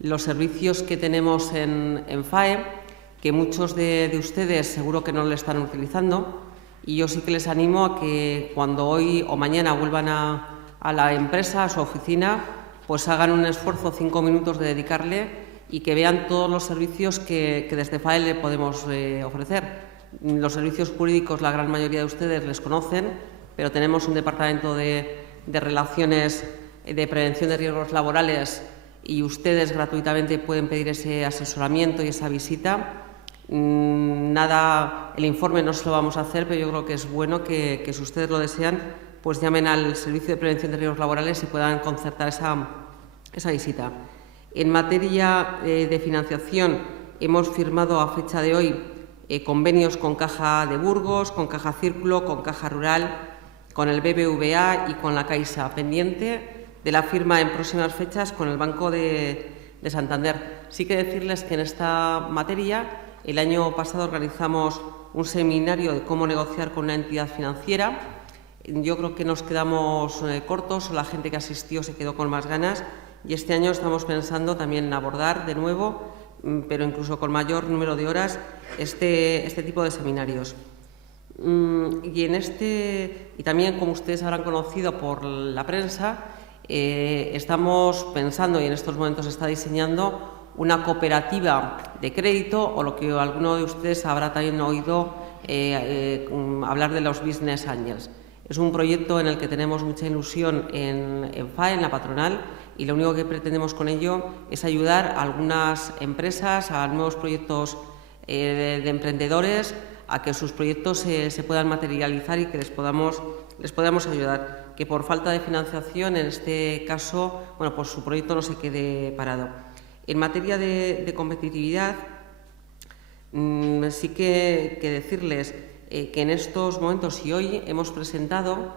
los servicios que tenemos en FAE, que muchos de ustedes seguro que no lo están utilizando, y yo sí que les animo a que cuando hoy o mañana vuelvan a la empresa, a su oficina, pues hagan un esfuerzo, 5 minutos de dedicarle y que vean todos los servicios que desde FAE le podemos ofrecer. Los servicios jurídicos, la gran mayoría de ustedes les conocen, pero tenemos un departamento de relaciones, de prevención de riesgos laborales, y ustedes gratuitamente pueden pedir ese asesoramiento y esa visita. El informe no se lo vamos a hacer, pero yo creo que es bueno que si ustedes lo desean, pues llamen al Servicio de Prevención de Riesgos Laborales y puedan concertar esa visita. En materia de financiación, hemos firmado a fecha de hoy convenios con Caja de Burgos, con Caja Círculo, con Caja Rural, con el BBVA y con la Caixa, pendiente de la firma en próximas fechas con el Banco de Santander. Sí que decirles que en esta materia el año pasado organizamos un seminario de cómo negociar con una entidad financiera. Yo creo que nos quedamos cortos, o la gente que asistió se quedó con más ganas, y este año estamos pensando también en abordar de nuevo, pero incluso con mayor número de horas, este tipo de seminarios. Y también, como ustedes habrán conocido por la prensa, estamos pensando, y en estos momentos se está diseñando, una cooperativa de crédito, o lo que alguno de ustedes habrá también oído hablar de los Business Angels. Es un proyecto en el que tenemos mucha ilusión en FAE, en la patronal, y lo único que pretendemos con ello es ayudar a algunas empresas, a nuevos proyectos de emprendedores, a que sus proyectos se puedan materializar y que les podamos ayudar, que por falta de financiación, en este caso, bueno, pues su proyecto no se quede parado. En materia de competitividad, sí que decirles que en estos momentos y hoy hemos presentado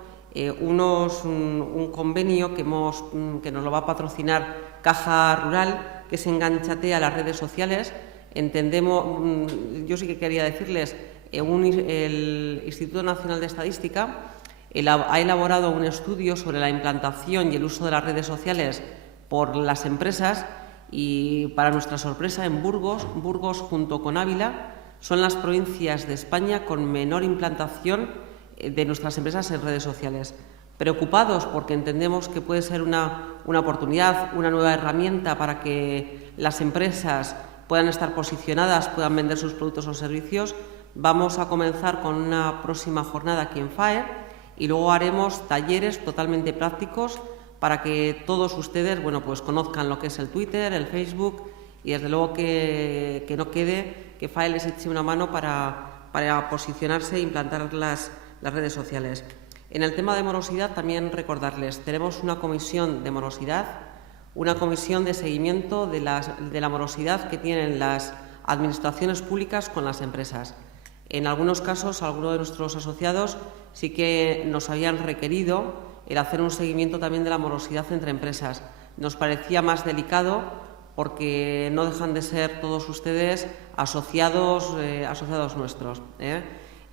un convenio que nos lo va a patrocinar Caja Rural, que es Engánchate a las redes sociales. Entendemos, yo sí que quería decirles, el Instituto Nacional de Estadística ha elaborado un estudio sobre la implantación y el uso de las redes sociales por las empresas, y para nuestra sorpresa, en Burgos junto con Ávila, son las provincias de España con menor implantación de nuestras empresas en redes sociales. Preocupados porque entendemos que puede ser una oportunidad, una nueva herramienta para que las empresas puedan estar posicionadas, puedan vender sus productos o servicios, vamos a comenzar con una próxima jornada aquí en FAE, y luego haremos talleres totalmente prácticos para que todos ustedes, bueno, pues conozcan lo que es el Twitter, el Facebook, y desde luego que no quede que FAE les eche una mano para posicionarse e implantar las redes sociales. En el tema de morosidad, también recordarles, tenemos una comisión de morosidad, una comisión de seguimiento de la morosidad que tienen las administraciones públicas con las empresas. En algunos casos, algunos de nuestros asociados sí que nos habían requerido el hacer un seguimiento también de la morosidad entre empresas. Nos parecía más delicado porque no dejan de ser todos ustedes asociados nuestros.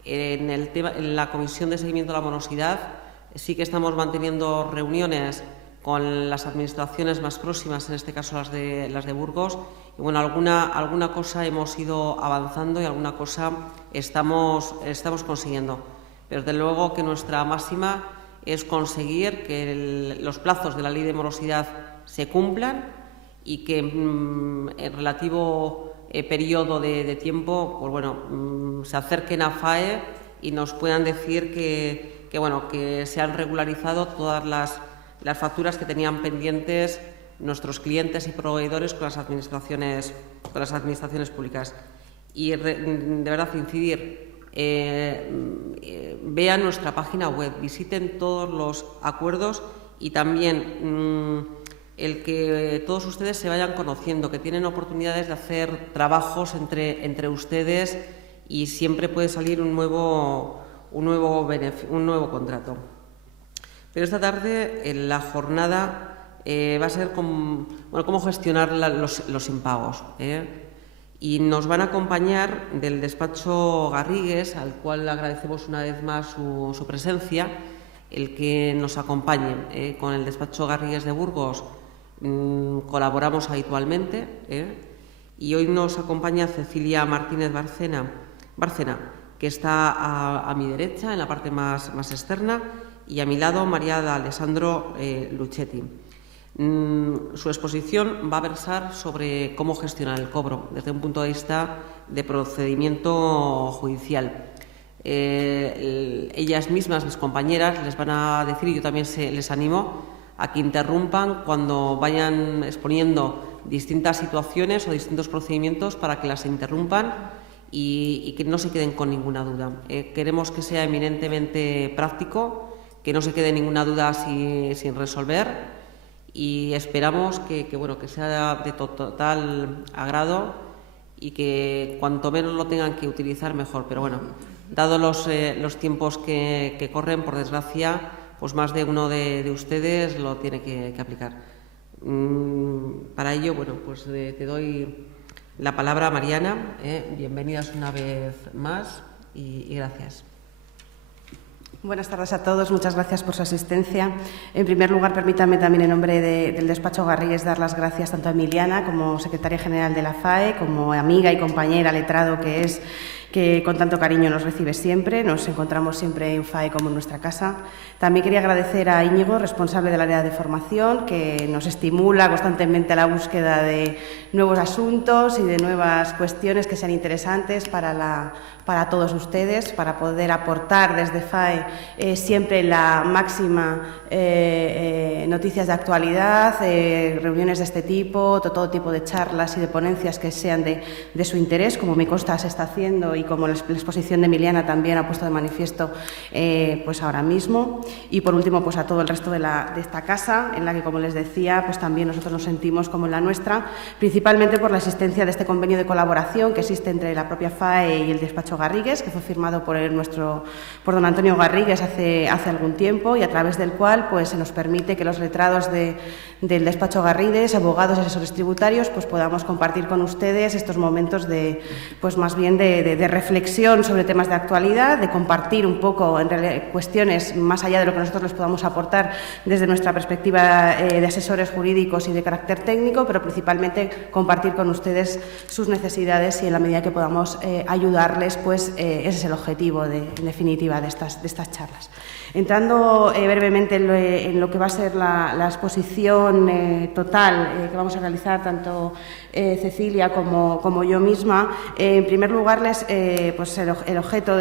En la Comisión de Seguimiento de la Morosidad sí que estamos manteniendo reuniones con las administraciones más próximas, en este caso las de Burgos, y bueno, alguna cosa hemos ido avanzando y alguna cosa estamos consiguiendo. Pero desde luego que nuestra máxima es conseguir que los plazos de la Ley de Morosidad se cumplan y que en relativo periodo de tiempo, pues bueno, se acerquen a FAE y nos puedan decir que se han regularizado todas las facturas que tenían pendientes nuestros clientes y proveedores con las administraciones públicas. Y de verdad incidir, vean nuestra página web, visiten todos los acuerdos, y también el que todos ustedes se vayan conociendo, que tienen oportunidades de hacer trabajos entre ustedes, y siempre puede salir un nuevo contrato. Pero esta tarde la jornada va a ser cómo gestionar los impagos. Y nos van a acompañar del despacho Garrigues, al cual agradecemos una vez más su presencia, el que nos acompañe con el despacho Garrigues de Burgos, colaboramos habitualmente, y hoy nos acompaña Cecilia Martínez Bárcena, que está a mi derecha, en la parte más externa, y a mi lado María de Alessandro Luchetti. Su exposición va a versar sobre cómo gestionar el cobro desde un punto de vista de procedimiento judicial. Ellas mismas, mis compañeras, les van a decir, y yo también les animo a que interrumpan cuando vayan exponiendo distintas situaciones o distintos procedimientos, para que las interrumpan y que no se queden con ninguna duda. Queremos que sea eminentemente práctico, que no se quede ninguna duda sin resolver, y esperamos que sea de total agrado y que cuanto menos lo tengan que utilizar, mejor. Pero bueno, dados los tiempos que corren, por desgracia, pues más de uno de ustedes lo tiene que aplicar. Para ello, pues te doy la palabra, Mariana. Bienvenidas una vez más y gracias. Buenas tardes a todos, muchas gracias por su asistencia. En primer lugar, permítanme también en nombre del despacho Garrigues dar las gracias tanto a Emiliana como secretaria general de la FAE, como amiga y compañera letrado que es, que con tanto cariño nos recibe siempre. Nos encontramos siempre en FAE como en nuestra casa. También quería agradecer a Íñigo, responsable del área de formación, que nos estimula constantemente a la búsqueda de nuevos asuntos y de nuevas cuestiones que sean interesantes para todos ustedes, para poder aportar desde FAE siempre la máxima noticias de actualidad, reuniones de este tipo, todo tipo de charlas y de ponencias que sean de su interés, como me consta se está haciendo y como la exposición de Emiliana también ha puesto de manifiesto pues ahora mismo. Y por último, pues a todo el resto de esta casa, en la que, como les decía, pues también nosotros nos sentimos como en la nuestra, principalmente por la existencia de este convenio de colaboración que existe entre la propia FAE y el despacho Garrigues, que fue firmado por don Antonio Garrigues hace algún tiempo, y a través del cual pues se nos permite que los letrados del despacho Garrigues, abogados y asesores tributarios, pues podamos compartir con ustedes estos momentos pues más bien de reflexión sobre temas de actualidad, de compartir un poco en cuestiones más allá de lo que nosotros les podamos aportar desde nuestra perspectiva de asesores jurídicos y de carácter técnico, pero principalmente compartir con ustedes sus necesidades y en la medida que podamos ayudarles, pues ese es el objetivo en definitiva de estas charlas. Entrando brevemente en lo que va a ser la exposición total que vamos a realizar tanto Cecilia como yo misma, en primer lugar pues el objeto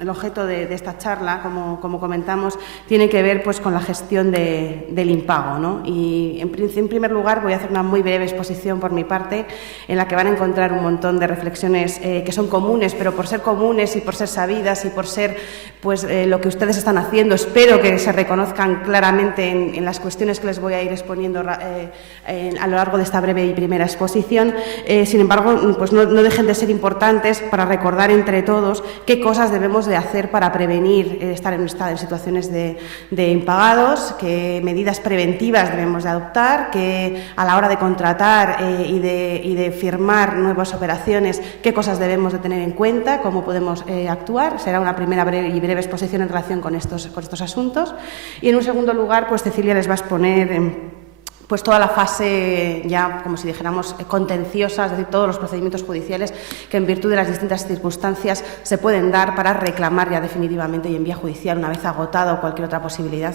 el objeto de esta charla, como comentamos, tiene que ver pues, con la gestión del impago, ¿no? Y en primer lugar voy a hacer una muy breve exposición por mi parte, en la que van a encontrar un montón de reflexiones que son comunes, pero por ser comunes y por ser sabidas y por ser pues, lo que ustedes están haciendo, espero que se reconozcan claramente en las cuestiones que les voy a ir exponiendo a lo largo de esta breve y primera exposición. Sin embargo, pues no dejen de ser importantes para recordar entre todos qué cosas debemos de hacer para prevenir estar en situaciones de impagados, qué medidas preventivas debemos de adoptar, que a la hora de contratar y de firmar nuevas operaciones, qué cosas debemos de tener en cuenta, cómo podemos actuar. Será una primera breve exposición en relación con estos asuntos. Y en un segundo lugar, pues Cecilia les va a exponer pues toda la fase ya, como si dijéramos, contenciosa, es decir, todos los procedimientos judiciales que en virtud de las distintas circunstancias se pueden dar para reclamar ya definitivamente y en vía judicial, una vez agotado cualquier otra posibilidad,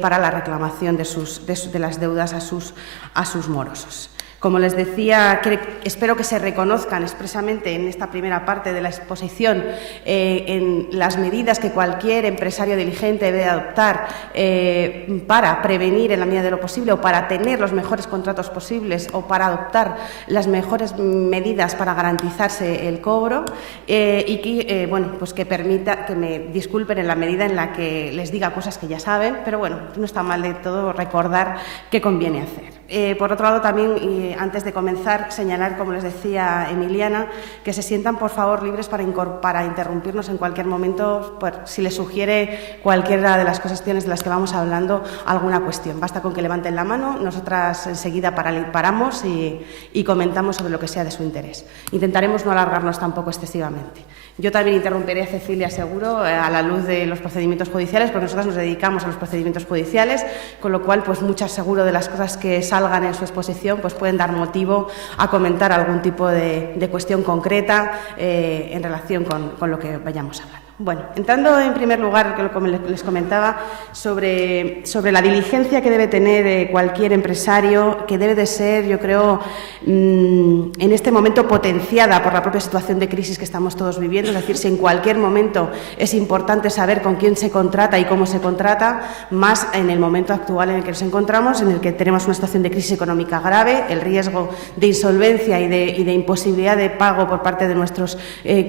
para la reclamación de las deudas a sus morosos. Como les decía, espero que se reconozcan expresamente en esta primera parte de la exposición en las medidas que cualquier empresario diligente debe adoptar para prevenir en la medida de lo posible o para tener los mejores contratos posibles o para adoptar las mejores medidas para garantizarse el cobro y que, pues que permita que me disculpen en la medida en la que les diga cosas que ya saben, pero bueno, no está mal de todo recordar qué conviene hacer. Por otro lado, también antes de comenzar, señalar, como les decía Emiliana, que se sientan, por favor, libres para interrumpirnos en cualquier momento, si les sugiere cualquiera de las cuestiones de las que vamos hablando alguna cuestión. Basta con que levanten la mano, nosotras enseguida paramos y comentamos sobre lo que sea de su interés. Intentaremos no alargarnos tampoco excesivamente. Yo también interrumpiré a Cecilia, seguro, a la luz de los procedimientos judiciales, porque nosotras nos dedicamos a los procedimientos judiciales, con lo cual, pues muchas seguro de las cosas que salgan en su exposición pues pueden dar motivo a comentar algún tipo de cuestión concreta en relación con lo que vayamos hablando. Bueno, entrando en primer lugar, como les comentaba, sobre la diligencia que debe tener cualquier empresario, que debe de ser, yo creo, en este momento potenciada por la propia situación de crisis que estamos todos viviendo, es decir, si en cualquier momento es importante saber con quién se contrata y cómo se contrata, más en el momento actual en el que nos encontramos, en el que tenemos una situación de crisis económica grave, el riesgo de insolvencia y de imposibilidad de pago por parte de nuestros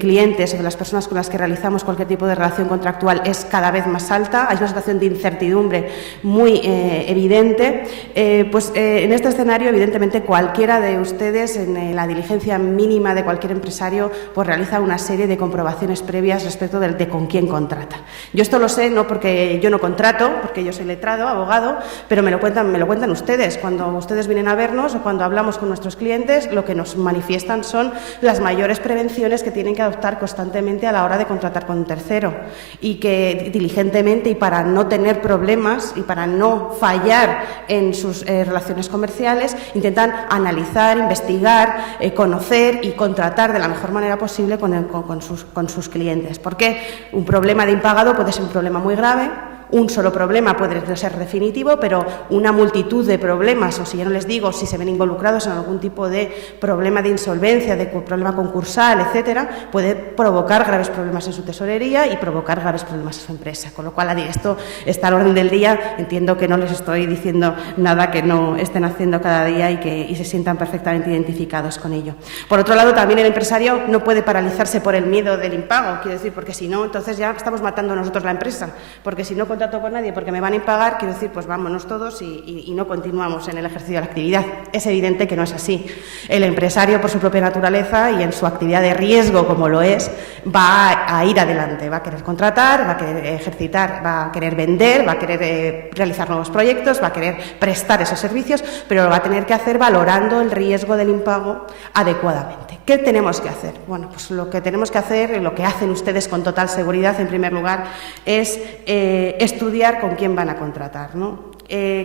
clientes o de las personas con las que realizamos cualquier tipo de relación contractual es cada vez más alta, hay una situación de incertidumbre muy evidente, en este escenario, evidentemente, cualquiera de ustedes, en la diligencia mínima de cualquier empresario, pues realiza una serie de comprobaciones previas respecto de con quién contrata. Yo esto lo sé, no porque yo no contrato, porque yo soy letrado, abogado, pero me lo cuentan ustedes. Cuando ustedes vienen a vernos o cuando hablamos con nuestros clientes, lo que nos manifiestan son las mayores prevenciones que tienen que adoptar constantemente a la hora de contratar con un tercero, y que diligentemente, y para no tener problemas y para no fallar en sus relaciones comerciales, intentan analizar, investigar, conocer y contratar de la mejor manera posible con sus clientes. Porque un problema de impagado puede ser un problema muy grave. Un solo problema puede no ser definitivo, pero una multitud de problemas, o si ya no les digo, si se ven involucrados en algún tipo de problema de insolvencia, de problema concursal, etcétera, puede provocar graves problemas en su tesorería y provocar graves problemas en su empresa. Con lo cual, esto está al orden del día. Entiendo que no les estoy diciendo nada que no estén haciendo cada día y se sientan perfectamente identificados con ello. Por otro lado, también el empresario no puede paralizarse por el miedo del impago, quiero decir, porque si no, entonces ya estamos matando nosotros la empresa, porque si no contrato con nadie porque me van a impagar, quiero decir, pues vámonos todos y no continuamos en el ejercicio de la actividad. Es evidente que no es así. El empresario, por su propia naturaleza y en su actividad de riesgo, como lo es, va a ir adelante, va a querer contratar, va a querer ejercitar, va a querer vender, va a querer realizar nuevos proyectos, va a querer prestar esos servicios, pero lo va a tener que hacer valorando el riesgo del impago adecuadamente. ¿Qué tenemos que hacer? Bueno, pues lo que tenemos que hacer, lo que hacen ustedes con total seguridad, en primer lugar, es estudiar con quién van a contratar, ¿no?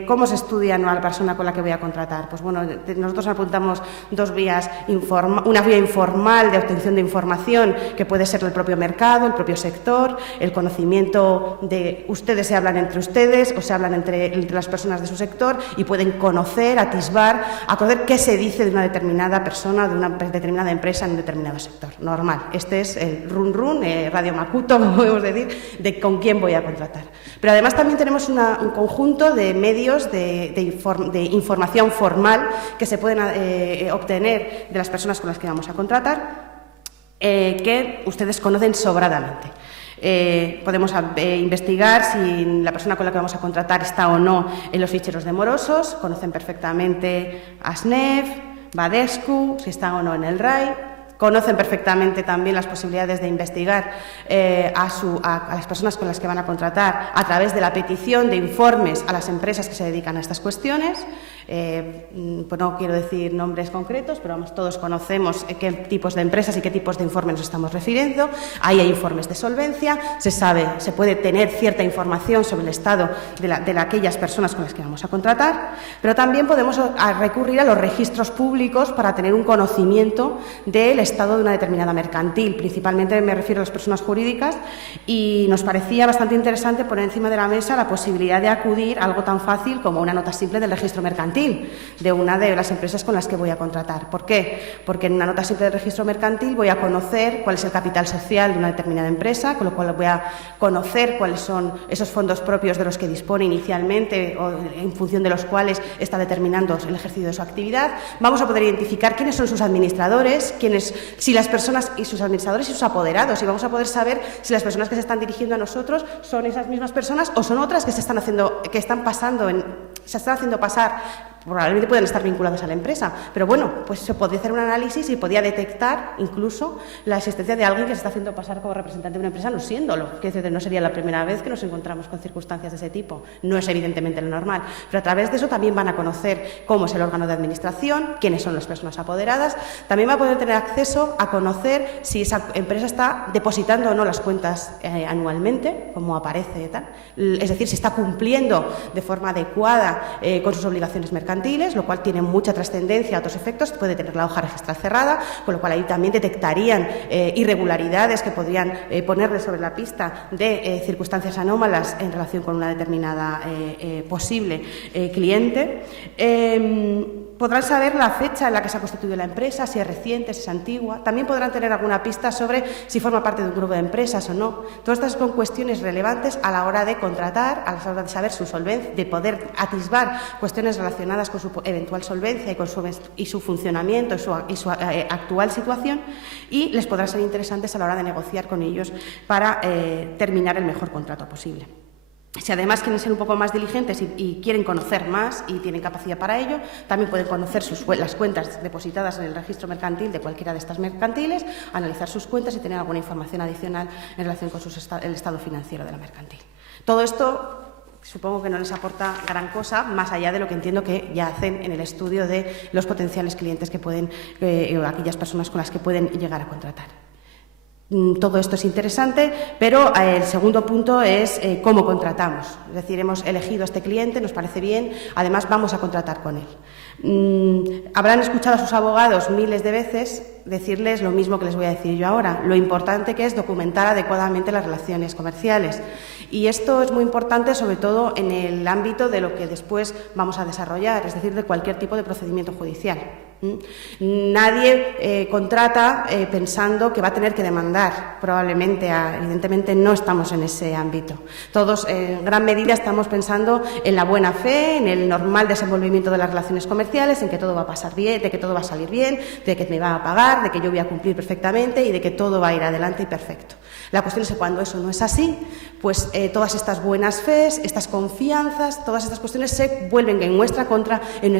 ¿Cómo se estudia a la persona con la que voy a contratar? Pues bueno, nosotros apuntamos dos vías, una vía informal de obtención de información, que puede ser el propio mercado, el propio sector, el conocimiento de ustedes, se hablan entre ustedes o se hablan entre las personas de su sector y pueden conocer, atisbar, a conocer qué se dice de una determinada persona, de una determinada empresa en un determinado sector. Normal. Este es el run, Radio Macuto, como podemos decir, de con quién voy a contratar. Pero además también tenemos un conjunto de medios de información formal que se pueden obtener de las personas con las que vamos a contratar, que ustedes conocen sobradamente. Podemos investigar si la persona con la que vamos a contratar está o no en los ficheros de morosos, conocen perfectamente a SNEF, Badescu, si está o no en el RAI. Conocen perfectamente también las posibilidades de investigar a las personas con las que van a contratar a través de la petición de informes a las empresas que se dedican a estas cuestiones. Pues no quiero decir nombres concretos, pero vamos, todos conocemos qué tipos de empresas y qué tipos de informes nos estamos refiriendo. Ahí hay informes de solvencia, se puede tener cierta información sobre el estado de aquellas personas con las que vamos a contratar, pero también podemos recurrir a los registros públicos para tener un conocimiento del estado de una determinada mercantil. Principalmente me refiero a las personas jurídicas, y nos parecía bastante interesante poner encima de la mesa la posibilidad de acudir a algo tan fácil como una nota simple del registro mercantil de una de las empresas con las que voy a contratar. ¿Por qué? Porque en una nota simple del registro mercantil voy a conocer cuál es el capital social de una determinada empresa, con lo cual voy a conocer cuáles son esos fondos propios de los que dispone inicialmente o en función de los cuales está determinando el ejercicio de su actividad. Vamos a poder identificar quiénes son sus administradores, si las personas y sus administradores y sus apoderados, y vamos a poder saber si las personas que se están dirigiendo a nosotros son esas mismas personas o son otras que se están haciendo pasar probablemente pueden estar vinculados a la empresa, pero bueno, pues se podría hacer un análisis y podía detectar incluso la existencia de alguien que se está haciendo pasar como representante de una empresa no siéndolo, que no sería la primera vez que nos encontramos con circunstancias de ese tipo, no es evidentemente lo normal, pero a través de eso también van a conocer cómo es el órgano de administración, quiénes son las personas apoderadas, también va a poder tener acceso a conocer si esa empresa está depositando o no las cuentas anualmente, como aparece tal, es decir, si está cumpliendo de forma adecuada con sus obligaciones mercantiles, lo cual tiene mucha trascendencia a otros efectos, puede tener la hoja registral cerrada, con lo cual ahí también detectarían irregularidades que podrían ponerle sobre la pista de circunstancias anómalas en relación con una determinada posible cliente. Podrán saber la fecha en la que se ha constituido la empresa, si es reciente, si es antigua. También podrán tener alguna pista sobre si forma parte de un grupo de empresas o no. Todas estas son cuestiones relevantes a la hora de contratar, a la hora de saber su solvencia, de poder atisbar cuestiones relacionadas con su eventual solvencia y su funcionamiento y su actual situación, y les podrán ser interesantes a la hora de negociar con ellos para terminar el mejor contrato posible. Si además quieren ser un poco más diligentes y quieren conocer más y tienen capacidad para ello, también pueden conocer las cuentas depositadas en el registro mercantil de cualquiera de estas mercantiles, analizar sus cuentas y tener alguna información adicional en relación con el estado financiero de la mercantil. Todo esto supongo que no les aporta gran cosa, más allá de lo que entiendo que ya hacen en el estudio de los potenciales clientes que pueden, aquellas personas con las que pueden llegar a contratar. Todo esto es interesante, pero el segundo punto es cómo contratamos. Es decir, hemos elegido a este cliente, nos parece bien, además vamos a contratar con él. Habrán escuchado a sus abogados miles de veces decirles lo mismo que les voy a decir yo ahora, lo importante que es documentar adecuadamente las relaciones comerciales. Y esto es muy importante, sobre todo en el ámbito de lo que después vamos a desarrollar, es decir, de cualquier tipo de procedimiento judicial. Nadie contrata pensando que va a tener que demandar, probablemente, evidentemente no estamos en ese ámbito. Todos en gran medida estamos pensando en la buena fe, en el normal desenvolvimiento de las relaciones comerciales, en que todo va a pasar bien, de que todo va a salir bien, de que me va a pagar, de que yo voy a cumplir perfectamente y de que todo va a ir adelante y perfecto. La cuestión es que cuando eso no es así, pues todas estas buenas fes, estas confianzas, todas estas cuestiones se vuelven en nuestra contra en un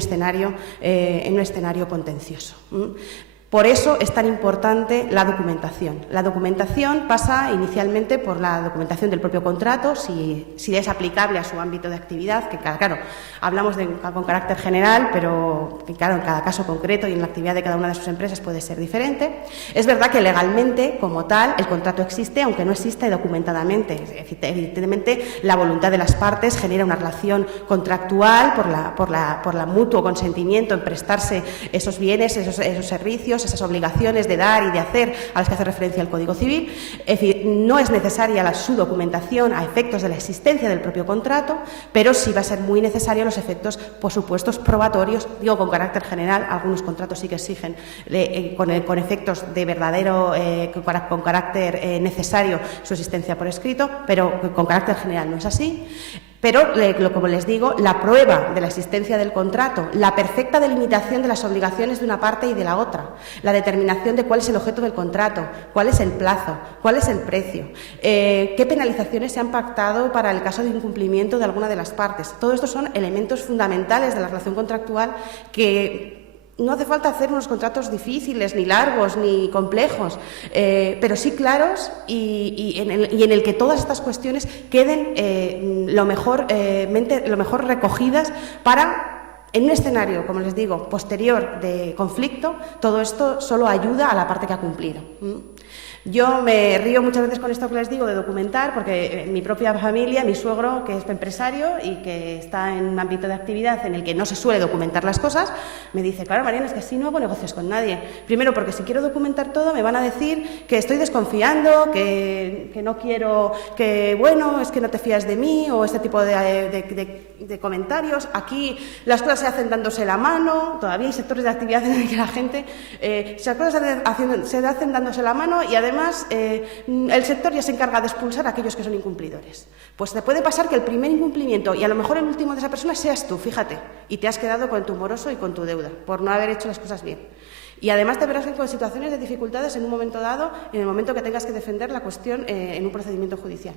escenario contencioso. Por eso es tan importante la documentación. La documentación pasa inicialmente por la documentación del propio contrato, si es aplicable a su ámbito de actividad, que claro, hablamos con carácter general, pero que claro, en cada caso concreto y en la actividad de cada una de sus empresas puede ser diferente. Es verdad que legalmente, como tal, el contrato existe, aunque no exista documentadamente. Evidentemente, la voluntad de las partes genera una relación contractual por la mutuo consentimiento en prestarse esos bienes, esos servicios, esas obligaciones de dar y de hacer a las que hace referencia el Código Civil. Es decir, no es necesaria su documentación a efectos de la existencia del propio contrato, pero sí va a ser muy necesario los efectos, por supuesto, probatorios, digo con carácter general, algunos contratos sí que exigen con efectos de verdadero, con carácter necesario su existencia por escrito, pero con carácter general no es así. Pero, como les digo, la prueba de la existencia del contrato, la perfecta delimitación de las obligaciones de una parte y de la otra, la determinación de cuál es el objeto del contrato, cuál es el plazo, cuál es el precio, qué penalizaciones se han pactado para el caso de incumplimiento de alguna de las partes. Todo esto son elementos fundamentales de la relación contractual que no hace falta hacer unos contratos difíciles, ni largos, ni complejos, pero sí claros y en el que todas estas cuestiones queden lo mejor recogidas para, en un escenario, como les digo, posterior de conflicto, todo esto solo ayuda a la parte que ha cumplido. Yo me río muchas veces con esto que les digo de documentar, porque en mi propia familia, mi suegro, que es empresario y que está en un ámbito de actividad en el que no se suele documentar las cosas, me dice, claro, Mariana, es que así no hago negocios con nadie. Primero, porque si quiero documentar todo me van a decir que estoy desconfiando, que no quiero, que bueno, es que no te fías de mí, o este tipo de comentarios. Aquí las cosas se hacen dándose la mano, todavía hay sectores de actividad en el que la gente las cosas se hacen dándose la mano y además el sector ya se encarga de expulsar a aquellos que son incumplidores. Pues te puede pasar que el primer incumplimiento y a lo mejor el último de esa persona seas tú, fíjate, y te has quedado con tu moroso y con tu deuda por no haber hecho las cosas bien. Y además te verás con situaciones de dificultades en un momento dado, en el momento que tengas que defender la cuestión en un procedimiento judicial.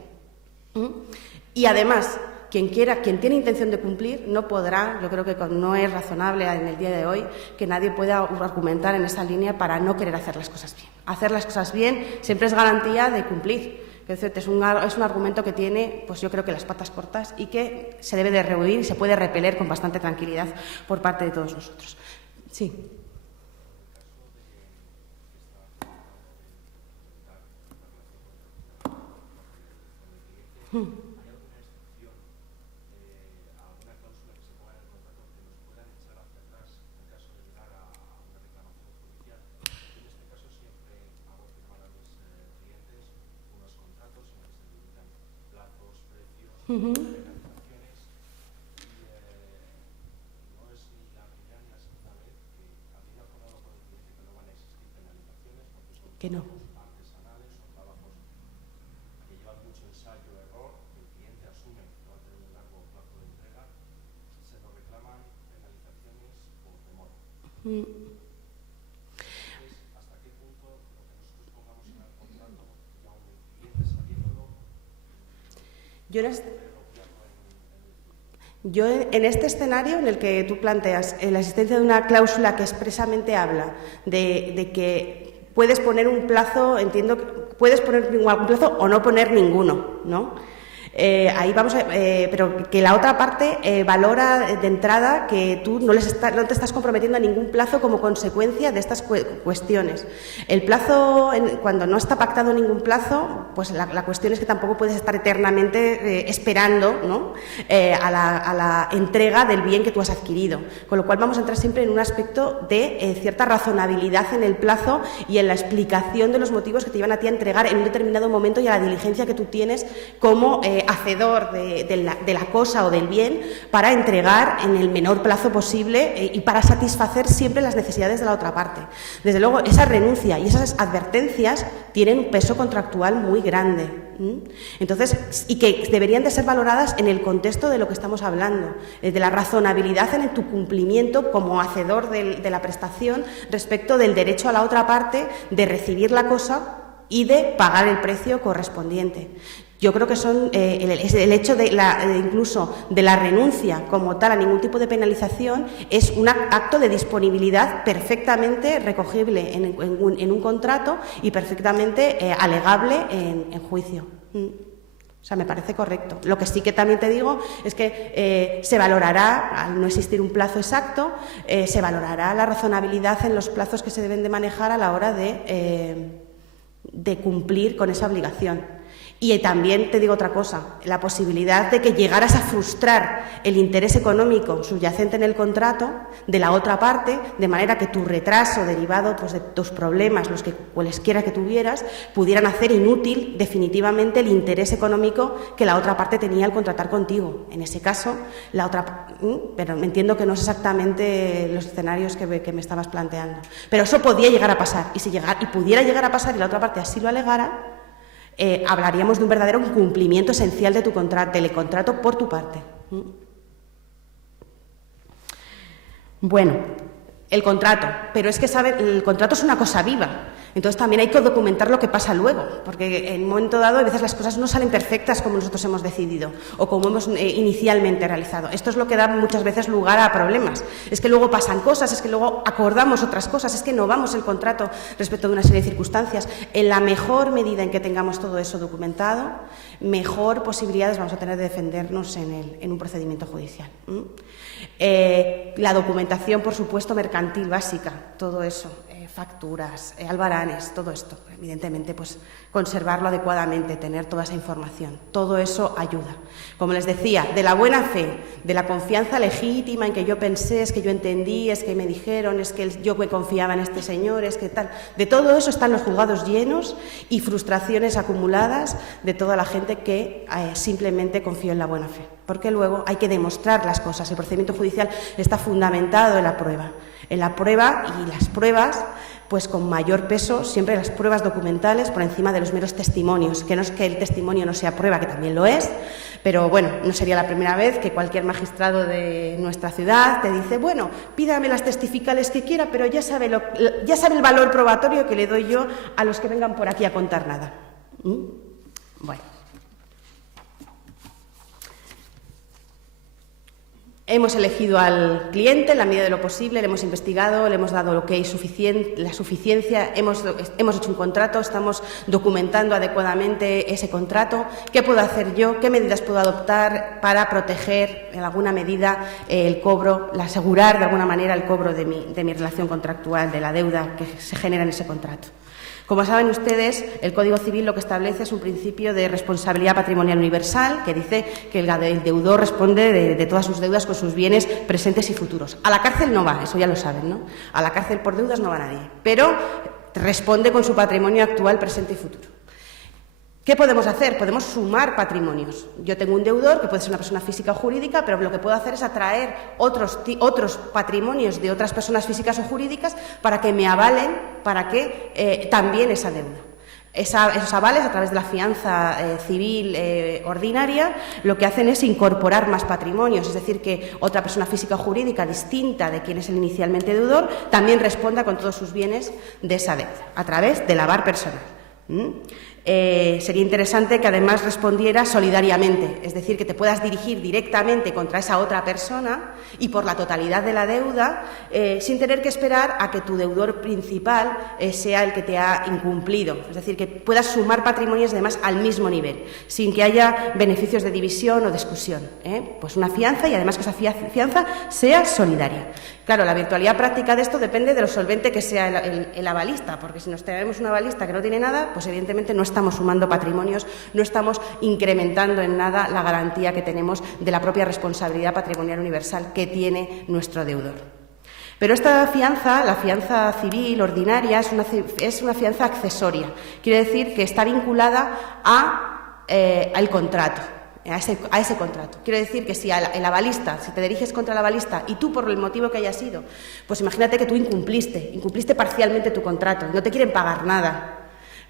Y además, quien tiene intención de cumplir, no podrá, yo creo que no es razonable en el día de hoy que nadie pueda argumentar en esa línea para no querer hacer las cosas bien. Hacer las cosas bien siempre es garantía de cumplir. Es un argumento que tiene, pues yo creo que las patas cortas y que se debe de rehuir y se puede repeler con bastante tranquilidad por parte de todos nosotros. Sí. Que no. Yo en este escenario en el que tú planteas la existencia de una cláusula que expresamente habla de que puedes poner un plazo, entiendo que puedes poner algún plazo o no poner ninguno, ¿no? Ahí vamos pero que la otra parte valora de entrada que tú no te estás comprometiendo a ningún plazo como consecuencia de estas cuestiones. El plazo, cuando no está pactado ningún plazo, pues la cuestión es que tampoco puedes estar eternamente esperando, ¿no? a la entrega del bien que tú has adquirido. Con lo cual vamos a entrar siempre en un aspecto de cierta razonabilidad en el plazo y en la explicación de los motivos que te llevan a ti a entregar en un determinado momento y a la diligencia que tú tienes como hacedor de la cosa o del bien para entregar en el menor plazo posible y para satisfacer siempre las necesidades de la otra parte. Desde luego, esa renuncia y esas advertencias tienen un peso contractual muy grande. Entonces, y que deberían de ser valoradas en el contexto de lo que estamos hablando, de la razonabilidad en tu cumplimiento como hacedor de la prestación respecto del derecho a la otra parte de recibir la cosa y de pagar el precio correspondiente. Yo creo que son el hecho incluso de la renuncia como tal a ningún tipo de penalización es un acto de disponibilidad perfectamente recogible en un contrato y perfectamente alegable en juicio. O sea, me parece correcto. Lo que sí que también te digo es que se valorará, al no existir un plazo exacto, se valorará la razonabilidad en los plazos que se deben de manejar a la hora de cumplir con esa obligación. Y también te digo otra cosa, la posibilidad de que llegaras a frustrar el interés económico subyacente en el contrato de la otra parte, de manera que tu retraso derivado pues, de tus problemas, los que cualesquiera que tuvieras, pudieran hacer inútil definitivamente el interés económico que la otra parte tenía al contratar contigo. En ese caso, la otra... Pero entiendo que no es exactamente los escenarios que me estabas planteando. Pero eso podía llegar a pasar. Y pudiera llegar a pasar y la otra parte así lo alegara, hablaríamos de un verdadero cumplimiento esencial de del contrato por tu parte. Bueno, el contrato, pero es que el contrato es una cosa viva, entonces también hay que documentar lo que pasa luego, porque en un momento dado a veces las cosas no salen perfectas como nosotros hemos decidido o como hemos inicialmente realizado. Esto es lo que da muchas veces lugar a problemas, es que luego pasan cosas, es que luego acordamos otras cosas, es que no vamos el contrato respecto de una serie de circunstancias. En la mejor medida en que tengamos todo eso documentado, mejor posibilidades vamos a tener de defendernos en un procedimiento judicial. La documentación, por supuesto, mercantil básica, todo eso, facturas, albaranes, todo esto, evidentemente, pues conservarlo adecuadamente, tener toda esa información, todo eso ayuda. Como les decía, de la buena fe, de la confianza legítima en que yo pensé, es que yo entendí, es que me dijeron, es que yo me confiaba en este señor, es que tal, de todo eso están los juzgados llenos y frustraciones acumuladas de toda la gente que simplemente confió en la buena fe, porque luego hay que demostrar las cosas. El procedimiento judicial está fundamentado en la prueba y las pruebas, pues con mayor peso, siempre las pruebas documentales por encima de los meros testimonios, que no es que el testimonio no sea prueba, que también lo es, pero bueno, no sería la primera vez que cualquier magistrado de nuestra ciudad te dice, bueno, pídame las testificales que quiera, pero ya sabe el valor probatorio que le doy yo a los que vengan por aquí a contar nada. Bueno. Hemos elegido al cliente en la medida de lo posible, le hemos investigado, le hemos dado lo que es la suficiencia, hemos hecho un contrato, estamos documentando adecuadamente ese contrato. ¿Qué puedo hacer yo? ¿Qué medidas puedo adoptar para proteger en alguna medida el cobro, asegurar de alguna manera el cobro de mi relación contractual, de la deuda que se genera en ese contrato? Como saben ustedes, el Código Civil lo que establece es un principio de responsabilidad patrimonial universal que dice que el deudor responde de todas sus deudas con sus bienes presentes y futuros. A la cárcel no va, eso ya lo saben, ¿no? A la cárcel por deudas no va nadie, pero responde con su patrimonio actual, presente y futuro. ¿Qué podemos hacer? Podemos sumar patrimonios. Yo tengo un deudor, que puede ser una persona física o jurídica, pero lo que puedo hacer es atraer otros patrimonios de otras personas físicas o jurídicas para que me avalen, para que también esa deuda. Esos avales, a través de la fianza civil ordinaria, lo que hacen es incorporar más patrimonios, es decir, que otra persona física o jurídica distinta de quien es el inicialmente deudor también responda con todos sus bienes de esa deuda, a través del aval personal. Sería interesante que además respondiera solidariamente, es decir, que te puedas dirigir directamente contra esa otra persona y por la totalidad de la deuda, sin tener que esperar a que tu deudor principal sea el que te ha incumplido. Es decir, que puedas sumar patrimonios además al mismo nivel, sin que haya beneficios de división o de exclusión. Pues una fianza y además que esa fianza sea solidaria. Claro, la virtualidad práctica de esto depende de lo solvente que sea el avalista, porque si nos tenemos un avalista que no tiene nada, pues evidentemente no estamos sumando patrimonios, no estamos incrementando en nada la garantía que tenemos de la propia responsabilidad patrimonial universal que tiene nuestro deudor. Pero esta fianza, la fianza civil ordinaria, es una fianza accesoria. Quiere decir que está vinculada al contrato. A ese contrato. Quiero decir que si el avalista, si te diriges contra el avalista y tú por el motivo que haya sido, pues imagínate que tú incumpliste parcialmente tu contrato, no te quieren pagar nada,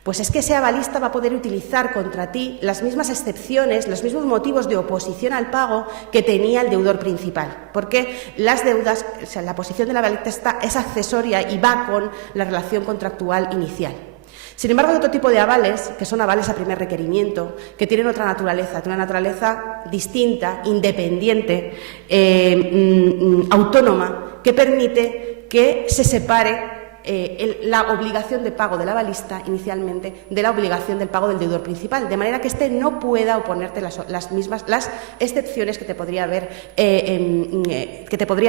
pues es que ese avalista va a poder utilizar contra ti las mismas excepciones, los mismos motivos de oposición al pago que tenía el deudor principal, porque las deudas, o sea, la posición del avalista es accesoria y va con la relación contractual inicial. Sin embargo, hay otro tipo de avales, que son avales a primer requerimiento, que tienen otra naturaleza, una naturaleza distinta, independiente, autónoma, que permite que se separe la obligación de pago del avalista inicialmente de la obligación del pago del deudor principal, de manera que éste no pueda oponerte las excepciones que te podría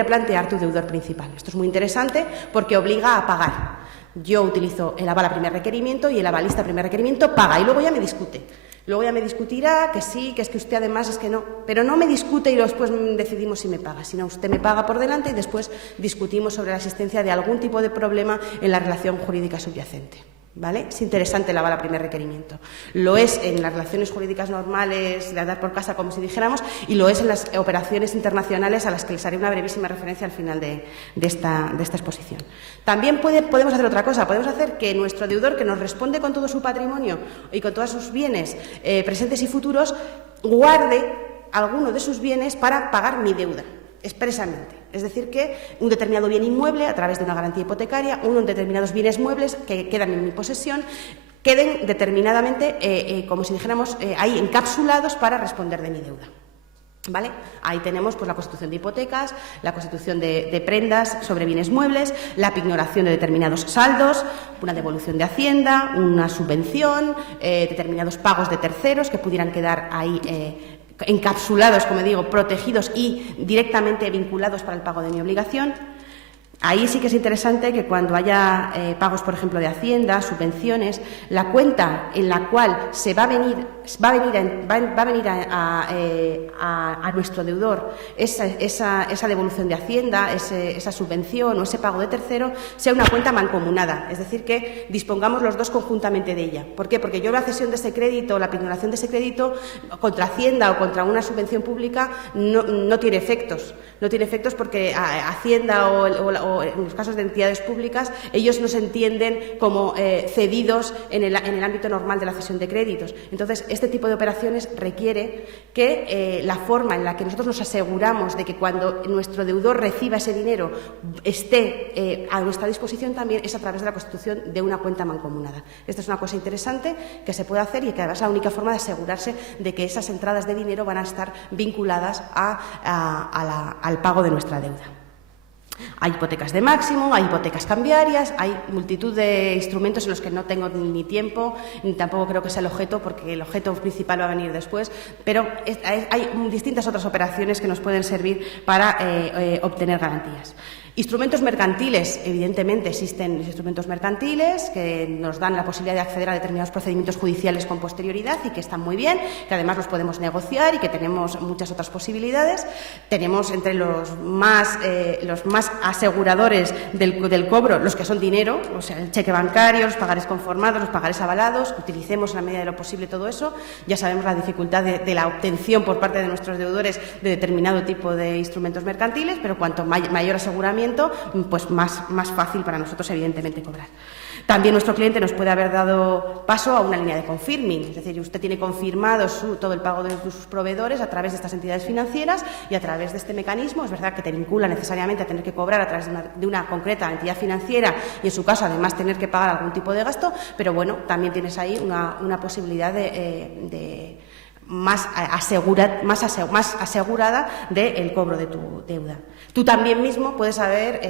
plantear tu deudor principal. Esto es muy interesante porque obliga a pagar. Yo utilizo el aval a primer requerimiento y el avalista a primer requerimiento paga y luego ya me discute. Luego ya me discutirá que sí, que es que usted además es que no. Pero no me discute y después decidimos si me paga, sino usted me paga por delante y después discutimos sobre la existencia de algún tipo de problema en la relación jurídica subyacente. ¿Vale? Es interesante el aval a primer requerimiento. Lo es en las relaciones jurídicas normales de andar por casa, como si dijéramos, y lo es en las operaciones internacionales a las que les haré una brevísima referencia al final de esta exposición. También podemos hacer otra cosa. Podemos hacer que nuestro deudor, que nos responde con todo su patrimonio y con todos sus bienes presentes y futuros, guarde alguno de sus bienes para pagar mi deuda, expresamente. Es decir, que un determinado bien inmueble, a través de una garantía hipotecaria, unos determinados bienes muebles que quedan en mi posesión, queden determinadamente, como si dijéramos, ahí encapsulados para responder de mi deuda. ¿Vale? Ahí tenemos pues, la constitución de hipotecas, la constitución de prendas sobre bienes muebles, la pignoración de determinados saldos, una devolución de Hacienda, una subvención, determinados pagos de terceros que pudieran quedar ahí encapsulados, como digo, protegidos y directamente vinculados para el pago de mi obligación. Ahí sí que es interesante que cuando haya pagos, por ejemplo, de Hacienda, subvenciones, la cuenta en la cual se va a venir a nuestro deudor esa devolución de Hacienda, esa subvención o ese pago de tercero, sea una cuenta mancomunada, es decir, que dispongamos los dos conjuntamente de ella. ¿Por qué? Porque yo la cesión de ese crédito, la pignoración de ese crédito contra Hacienda o contra una subvención pública no tiene efectos. No tiene efectos porque Hacienda o o en los casos de entidades públicas, ellos no se entienden como cedidos en el ámbito normal de la cesión de créditos. Entonces, este tipo de operaciones requiere que la forma en la que nosotros nos aseguramos de que cuando nuestro deudor reciba ese dinero esté a nuestra disposición también es a través de la constitución de una cuenta mancomunada. Esta es una cosa interesante que se puede hacer y que además es la única forma de asegurarse de que esas entradas de dinero van a estar vinculadas al pago de nuestra deuda. Hay hipotecas de máximo, hay hipotecas cambiarias, hay multitud de instrumentos en los que no tengo ni tiempo, ni tampoco creo que sea el objeto, porque el objeto principal va a venir después, pero hay distintas otras operaciones que nos pueden servir para obtener garantías. Instrumentos mercantiles, evidentemente existen instrumentos mercantiles que nos dan la posibilidad de acceder a determinados procedimientos judiciales con posterioridad y que están muy bien, que además los podemos negociar y que tenemos muchas otras posibilidades. Tenemos entre los más aseguradores del cobro los que son dinero, o sea, el cheque bancario, los pagares conformados, los pagares avalados. Utilicemos en la medida de lo posible todo eso. Ya sabemos la dificultad de la obtención por parte de nuestros deudores de determinado tipo de instrumentos mercantiles, pero cuanto mayor aseguramiento, pues más fácil para nosotros, evidentemente, cobrar. También nuestro cliente nos puede haber dado paso a una línea de confirming, es decir, usted tiene confirmado todo el pago de sus proveedores a través de estas entidades financieras y a través de este mecanismo. Es verdad que te vincula necesariamente a tener que cobrar a través de una concreta entidad financiera y, en su caso, además tener que pagar algún tipo de gasto, pero bueno, también tienes ahí una posibilidad más asegurada del cobro de tu deuda. Tú también mismo puedes haber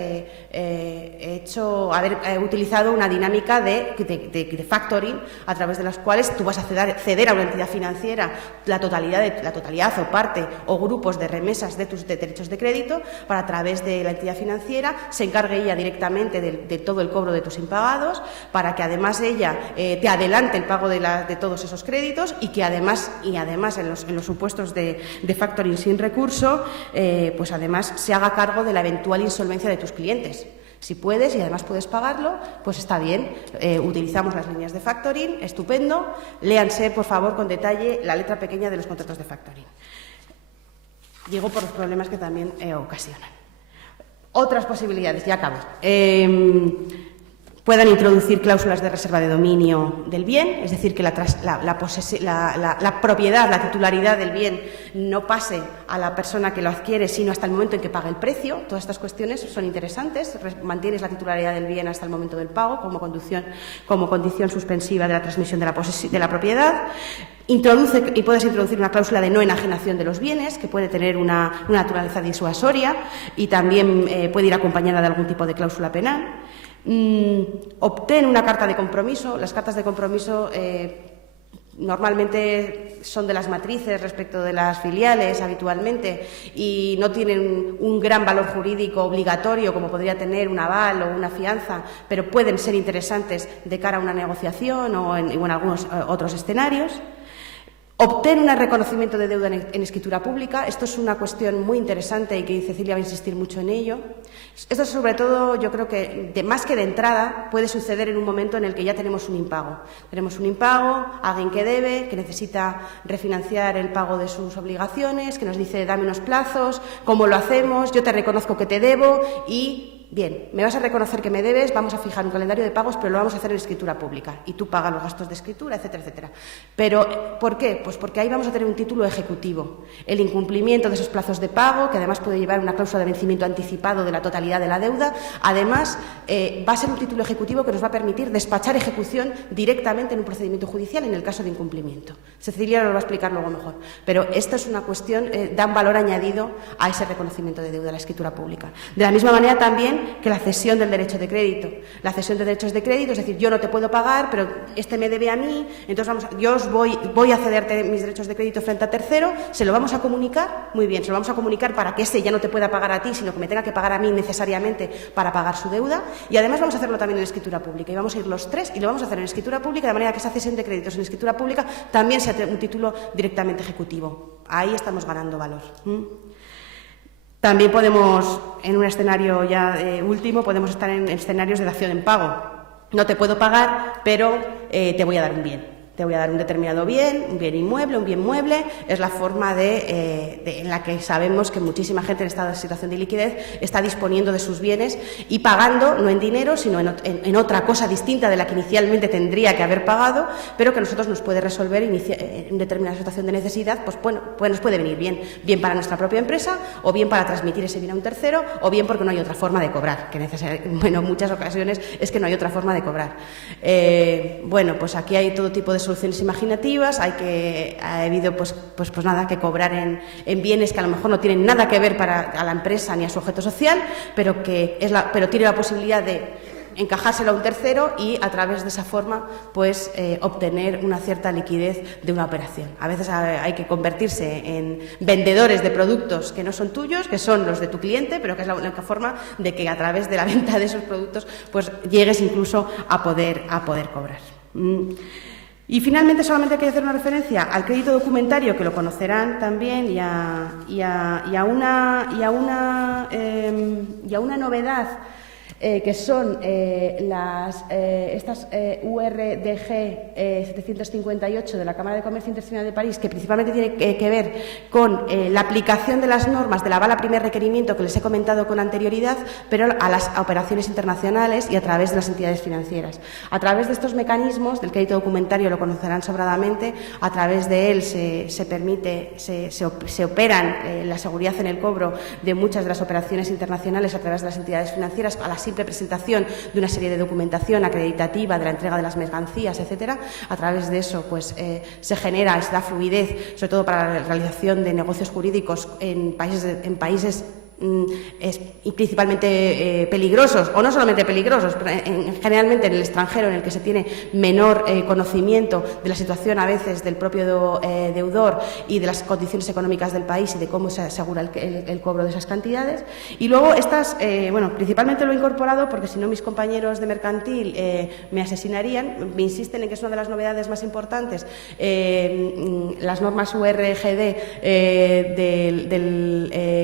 utilizado una dinámica de factoring a través de las cuales tú vas a ceder a una entidad financiera la totalidad o parte o grupos de remesas de tus derechos de crédito para, a través de la entidad financiera, se encargue ella directamente de todo el cobro de tus impagados, para que además ella te adelante el pago de todos esos créditos y que además en los supuestos de factoring sin recurso, pues además se haga cargo de la eventual insolvencia de tus clientes. Si puedes y además puedes pagarlo, pues está bien. Utilizamos las líneas de factoring, estupendo. Léanse, por favor, con detalle la letra pequeña de los contratos de factoring. Digo por los problemas que también ocasionan. Otras posibilidades, ya acabo. Puedan introducir cláusulas de reserva de dominio del bien, es decir, que la propiedad, la titularidad del bien no pase a la persona que lo adquiere, sino hasta el momento en que pague el precio. Todas estas cuestiones son interesantes. Mantienes la titularidad del bien hasta el momento del pago como condición suspensiva de la transmisión de la propiedad. Puedes introducir una cláusula de no enajenación de los bienes, que puede tener una naturaleza disuasoria y también puede ir acompañada de algún tipo de cláusula penal. Obtén una carta de compromiso. Las cartas de compromiso normalmente son de las matrices respecto de las filiales habitualmente y no tienen un gran valor jurídico obligatorio como podría tener un aval o una fianza, pero pueden ser interesantes de cara a una negociación o en algunos otros escenarios. Obtén un reconocimiento de deuda en escritura pública. Esto es una cuestión muy interesante y que Cecilia va a insistir mucho en ello. Esto, sobre todo, yo creo que más que de entrada puede suceder en un momento en el que ya tenemos un impago. Tenemos un impago, alguien que debe, que necesita refinanciar el pago de sus obligaciones, que nos dice dame unos plazos, ¿cómo lo hacemos? Yo te reconozco que te debo y... Bien, me vas a reconocer que me debes, vamos a fijar un calendario de pagos, pero lo vamos a hacer en escritura pública y tú pagas los gastos de escritura, etcétera, etcétera. Pero, ¿por qué? Pues porque ahí vamos a tener un título ejecutivo. El incumplimiento de esos plazos de pago, que además puede llevar una cláusula de vencimiento anticipado de la totalidad de la deuda, además va a ser un título ejecutivo que nos va a permitir despachar ejecución directamente en un procedimiento judicial en el caso de incumplimiento. Cecilia lo va a explicar luego mejor. Pero esta es una cuestión, da un valor añadido a ese reconocimiento de deuda, la escritura pública. De la misma manera también que la cesión del derecho de crédito. La cesión de derechos de crédito, es decir, yo no te puedo pagar, pero este me debe a mí, entonces yo voy a cederte mis derechos de crédito frente a tercero, se lo vamos a comunicar, muy bien, se lo vamos a comunicar para que ese ya no te pueda pagar a ti, sino que me tenga que pagar a mí necesariamente para pagar su deuda, y además vamos a hacerlo también en escritura pública, y vamos a ir los tres y lo vamos a hacer en escritura pública, de manera que esa cesión de créditos en escritura pública también sea un título directamente ejecutivo. Ahí estamos ganando valor. También podemos, en un escenario ya último, podemos estar en escenarios de dación en pago. No te puedo pagar, pero te voy a dar un bien. te voy a dar un determinado bien, un bien inmueble, un bien mueble. Es la forma en la que sabemos que muchísima gente en esta situación de liquidez está disponiendo de sus bienes y pagando, no en dinero, sino en otra cosa distinta de la que inicialmente tendría que haber pagado, pero que a nosotros nos puede resolver en determinada situación de necesidad, pues bueno, pues nos puede venir bien para nuestra propia empresa, o bien para transmitir ese bien a un tercero, o bien porque no hay otra forma de cobrar, que en muchas ocasiones es que no hay otra forma de cobrar. Bueno, pues aquí hay todo tipo de soluciones imaginativas. Ha habido pues nada, que cobrar en bienes que a lo mejor no tienen nada que ver a la empresa ni a su objeto social, pero tiene la posibilidad de encajárselo a un tercero y a través de esa forma pues obtener una cierta liquidez de una operación. A veces hay que convertirse en vendedores de productos que no son tuyos, que son los de tu cliente, pero que es la única forma de que a través de la venta de esos productos pues llegues incluso a poder cobrar. Y finalmente solamente hay que hacer una referencia al crédito documentario, que lo conocerán también, y a una novedad que son estas URDG 758 de la Cámara de Comercio Internacional de París, que principalmente tiene que ver con la aplicación de las normas del aval a primer requerimiento que les he comentado con anterioridad, pero a las operaciones internacionales y a través de las entidades financieras. A través de estos mecanismos del crédito documentario, lo conocerán sobradamente, a través de él se operan la seguridad en el cobro de muchas de las operaciones internacionales a través de las entidades financieras, a la simple presentación de una serie de documentación acreditativa de la entrega de las mercancías, etcétera. A través de eso pues se genera esta fluidez, sobre todo para la realización de negocios jurídicos en países y principalmente peligrosos, o no solamente peligrosos, pero generalmente en el extranjero, en el que se tiene menor conocimiento de la situación a veces del propio deudor y de las condiciones económicas del país y de cómo se asegura el cobro de esas cantidades. Y luego estas, principalmente lo he incorporado porque si no mis compañeros de mercantil me asesinarían. Me insisten en que es una de las novedades más importantes, las normas URGD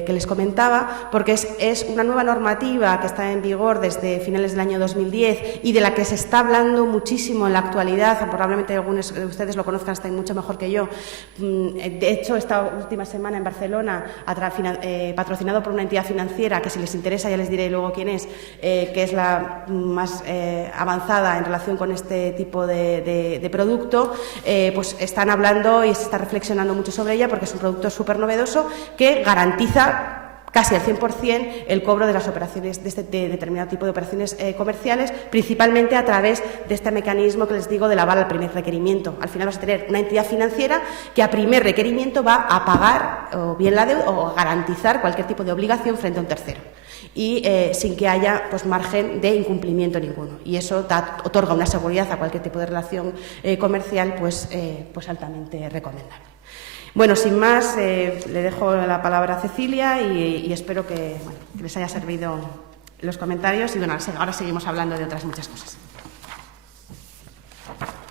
que les comentaba, porque es una nueva normativa que está en vigor desde finales del año 2010 y de la que se está hablando muchísimo en la actualidad. Probablemente algunos de ustedes lo conozcan hasta mucho mejor que yo. De hecho, esta última semana en Barcelona, patrocinado por una entidad financiera, que si les interesa ya les diré luego quién es, que es la más avanzada en relación con este tipo de producto, pues están hablando y se está reflexionando mucho sobre ella, porque es un producto súper novedoso que garantiza casi al 100% el cobro de las operaciones, de determinado tipo de operaciones comerciales, principalmente a través de este mecanismo que les digo del aval al primer requerimiento. Al final vas a tener una entidad financiera que a primer requerimiento va a pagar o bien la deuda o a garantizar cualquier tipo de obligación frente a un tercero, y sin que haya pues margen de incumplimiento ninguno. Y eso otorga una seguridad a cualquier tipo de relación comercial pues altamente recomendable. Bueno, sin más, le dejo la palabra a Cecilia y espero que les haya servido los comentarios, y bueno, ahora seguimos hablando de otras muchas cosas.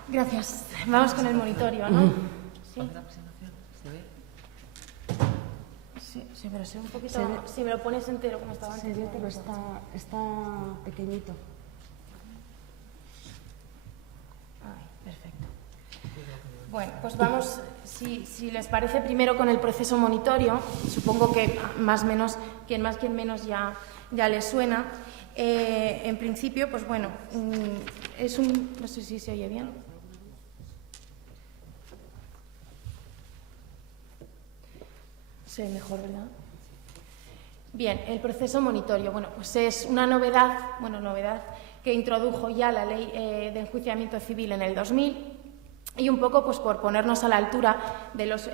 Gracias. Vamos con el monitorio, ¿no? Sí, pero sé un poquito... Si me lo pones entero, como estaba antes. Se ve, pero está pequeñito. Ay, perfecto. Bueno, pues vamos, si les parece, primero con el proceso monitorio. Supongo que más o menos, quien más, quien menos ya les suena. En principio, pues bueno, es un... No sé si se oye bien. Se ve mejor, ¿verdad? Bien, el proceso monitorio. Bueno, pues es una novedad que introdujo ya la Ley de Enjuiciamiento Civil en el 2000. Y un poco pues por ponernos a la altura de los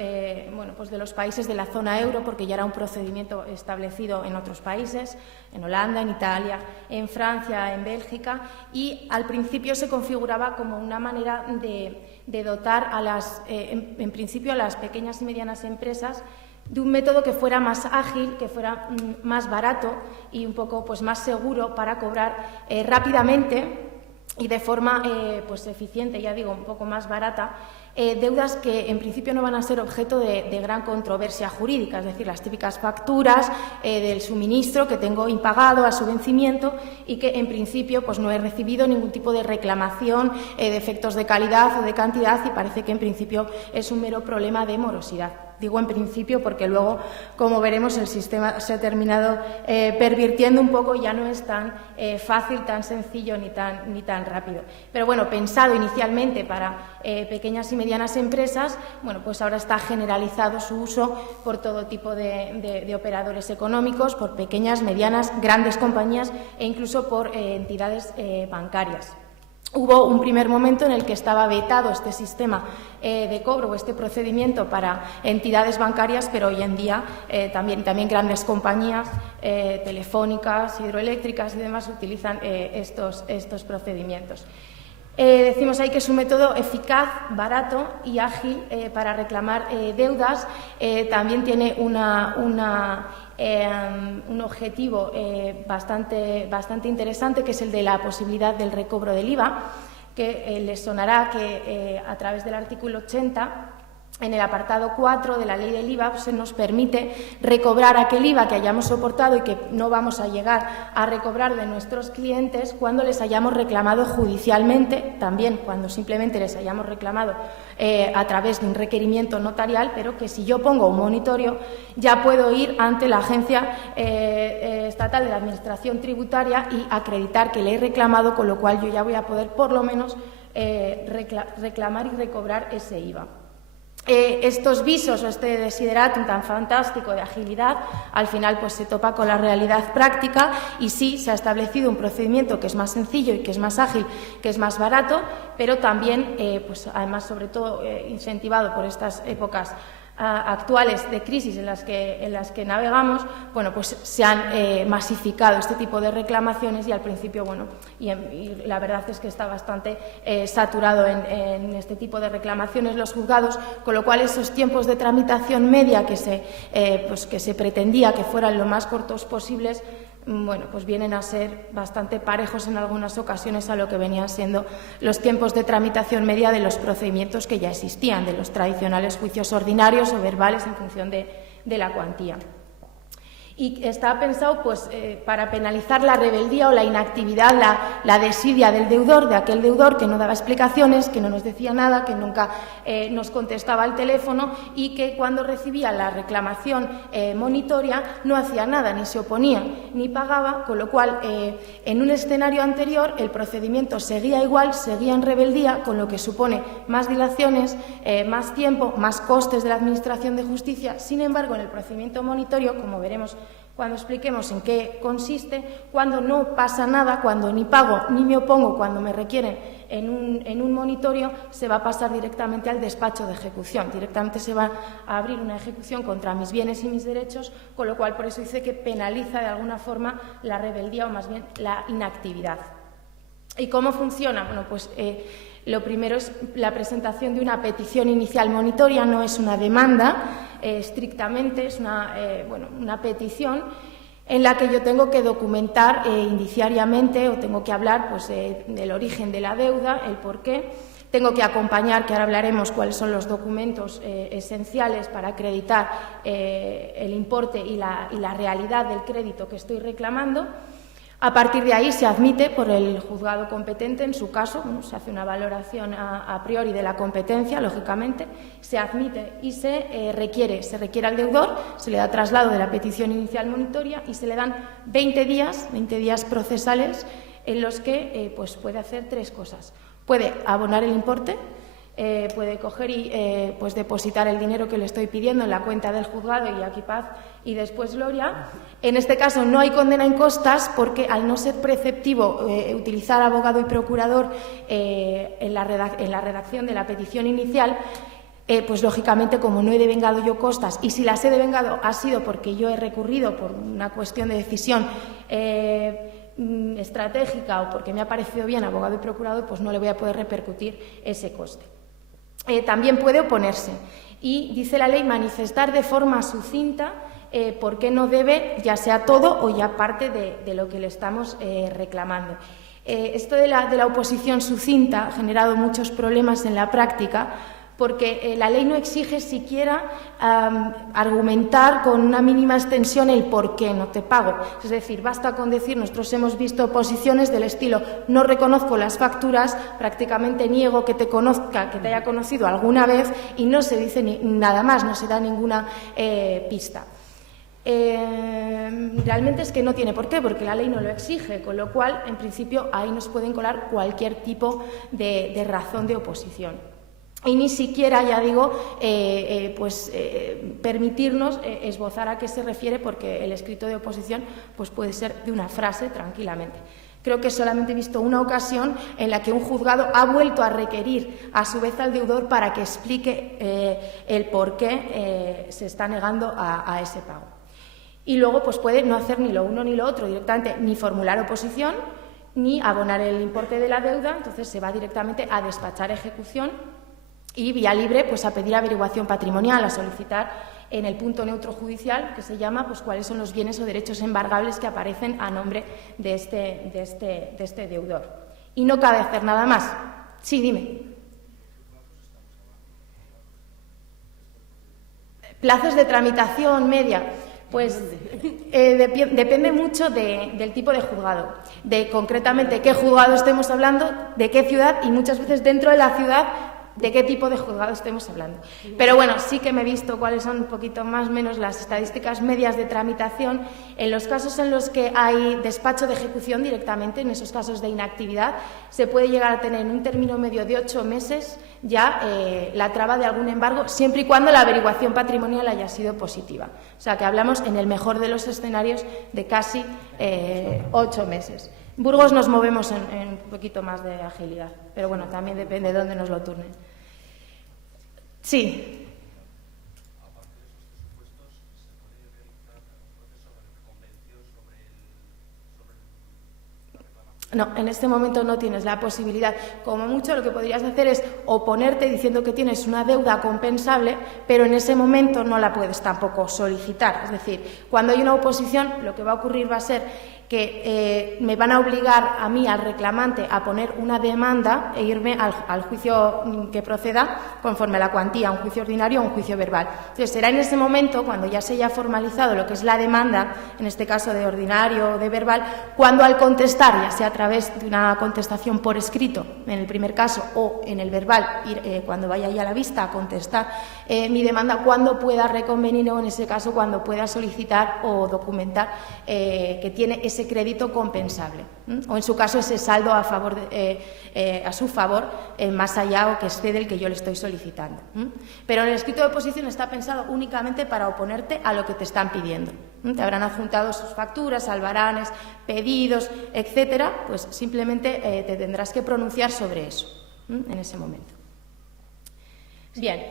países de la zona euro, porque ya era un procedimiento establecido en otros países, en Holanda, en Italia, en Francia, en Bélgica, y al principio se configuraba como una manera de dotar en principio a las pequeñas y medianas empresas de un método que fuera más ágil, que fuera más barato y un poco pues más seguro para cobrar rápidamente y de forma pues eficiente, ya digo, un poco más barata, deudas que en principio no van a ser objeto de gran controversia jurídica, es decir, las típicas facturas del suministro que tengo impagado a su vencimiento y que en principio pues, no he recibido ningún tipo de reclamación de efectos de calidad o de cantidad y parece que en principio es un mero problema de morosidad. Digo en principio porque luego, como veremos, el sistema se ha terminado pervirtiendo un poco, ya no es tan fácil, tan sencillo ni tan rápido. Pero bueno, pensado inicialmente para pequeñas y medianas empresas, bueno, pues ahora está generalizado su uso por todo tipo de operadores económicos, por pequeñas, medianas, grandes compañías e incluso por entidades bancarias. Hubo un primer momento en el que estaba vetado este sistema de cobro o este procedimiento para entidades bancarias, pero hoy en día también grandes compañías telefónicas, hidroeléctricas y demás utilizan estos procedimientos. Decimos ahí que es un método eficaz, barato y ágil para reclamar deudas. También tiene un objetivo bastante interesante, que es el de la posibilidad del recobro del IVA, que les sonará que a través del artículo 80, en el apartado 4 de la ley del IVA, se nos permite recobrar aquel IVA que hayamos soportado y que no vamos a llegar a recobrar de nuestros clientes cuando les hayamos reclamado judicialmente, también cuando simplemente les hayamos reclamado a través de un requerimiento notarial, pero que si yo pongo un monitorio ya puedo ir ante la Agencia Estatal de la Administración Tributaria y acreditar que le he reclamado, con lo cual yo ya voy a poder por lo menos reclamar y recobrar ese IVA. Estos visos o este desideratum tan fantástico de agilidad al final pues se topa con la realidad práctica y sí se ha establecido un procedimiento que es más sencillo y que es más ágil, que es más barato, pero también pues además sobre todo incentivado por estas épocas actuales de crisis en las que navegamos, bueno, pues se han masificado este tipo de reclamaciones y al principio, bueno, y la verdad es que está bastante saturado en este tipo de reclamaciones los juzgados, con lo cual esos tiempos de tramitación media que se pretendía que fueran lo más cortos posibles, bueno, pues vienen a ser bastante parejos en algunas ocasiones a lo que venían siendo los tiempos de tramitación media de los procedimientos que ya existían, de los tradicionales juicios ordinarios o verbales en función de la cuantía. Y está pensado pues, para penalizar la rebeldía o la inactividad, la desidia del deudor, de aquel deudor que no daba explicaciones, que no nos decía nada, que nunca nos contestaba al teléfono y que cuando recibía la reclamación monitoria no hacía nada, ni se oponía, ni pagaba, con lo cual en un escenario anterior el procedimiento seguía igual, seguía en rebeldía, con lo que supone más dilaciones, más tiempo, más costes de la Administración de Justicia. Sin embargo, en el procedimiento monitorio, como veremos cuando expliquemos en qué consiste, cuando no pasa nada, cuando ni pago ni me opongo, cuando me requieren en un monitorio, se va a pasar directamente al despacho de ejecución. Directamente se va a abrir una ejecución contra mis bienes y mis derechos, con lo cual por eso dice que penaliza de alguna forma la rebeldía o más bien la inactividad. ¿Y cómo funciona? Bueno, pues lo primero es la presentación de una petición inicial monitoria, no es una demanda estrictamente, es una petición en la que yo tengo que documentar indiciariamente o tengo que hablar pues, del origen de la deuda, el porqué. Tengo que acompañar, que ahora hablaremos cuáles son los documentos esenciales para acreditar el importe y la realidad del crédito que estoy reclamando. A partir de ahí se admite por el juzgado competente, en su caso, se hace una valoración a priori de la competencia, lógicamente, se admite y se requiere al deudor, se le da traslado de la petición inicial monitoria y se le dan 20 días procesales en los que pues puede hacer tres cosas. Puede abonar el importe, puede coger y pues depositar el dinero que le estoy pidiendo en la cuenta del juzgado y aquí paz y después gloria. En este caso no hay condena en costas porque al no ser preceptivo utilizar abogado y procurador en la redacción de la petición inicial, pues lógicamente como no he devengado yo costas y si las he devengado ha sido porque yo he recurrido por una cuestión de decisión estratégica o porque me ha parecido bien abogado y procurador, pues no le voy a poder repercutir ese coste. También puede oponerse y, dice la ley, manifestar de forma sucinta por qué no debe, ya sea todo o ya parte de lo que le estamos reclamando. Esto de la oposición sucinta ha generado muchos problemas en la práctica porque la ley no exige siquiera argumentar con una mínima extensión el por qué no te pago. Es decir, basta con decir, nosotros hemos visto posiciones del estilo no reconozco las facturas, prácticamente niego que te conozca, que te haya conocido alguna vez, y no se dice nada más, no se da ninguna pista. Realmente es que no tiene por qué, porque la ley no lo exige, con lo cual, en principio, ahí nos pueden colar cualquier tipo de razón de oposición. Y ni siquiera, ya digo, permitirnos esbozar a qué se refiere, porque el escrito de oposición pues puede ser de una frase tranquilamente. Creo que solamente he visto una ocasión en la que un juzgado ha vuelto a requerir a su vez al deudor para que explique el por qué se está negando a ese pago. Y luego pues puede no hacer ni lo uno ni lo otro, directamente ni formular oposición ni abonar el importe de la deuda, entonces se va directamente a despachar ejecución y vía libre pues a pedir averiguación patrimonial, a solicitar en el punto neutro judicial, que se llama pues cuáles son los bienes o derechos embargables que aparecen a nombre de este deudor. Y no cabe hacer nada más. Sí, dime. Plazos de tramitación media. Pues depende mucho del tipo de juzgado, de concretamente qué juzgado estemos hablando, de qué ciudad y muchas veces dentro de la ciudad de qué tipo de juzgado estemos hablando. Pero bueno, sí que me he visto cuáles son un poquito más o menos las estadísticas medias de tramitación. En los casos en los que hay despacho de ejecución directamente, en esos casos de inactividad, se puede llegar a tener en un término medio de 8 meses ya la traba de algún embargo, siempre y cuando la averiguación patrimonial haya sido positiva. O sea, que hablamos en el mejor de los escenarios de casi 8 meses. En Burgos nos movemos en un poquito más de agilidad, pero bueno, también depende de dónde nos lo turnen. Sí. Aparte de esos presupuestos, ¿se puede realizar un proceso de reconvención sobre la reclamación? No, en este momento no tienes la posibilidad. Como mucho lo que podrías hacer es oponerte diciendo que tienes una deuda compensable, pero en ese momento no la puedes tampoco solicitar. Es decir, cuando hay una oposición, lo que va a ocurrir va a ser que me van a obligar a mí, al reclamante, a poner una demanda e irme al juicio que proceda conforme a la cuantía, un juicio ordinario o un juicio verbal. Entonces, será en ese momento, cuando ya se haya formalizado lo que es la demanda, en este caso de ordinario o de verbal, cuando al contestar, ya sea a través de una contestación por escrito, en el primer caso, o en el verbal, cuando vaya ya a la vista a contestar mi demanda, cuando pueda reconvenir o, en ese caso, cuando pueda solicitar o documentar que tiene ese crédito compensable, o en su caso ese saldo a favor a su favor más allá o que excede el que yo le estoy solicitando. Pero el escrito de oposición está pensado únicamente para oponerte a lo que te están pidiendo. Te habrán adjuntado sus facturas, albaranes, pedidos, etcétera, pues simplemente te tendrás que pronunciar sobre eso en ese momento. Bien.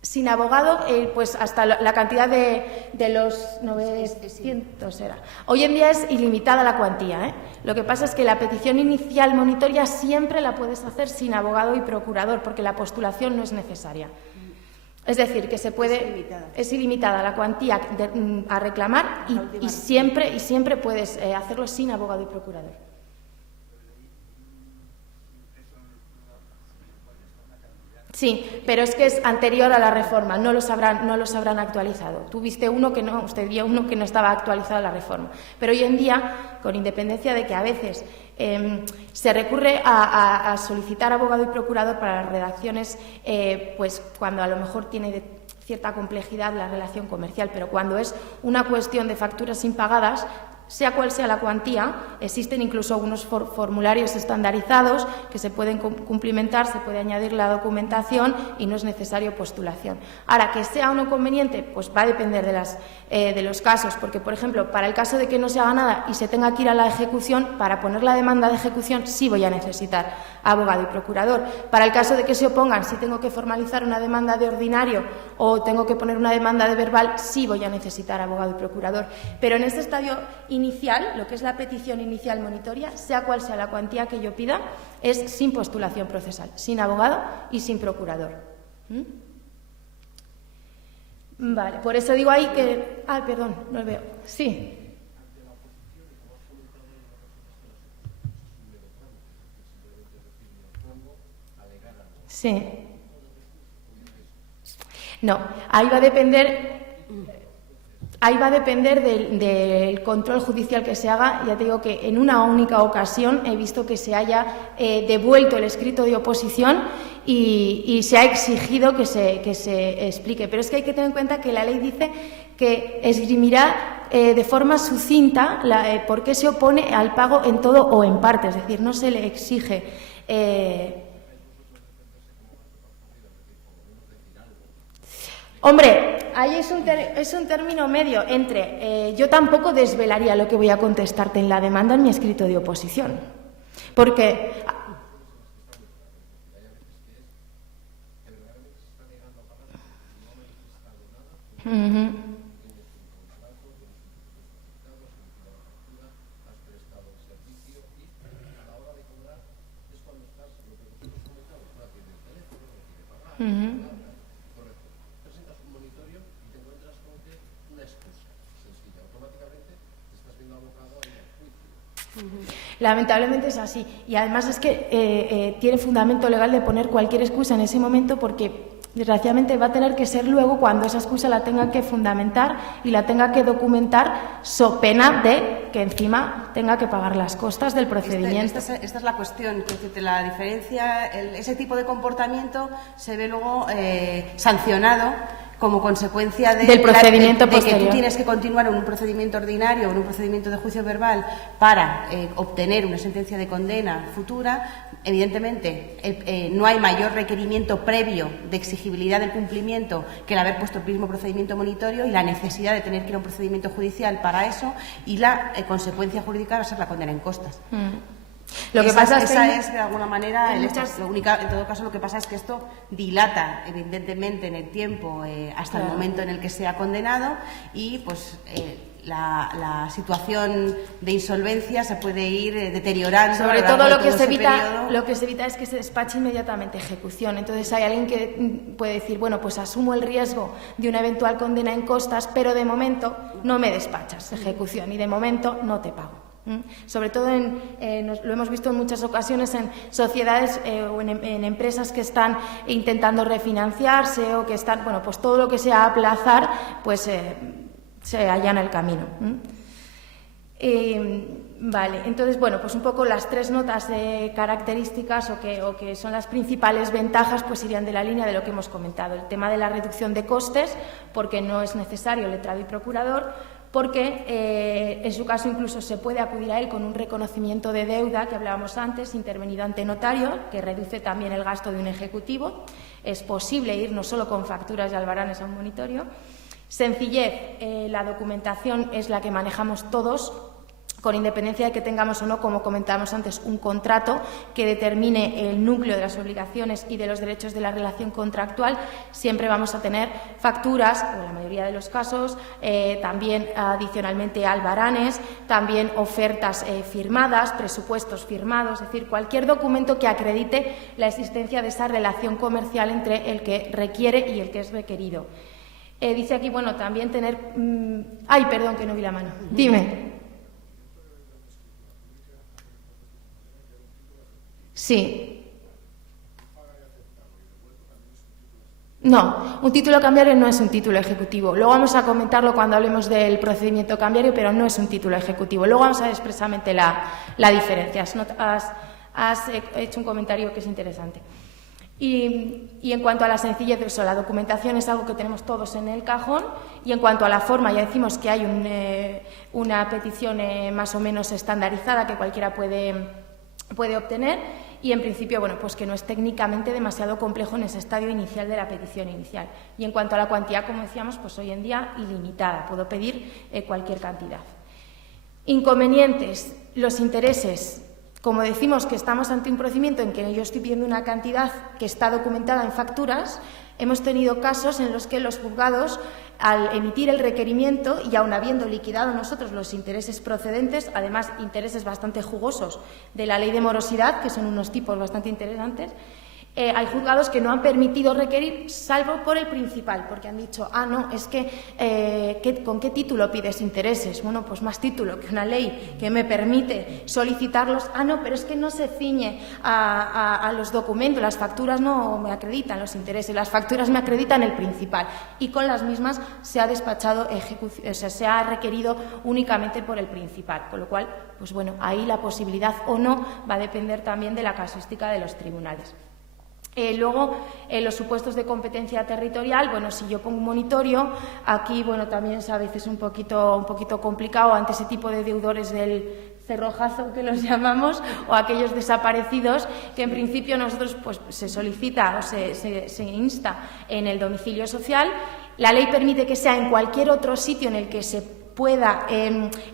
Sin abogado, pues hasta la cantidad de los 900 era. Hoy en día es ilimitada la cuantía, ¿eh? Lo que pasa es que la petición inicial monitoria siempre la puedes hacer sin abogado y procurador, porque la postulación no es necesaria. Es decir, que se puede, es ilimitada la cuantía a reclamar y siempre puedes hacerlo sin abogado y procurador. Sí, pero es que es anterior a la reforma, no los habrán actualizado. Tuviste uno que no, usted vio uno que no estaba actualizado a la reforma. Pero hoy en día, con independencia de que a veces se recurre a solicitar abogado y procurador para las redacciones, pues cuando a lo mejor tiene cierta complejidad la relación comercial, pero cuando es una cuestión de facturas impagadas, sea cual sea la cuantía, existen incluso algunos formularios estandarizados que se pueden cumplimentar, se puede añadir la documentación y no es necesario postulación. Ahora, que sea o no conveniente, pues va a depender de los casos, porque, por ejemplo, para el caso de que no se haga nada y se tenga que ir a la ejecución, para poner la demanda de ejecución sí voy a necesitar abogado y procurador. Para el caso de que se opongan, si tengo que formalizar una demanda de ordinario o tengo que poner una demanda de verbal, sí voy a necesitar abogado y procurador. Pero en este estadio inicial, lo que es la petición inicial monitoria, sea cual sea la cuantía que yo pida, es sin postulación procesal, sin abogado y sin procurador. Vale, por eso digo ahí que... Ah, perdón, no lo veo. Sí. Sí. No, ahí va a depender del control judicial que se haga. Ya te digo que en una única ocasión he visto que se haya devuelto el escrito de oposición y se ha exigido que se explique. Pero es que hay que tener en cuenta que la ley dice que esgrimirá de forma sucinta por qué se opone al pago en todo o en parte. Es decir, no se le exige. Hombre, ahí es un término medio entre yo tampoco desvelaría lo que voy a contestarte en la demanda en mi escrito de oposición, porque lamentablemente es así. Y además es que tiene fundamento legal de poner cualquier excusa en ese momento, porque desgraciadamente va a tener que ser luego cuando esa excusa la tenga que fundamentar y la tenga que documentar, so pena de que encima tenga que pagar las costas del procedimiento. Esta es la cuestión, que la diferencia, ese tipo de comportamiento se ve luego sancionado como consecuencia del procedimiento posterior. Que tú tienes que continuar en un procedimiento ordinario o en un procedimiento de juicio verbal para obtener una sentencia de condena futura. Evidentemente, no hay mayor requerimiento previo de exigibilidad del cumplimiento que el haber puesto el mismo procedimiento monitorio, y la necesidad de tener que ir a un procedimiento judicial para eso, y la consecuencia jurídica va a ser la condena en costas. Lo que pasa es que es de alguna manera en todo caso lo que pasa es que esto dilata evidentemente en el tiempo hasta el momento en el que sea condenado, y pues la situación de insolvencia se puede ir deteriorando. Sobre todo lo que se evita es que se despache inmediatamente ejecución. Entonces hay alguien que puede decir, bueno, pues asumo el riesgo de una eventual condena en costas, pero de momento no me despachas ejecución y de momento no te pago. Sobre todo lo hemos visto en muchas ocasiones en sociedades o en empresas que están intentando refinanciarse o que están, bueno, pues todo lo que sea aplazar, pues se allana el camino. Vale, entonces, bueno, pues un poco las tres notas de características o que son las principales ventajas, pues irían de la línea de lo que hemos comentado. El tema de la reducción de costes, porque no es necesario letrado y procurador, porque en su caso incluso se puede acudir a él con un reconocimiento de deuda que hablábamos antes, intervenido ante notario, que reduce también el gasto de un ejecutivo. Es posible ir no solo con facturas y albaranes a un monitorio. Sencillez, la documentación es la que manejamos todos, con independencia de que tengamos o no, como comentábamos antes, un contrato que determine el núcleo de las obligaciones y de los derechos de la relación contractual. Siempre vamos a tener facturas, o en la mayoría de los casos, también adicionalmente albaranes, también ofertas firmadas, presupuestos firmados, es decir, cualquier documento que acredite la existencia de esa relación comercial entre el que requiere y el que es requerido. Dice aquí, bueno, también tener... Ay, perdón, que no vi la mano. Dime. Sí. No, un título cambiario no es un título ejecutivo. Luego vamos a comentarlo cuando hablemos del procedimiento cambiario, pero no es un título ejecutivo. Luego vamos a ver expresamente la diferencia. Has hecho un comentario que es interesante. Y en cuanto a la sencillez, eso, la documentación es algo que tenemos todos en el cajón, y en cuanto a la forma, ya decimos que hay una petición más o menos estandarizada que cualquiera puede obtener, y en principio, bueno, pues que no es técnicamente demasiado complejo en ese estadio inicial de la petición inicial. Y en cuanto a la cuantía, como decíamos, pues hoy en día ilimitada, puedo pedir cualquier cantidad. Inconvenientes, los intereses. Como decimos que estamos ante un procedimiento en que yo estoy pidiendo una cantidad que está documentada en facturas, hemos tenido casos en los que los juzgados, al emitir el requerimiento y aun habiendo liquidado nosotros los intereses procedentes, además intereses bastante jugosos de la ley de morosidad, que son unos tipos bastante interesantes, hay juzgados que no han permitido requerir, salvo por el principal, porque han dicho, no, es que ¿con qué título pides intereses? Bueno, pues más título que una ley que me permite solicitarlos. No, pero es que no se ciñe a los documentos, las facturas no me acreditan los intereses, las facturas me acreditan el principal. Y con las mismas se ha despachado se ha requerido únicamente por el principal, con lo cual, pues bueno, ahí la posibilidad o no va a depender también de la casuística de los tribunales. Luego, los supuestos de competencia territorial, bueno, si yo pongo un monitorio, aquí, bueno, también es a veces un poquito complicado ante ese tipo de deudores del cerrojazo que los llamamos, o aquellos desaparecidos, que en principio nosotros pues se solicita o se insta en el domicilio social. La ley permite que sea en cualquier otro sitio en el que se pueda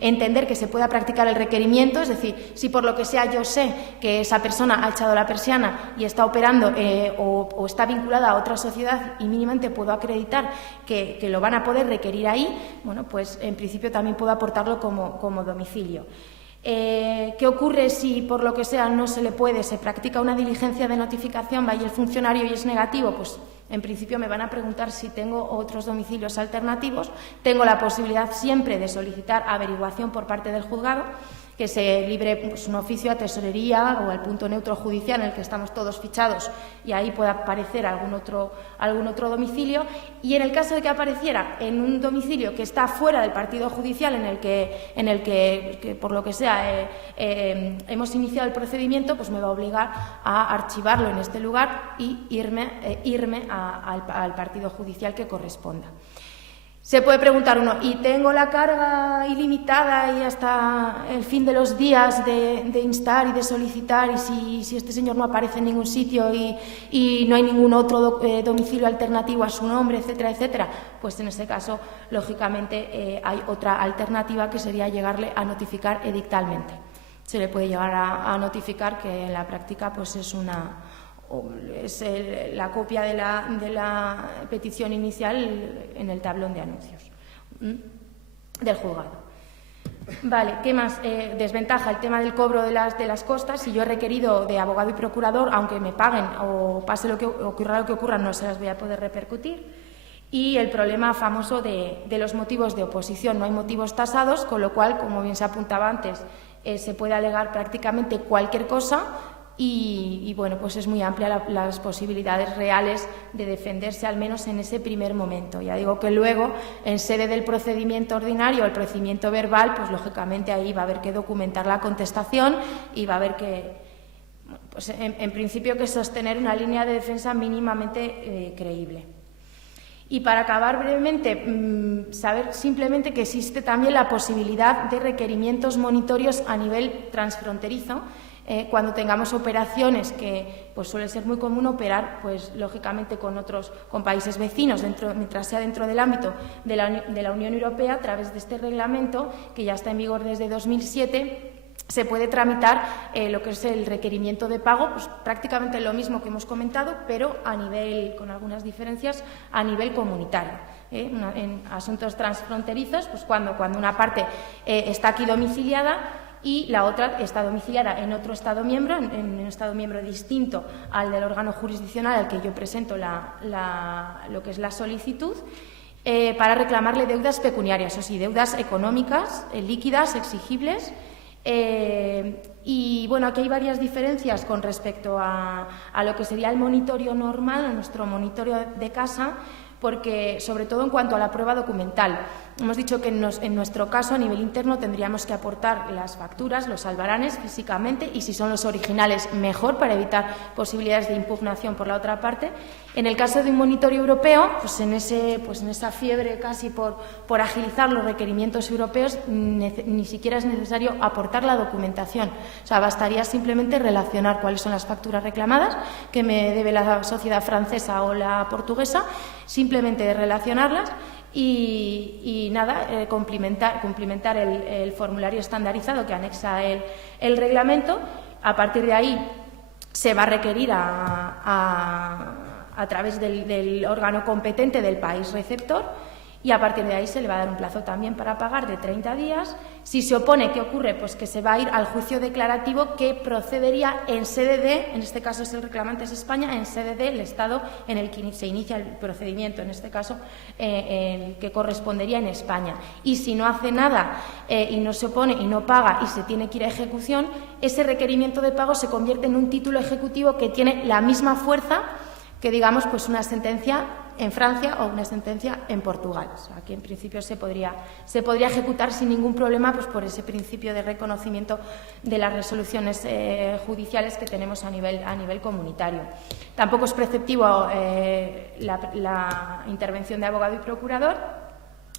entender que se pueda practicar el requerimiento, es decir, si por lo que sea yo sé que esa persona ha echado la persiana y está operando o está vinculada a otra sociedad y mínimamente puedo acreditar que lo van a poder requerir ahí, bueno, pues en principio también puedo aportarlo como domicilio. ¿Qué ocurre si por lo que sea no se le puede, se practica una diligencia de notificación, va y el funcionario y es negativo? Pues en principio me van a preguntar si tengo otros domicilios alternativos. Tengo la posibilidad siempre de solicitar averiguación por parte del juzgado, que se libre pues, un oficio a tesorería o al punto neutro judicial en el que estamos todos fichados y ahí pueda aparecer algún otro domicilio. Y en el caso de que apareciera en un domicilio que está fuera del partido judicial en el que por lo que sea hemos iniciado el procedimiento, pues me va a obligar a archivarlo en este lugar y irme al partido judicial que corresponda. Se puede preguntar uno, ¿y tengo la carga ilimitada y hasta el fin de los días de instar y de solicitar? Y si este señor no aparece en ningún sitio y no hay ningún otro domicilio alternativo a su nombre, etcétera, etcétera, pues en ese caso, lógicamente, hay otra alternativa que sería llegarle a notificar edictalmente. Se le puede llegar a notificar, que en la práctica pues es la copia de la petición inicial en el tablón de anuncios del juzgado. Vale, ¿qué más? Desventaja, el tema del cobro de las costas. Si yo he requerido de abogado y procurador, aunque me paguen o pase lo que ocurra, no se las voy a poder repercutir. Y el problema famoso de los motivos de oposición. No hay motivos tasados, con lo cual, como bien se apuntaba antes, se puede alegar prácticamente cualquier cosa. Y bueno, pues es muy amplia las posibilidades reales de defenderse, al menos en ese primer momento. Ya digo que luego, en sede del procedimiento ordinario, el procedimiento verbal, pues lógicamente ahí va a haber que documentar la contestación y va a haber que, pues en principio, que sostener una línea de defensa mínimamente creíble. Y para acabar brevemente, saber simplemente que existe también la posibilidad de requerimientos monitorios a nivel transfronterizo. Cuando tengamos operaciones que pues suele ser muy común operar, pues lógicamente con países vecinos, mientras sea dentro del ámbito de la Unión Europea, a través de este reglamento, que ya está en vigor desde 2007, se puede tramitar lo que es el requerimiento de pago, pues prácticamente lo mismo que hemos comentado, pero con algunas diferencias, a nivel comunitario. En asuntos transfronterizos, pues cuando una parte está aquí domiciliada y la otra está domiciliada en otro Estado miembro, en un Estado miembro distinto al del órgano jurisdiccional al que yo presento lo que es la solicitud, para reclamarle deudas pecuniarias, o sí, deudas económicas, líquidas, exigibles. Y bueno, aquí hay varias diferencias con respecto a lo que sería el monitorio normal, a nuestro monitorio de casa, porque sobre todo en cuanto a la prueba documental. Hemos dicho que en nuestro caso, a nivel interno, tendríamos que aportar las facturas, los albaranes físicamente, y si son los originales, mejor, para evitar posibilidades de impugnación por la otra parte. En el caso de un monitorio europeo, pues en esa fiebre casi por agilizar los requerimientos europeos, ni siquiera es necesario aportar la documentación. O sea, bastaría simplemente relacionar cuáles son las facturas reclamadas que me debe la sociedad francesa o la portuguesa, simplemente de relacionarlas y nada, cumplimentar el formulario estandarizado que anexa el reglamento. A partir de ahí se va a requerir a través del órgano competente del país receptor, y a partir de ahí se le va a dar un plazo también para pagar de 30 días. Si se opone, ¿qué ocurre? Pues que se va a ir al juicio declarativo que procedería en sede de, en este caso es el reclamante es España, en sede del Estado en el que se inicia el procedimiento, en este caso que correspondería en España. Y si no hace nada y no se opone y no paga y se tiene que ir a ejecución, ese requerimiento de pago se convierte en un título ejecutivo que tiene la misma fuerza que, digamos, pues una sentencia en Francia o una sentencia en Portugal. O sea, aquí en principio se podría ejecutar sin ningún problema, pues por ese principio de reconocimiento de las resoluciones judiciales que tenemos a nivel comunitario. Tampoco es preceptivo la intervención de abogado y procurador.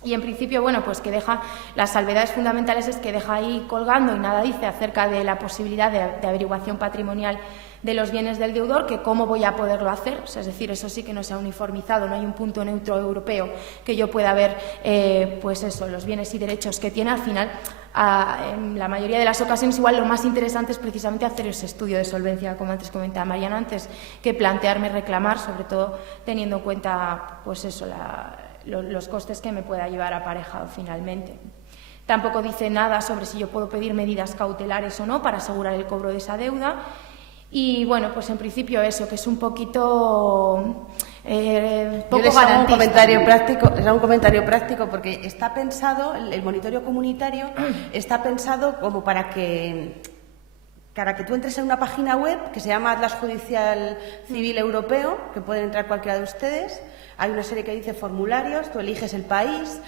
Y en principio, bueno, pues que deja, las salvedades fundamentales es que deja ahí colgando y nada dice acerca de la posibilidad de averiguación patrimonial de los bienes del deudor, que cómo voy a poderlo hacer, o sea, es decir, eso sí que no se ha uniformizado, no hay un punto neutro europeo que yo pueda ver, pues eso, los bienes y derechos que tiene. Al final, en la mayoría de las ocasiones, igual lo más interesante es precisamente hacer ese estudio de solvencia, como antes comentaba Mariana, antes que plantearme reclamar, sobre todo teniendo en cuenta, pues eso, los costes que me pueda llevar aparejado finalmente. Tampoco dice nada sobre si yo puedo pedir medidas cautelares o no para asegurar el cobro de esa deuda. Y bueno, pues en principio eso, que es un poquito poco garantista. Un comentario práctico porque está pensado, el monitoreo comunitario está pensado como para que tú entres en una página web que se llama Atlas Judicial Civil Europeo, que pueden entrar cualquiera de ustedes. Hay una serie que dice formularios, tú eliges el país,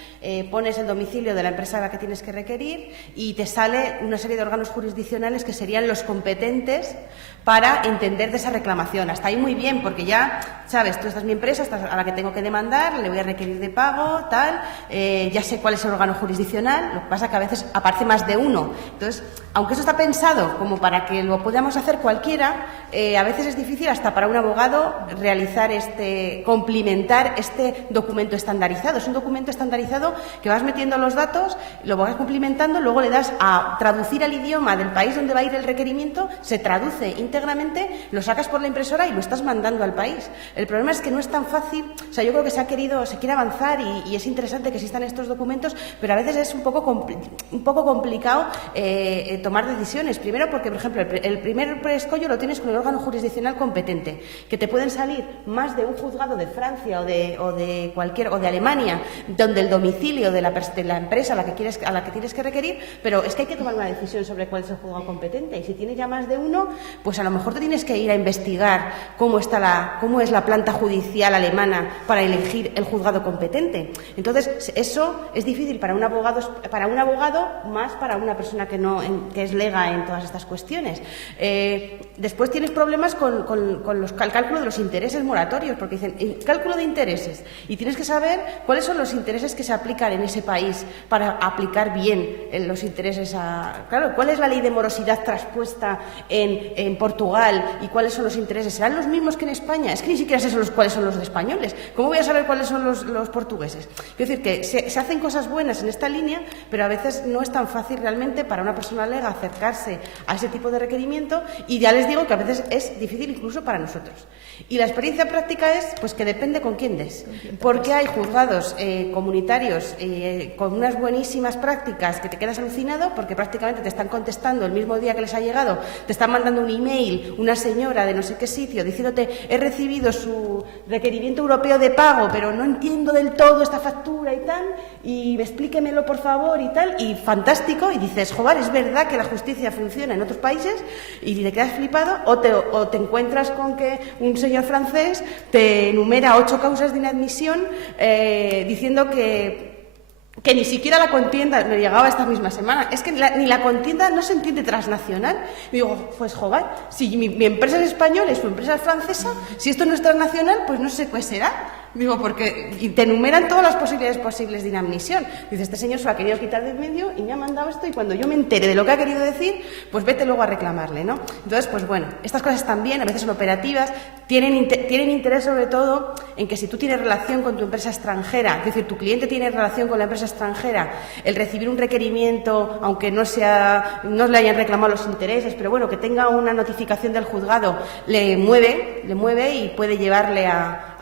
pones el domicilio de la empresa a la que tienes que requerir y te sale una serie de órganos jurisdiccionales que serían los competentes para entender de esa reclamación. Hasta ahí muy bien, porque ya sabes, tú esta es mi empresa, esta es a la que tengo que demandar, le voy a requerir de pago, tal, ya sé cuál es el órgano jurisdiccional, lo que pasa es que a veces aparece más de uno. Entonces, aunque eso está pensado como para que lo podamos hacer cualquiera, a veces es difícil hasta para un abogado realizar complementar este documento estandarizado. Es un documento estandarizado que vas metiendo los datos, lo vas cumplimentando, luego le das a traducir al idioma del país donde va a ir el requerimiento, se traduce íntegramente, lo sacas por la impresora y lo estás mandando al país. El problema es que no es tan fácil, o sea, yo creo que se quiere avanzar y es interesante que existan estos documentos, pero a veces es un poco complicado tomar decisiones. Primero porque, por ejemplo, el primer escollo lo tienes con el órgano jurisdiccional competente, que te pueden salir más de un juzgado de Francia o de Alemania, donde el domicilio de la empresa a la que tienes que requerir, pero es que hay que tomar una decisión sobre cuál es el juzgado competente. Y si tienes ya más de uno, pues a lo mejor te tienes que ir a investigar cómo es la planta judicial alemana para elegir el juzgado competente. Entonces, eso es difícil para un abogado, más para una persona que es lega en todas estas cuestiones. Después tienes problemas con el cálculo de los intereses moratorios, porque dicen cálculo de intereses, y tienes que saber cuáles son los intereses que se aplican en ese país para aplicar bien los intereses claro, cuál es la ley de morosidad traspuesta en Portugal y cuáles son los intereses. ¿Serán los mismos que en España? Es que ni siquiera sé cuáles son los de españoles. ¿Cómo voy a saber cuáles son los portugueses? Quiero decir que se hacen cosas buenas en esta línea, pero a veces no es tan fácil realmente para una persona lega acercarse a ese tipo de requerimiento, y ya les digo que a veces es difícil incluso para nosotros. Y la experiencia práctica es pues que depende con quién des, porque hay juzgados comunitarios con unas buenísimas prácticas que te quedas alucinado, porque prácticamente te están contestando el mismo día que les ha llegado, te están mandando un email una señora de no sé qué sitio diciéndote: he recibido su requerimiento europeo de pago, pero no entiendo del todo esta factura y tal, y explíquemelo por favor y tal, y fantástico, y dices: joder, es verdad que la justicia funciona en otros países, y te quedas flipado, o te encuentras con que un señor francés te enumera 8 causas de inadmisión diciendo que ni siquiera la contienda, me llegaba esta misma semana, es que ni la contienda no se entiende transnacional. Y digo, pues joder, si mi empresa es española y su empresa es francesa, si esto no es transnacional, pues no sé qué será. Digo, porque te enumeran todas las posibilidades posibles de inadmisión. Dice, este señor se lo ha querido quitar de en medio y me ha mandado esto, y cuando yo me entere de lo que ha querido decir, pues vete luego a reclamarle, ¿no? Entonces, pues bueno, estas cosas también a veces son operativas, tienen interés sobre todo en que si tú tienes relación con tu empresa extranjera, es decir, tu cliente tiene relación con la empresa extranjera, el recibir un requerimiento, aunque no le hayan reclamado los intereses, pero bueno, que tenga una notificación del juzgado, le mueve y puede llevarle a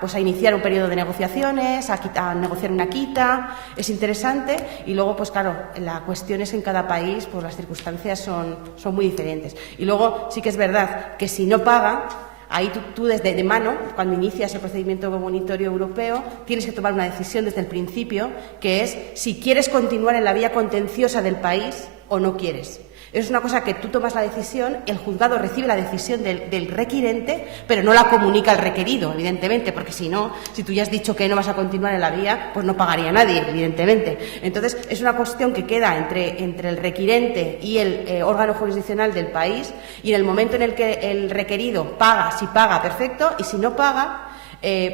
pues a iniciar un periodo de negociaciones, a negociar una quita. Es interesante y luego, pues claro, la cuestión es que en cada país pues las circunstancias son muy diferentes. Y luego sí que es verdad que si no paga, ahí tú desde de mano, cuando inicias el procedimiento monitorio europeo, tienes que tomar una decisión desde el principio, que es si quieres continuar en la vía contenciosa del país o no quieres. Es una cosa que tú tomas la decisión, el juzgado recibe la decisión del requirente, pero no la comunica al requerido, evidentemente, porque si no, si tú ya has dicho que no vas a continuar en la vía, pues no pagaría nadie, evidentemente. Entonces, es una cuestión que queda entre el requirente y el órgano jurisdiccional del país, y en el momento en el que el requerido paga, si paga, perfecto, y si no paga,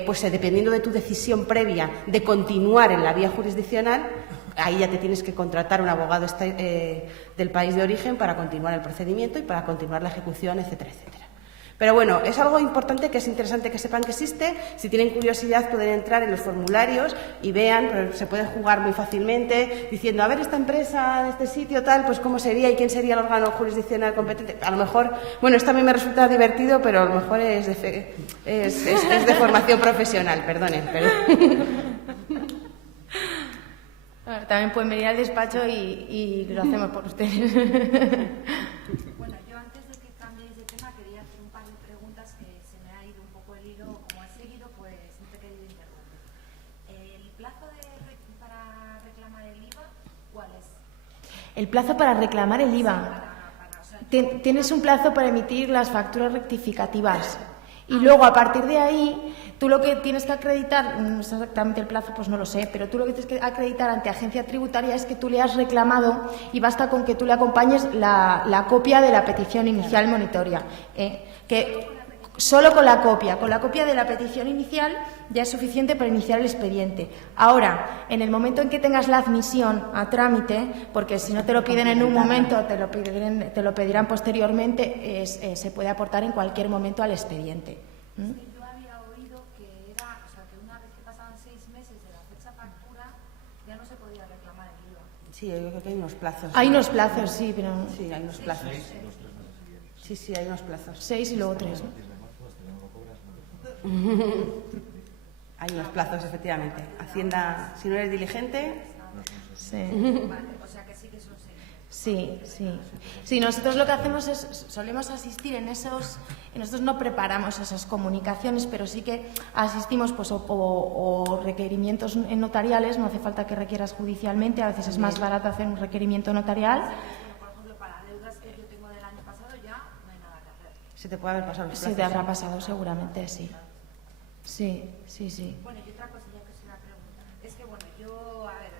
pues dependiendo de tu decisión previa de continuar en la vía jurisdiccional, ahí ya te tienes que contratar un abogado del país de origen para continuar el procedimiento y para continuar la ejecución, etcétera, etcétera. Pero bueno, es algo importante, que es interesante que sepan que existe. Si tienen curiosidad pueden entrar en los formularios y vean, pero se puede jugar muy fácilmente diciendo, a ver, esta empresa, este sitio, tal, pues cómo sería y quién sería el órgano jurisdiccional competente. A lo mejor, bueno, esto a mí me resulta divertido, pero a lo mejor es de formación profesional, perdonen. Pero... También pueden venir al despacho y lo hacemos por ustedes. Bueno, yo antes de que cambiéis de tema quería hacer un par de preguntas que se me ha ido un poco el hilo. Como he seguido, pues no te he querido interrumpir. ¿El plazo para reclamar el IVA cuál es? El plazo para reclamar el IVA. Tienes un plazo para emitir las facturas rectificativas. Y luego, a partir de ahí, tú lo que tienes que acreditar, no sé exactamente el plazo, pues no lo sé, pero tú lo que tienes que acreditar ante agencia tributaria es que tú le has reclamado, y basta con que tú le acompañes la copia de la petición inicial monitoria. Que solo con la copia de la petición inicial ya es suficiente para iniciar el expediente. Ahora, en el momento en que tengas la admisión a trámite, porque si no te lo piden en un momento, te lo pedirán posteriormente, se puede aportar en cualquier momento al expediente. Yo había oído que era, o sea, que una vez que pasaban 6 meses de la fecha factura, ya no se podía reclamar el IVA. Sí, yo creo que hay unos plazos. Hay unos plazos, sí, pero... Sí, hay unos plazos. Sí, hay unos plazos. 6 y luego 3, ¿no? Hay unos plazos, efectivamente. Hacienda, si no eres diligente... Sí. Vale, o sea que sí que son 6. Sí, sí. Sí, nosotros lo que hacemos es, solemos asistir en esos, nosotros no preparamos esas comunicaciones, pero sí que asistimos pues o requerimientos notariales, no hace falta que requieras judicialmente, a veces es más barato hacer un requerimiento notarial. Por ejemplo, para deudas que yo tengo del año pasado ya no hay nada que hacer. Se te puede haber pasado los Se plazos. te habrá pasado seguramente, sí. Sí. Bueno, y otra cosilla que es una pregunta. Es que, bueno, yo, a ver,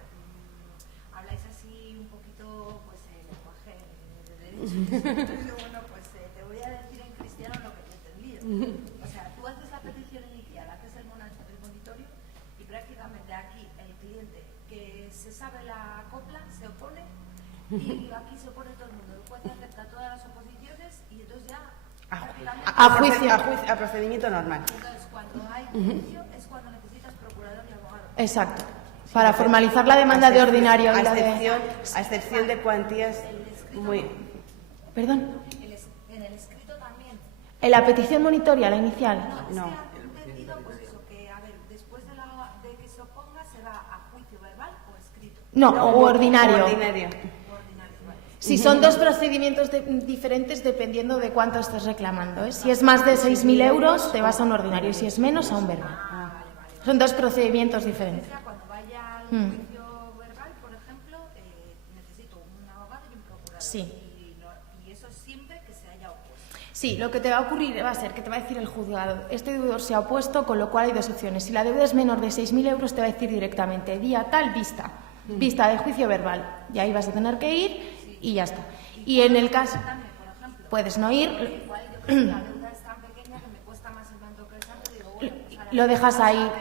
habláis así un poquito, pues, el lenguaje de derecho. Entonces, bueno, pues te voy a decir en cristiano lo que yo he entendido. O sea, tú haces la petición inicial, haces el monitorio y prácticamente aquí el cliente que se sabe la copla se opone y aquí se opone todo el mundo. El juez acepta todas las oposiciones y entonces ya... A juicio. A procedimiento normal. Entonces, cuando hay juicio es cuando necesitas procurador y abogado. Exacto. Para formalizar la demanda de ordinario. A excepción de cuantías muy... ¿Perdón? En el escrito también. En la petición monitoria, la inicial. No. He entendido, pues eso, que, a ver, después de que se oponga, ¿se va a juicio verbal o escrito? No, o ordinario. Ordinario. Si son dos procedimientos diferentes dependiendo de cuánto estés reclamando, ¿eh? Si es más de 6.000 euros, te vas a un ordinario, y si es menos, a un verbal. Son dos procedimientos diferentes. Cuando vaya al juicio verbal, por ejemplo, necesito un abogado y un procurador. Sí. Y eso siempre que se haya opuesto. Sí, lo que te va a ocurrir va a ser que te va a decir el juzgado, este deudor se ha opuesto, con lo cual hay dos opciones. Si la deuda es menor de 6.000 euros, te va a decir directamente, día tal, vista de juicio verbal. Y ahí vas a tener que ir y ya está. Y en el caso, puedes no ir, Igual yo creo que la deuda es tan pequeña que me cuesta más el tanto que el santo, digo, bueno, pues ahora lo dejas ahí.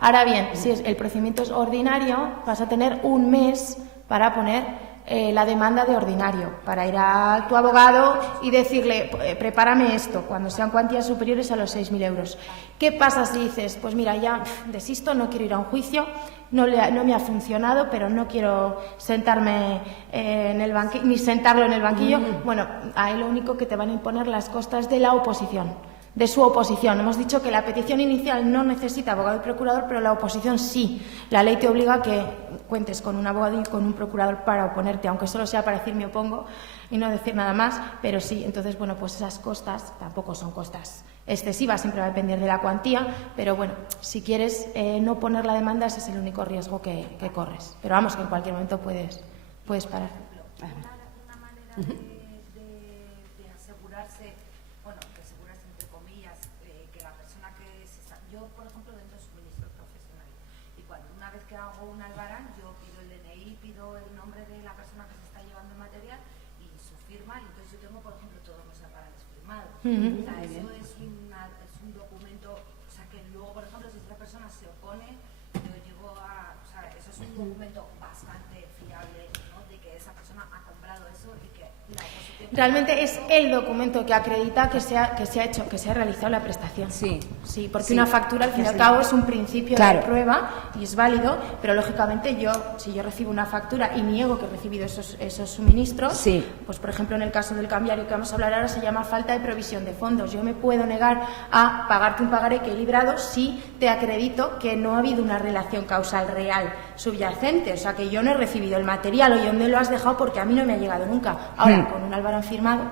Ahora bien, si el procedimiento es ordinario, vas a tener un mes para poner la demanda de ordinario, para ir a tu abogado y decirle, prepárame esto, cuando sean cuantías superiores a los 6.000 euros. ¿Qué pasa si dices, pues mira, ya desisto, no quiero ir a un juicio, no me ha funcionado, pero no quiero sentarme en el banquillo, ni sentarlo en el banquillo? Bueno, ahí lo único que te van a imponer las costas de la oposición. de su oposición. Hemos dicho que la petición inicial no necesita abogado y procurador, pero la oposición sí. La ley te obliga a que cuentes con un abogado y con un procurador para oponerte, aunque solo sea para decir me opongo y no decir nada más, pero sí. Entonces, bueno, pues esas costas tampoco son costas excesivas, siempre va a depender de la cuantía, pero bueno, si quieres no poner la demanda, ese es el único riesgo que corres. Pero vamos, que en cualquier momento puedes parar. Una manera de asegurarse, bueno, de asegurarse entre comillas, que la persona que se está... Yo, por ejemplo, vendo suministros profesionales y una vez que hago un albarán, yo pido el DNI, pido el nombre de la persona que se está llevando el material y su firma, y entonces yo tengo, por ejemplo, todos los albaranes firmados. O sea, eso es un documento, o sea, que luego, por ejemplo, si esta persona se opone, yo llego a... O sea, eso es un documento bastante fiable, ¿no?, de que esa persona ha comprado eso y que la oposición... Realmente es el documento que acredita que se ha realizado la prestación. Sí. Sí, porque una factura al fin y al cabo es un principio de prueba y es válido, pero lógicamente si yo recibo una factura y niego que he recibido esos suministros, pues por ejemplo en el caso del cambiario que vamos a hablar ahora se llama falta de provisión de fondos. Yo me puedo negar a pagarte un pagaré que he librado si te acredito que no ha habido una relación causal real subyacente, o sea que yo no he recibido el material o yo me lo has dejado porque a mí no me ha llegado nunca. Ahora, con un albarán firmado,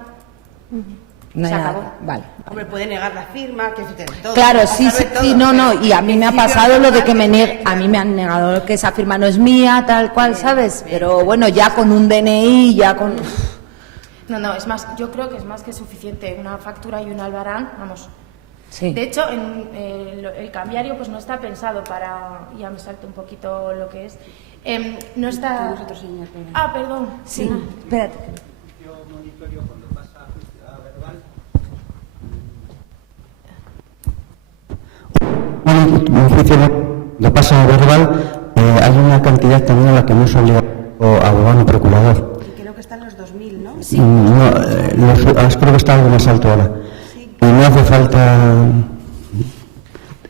no se acabó. Vale. Hombre, puede negar la firma, que todo. Claro, sí, y a mí me ha pasado lo de que a mí me han negado que esa firma no es mía, tal cual, ¿sabes? Pero bueno, ya con un DNI, ya con... No, es más, yo creo que es más que suficiente una factura y un albarán, vamos. Sí. De hecho, el cambiario pues no está pensado para... Ya me salto un poquito lo que es. No está... Perdón. Sí, espérate. Monitorio cuando pasa a verbal. Un juicio cuando pasa a verbal hay una cantidad también a la que no es obligado abogado o procurador. Creo que están los 2.000, ¿no? Sí. No, creo que está algo más alto ahora. Y no hace falta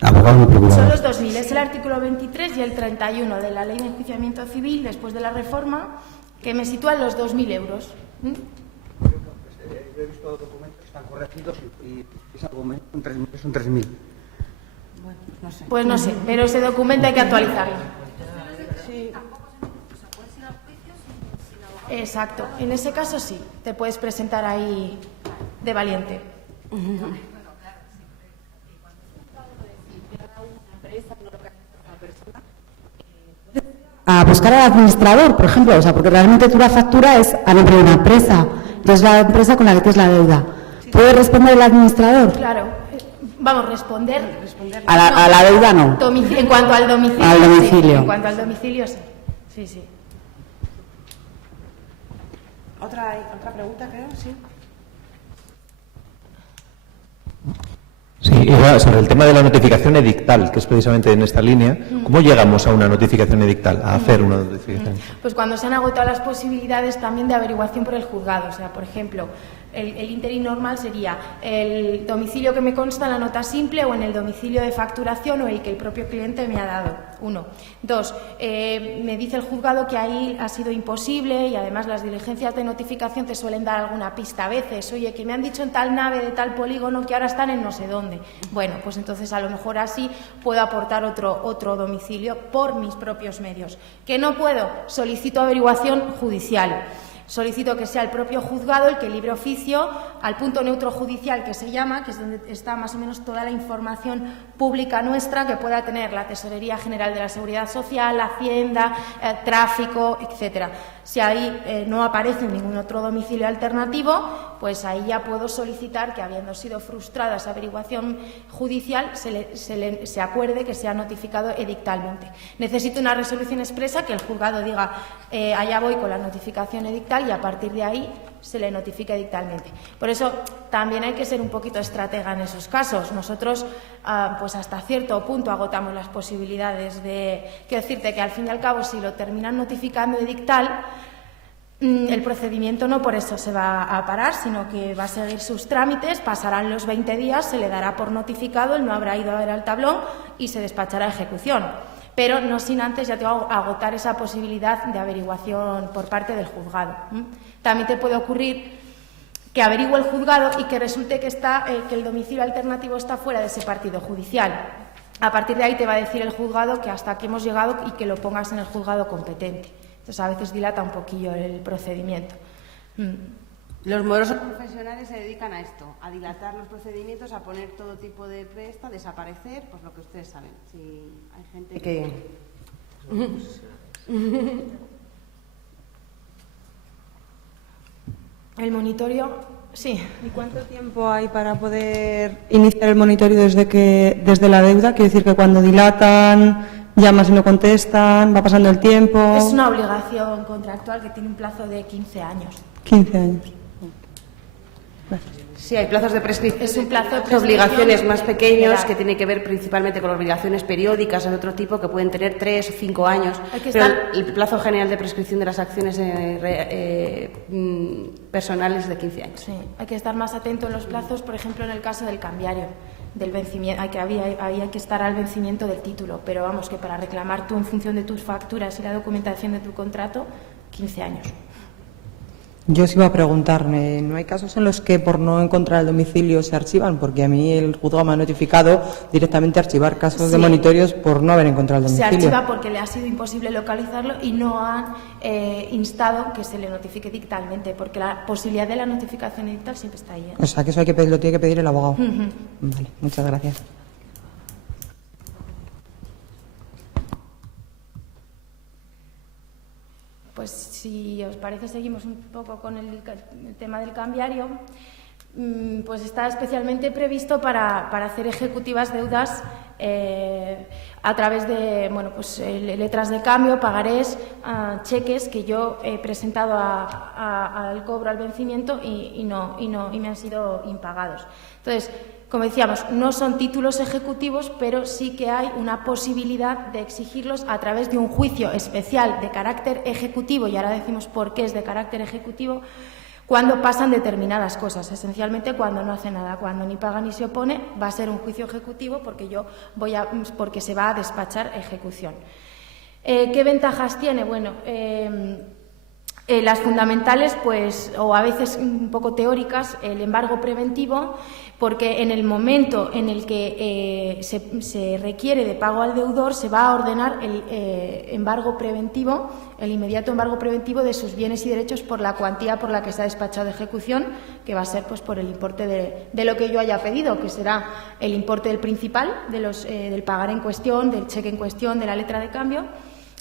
abogado ni procurador. Son los 2.000, es el artículo 23 y el 31 de la Ley de Enjuiciamiento Civil, después de la reforma, que me sitúa en los 2.000 euros. Yo he visto documentos que están corregidos y ese argumento son 3.000. Bueno, no sé. Pues no sé, pero ese documento hay que actualizarlo. Sí. Exacto, en ese caso sí, te puedes presentar ahí de valiente. A buscar al administrador, por ejemplo, o sea, porque realmente tú la factura es a nombre de una empresa, entonces la empresa con la que tienes la deuda. ¿Puede responder el administrador? Claro, vamos, responder A la deuda no. En cuanto al domicilio. Al domicilio. Sí, en cuanto al domicilio, sí. Sí. Otra pregunta, creo, sí. Sí, igual, sobre el tema de la notificación edictal, que es precisamente en esta línea, ¿cómo llegamos a una notificación edictal, a hacer una notificación? Pues cuando se han agotado las posibilidades también de averiguación por el juzgado. O sea, por ejemplo, el ínterin normal sería el domicilio que me consta en la nota simple o en el domicilio de facturación o el que el propio cliente me ha dado. 1. 2. Me dice el juzgado que ahí ha sido imposible y además las diligencias de notificación te suelen dar alguna pista a veces. Oye, que me han dicho en tal nave de tal polígono que ahora están en no sé dónde. Bueno, pues entonces a lo mejor así puedo aportar otro domicilio por mis propios medios. ¿Que no puedo? Solicito averiguación judicial. Solicito que sea el propio juzgado el que libre oficio al punto neutro judicial que se llama, que es donde está más o menos toda la información pública nuestra que pueda tener la Tesorería General de la Seguridad Social, la Hacienda, tráfico, etcétera. Si ahí no aparece ningún otro domicilio alternativo, pues ahí ya puedo solicitar que, habiendo sido frustrada esa averiguación judicial, se acuerde que sea notificado edictalmente. Necesito una resolución expresa que el juzgado diga allá voy con la notificación edictal y a partir de ahí se le notifica edictalmente. Por eso también hay que ser un poquito estratega en esos casos. Nosotros, pues hasta cierto punto agotamos las posibilidades de... Quiero decirte que al fin y al cabo, si lo terminan notificando edictal, el procedimiento no por eso se va a parar, sino que va a seguir sus trámites, pasarán los 20 días, se le dará por notificado, él no habrá ido a ver al tablón y se despachará a ejecución. Pero no sin antes, ya tengo que agotar esa posibilidad de averiguación por parte del juzgado. También te puede ocurrir que averigüe el juzgado y que resulte que el domicilio alternativo está fuera de ese partido judicial. A partir de ahí te va a decir el juzgado que hasta aquí hemos llegado y que lo pongas en el juzgado competente. Entonces, a veces dilata un poquillo el procedimiento. Los morosos profesionales se dedican a esto, a dilatar los procedimientos, a poner todo tipo de presta, desaparecer, pues lo que ustedes saben. Si hay gente que... El monitorio, sí. ¿Y cuánto tiempo hay para poder iniciar el monitoreo desde la deuda? Quiero decir que cuando dilatan, llamas y no contestan, va pasando el tiempo. Es una obligación contractual que tiene un plazo de 15 años. 15 años. Gracias. Sí, hay plazos de prescripción. Es un plazo de obligaciones más pequeños que tienen que ver principalmente con obligaciones periódicas de otro tipo que pueden tener 3 o 5 años. Pero el plazo general de prescripción de las acciones personales de 15 años. Sí, hay que estar más atento en los plazos, por ejemplo, en el caso del cambiario, del vencimiento. Hay que estar al vencimiento del título, pero vamos, que para reclamar tú en función de tus facturas y la documentación de tu contrato, 15 años. Yo os iba a preguntarme, ¿no hay casos en los que por no encontrar el domicilio se archivan? Porque a mí el juzgado me ha notificado directamente archivar casos de monitorios por no haber encontrado el domicilio. Se archiva porque le ha sido imposible localizarlo y no han instado que se le notifique dictalmente, porque la posibilidad de la notificación dictal siempre está ahí. O sea, que eso lo tiene que pedir el abogado. Vale, muchas gracias. Pues si os parece, seguimos un poco con el tema del cambiario. Pues está especialmente previsto para hacer ejecutivas deudas a través de letras de cambio, pagarés, cheques que yo he presentado al cobro, al vencimiento y me han sido impagados. Entonces, como decíamos, no son títulos ejecutivos, pero sí que hay una posibilidad de exigirlos a través de un juicio especial de carácter ejecutivo, y ahora decimos por qué es de carácter ejecutivo, cuando pasan determinadas cosas, esencialmente cuando no hace nada, cuando ni paga ni se opone, va a ser un juicio ejecutivo porque se va a despachar ejecución. ¿Qué ventajas tiene? Bueno, las fundamentales, pues, o a veces un poco teóricas, el embargo preventivo, porque en el momento en el que se requiere de pago al deudor, se va a ordenar el embargo preventivo, el inmediato embargo preventivo de sus bienes y derechos por la cuantía por la que se ha despachado de ejecución, que va a ser pues por el importe de lo que yo haya pedido, que será el importe del principal, del pagar en cuestión, del cheque en cuestión, de la letra de cambio,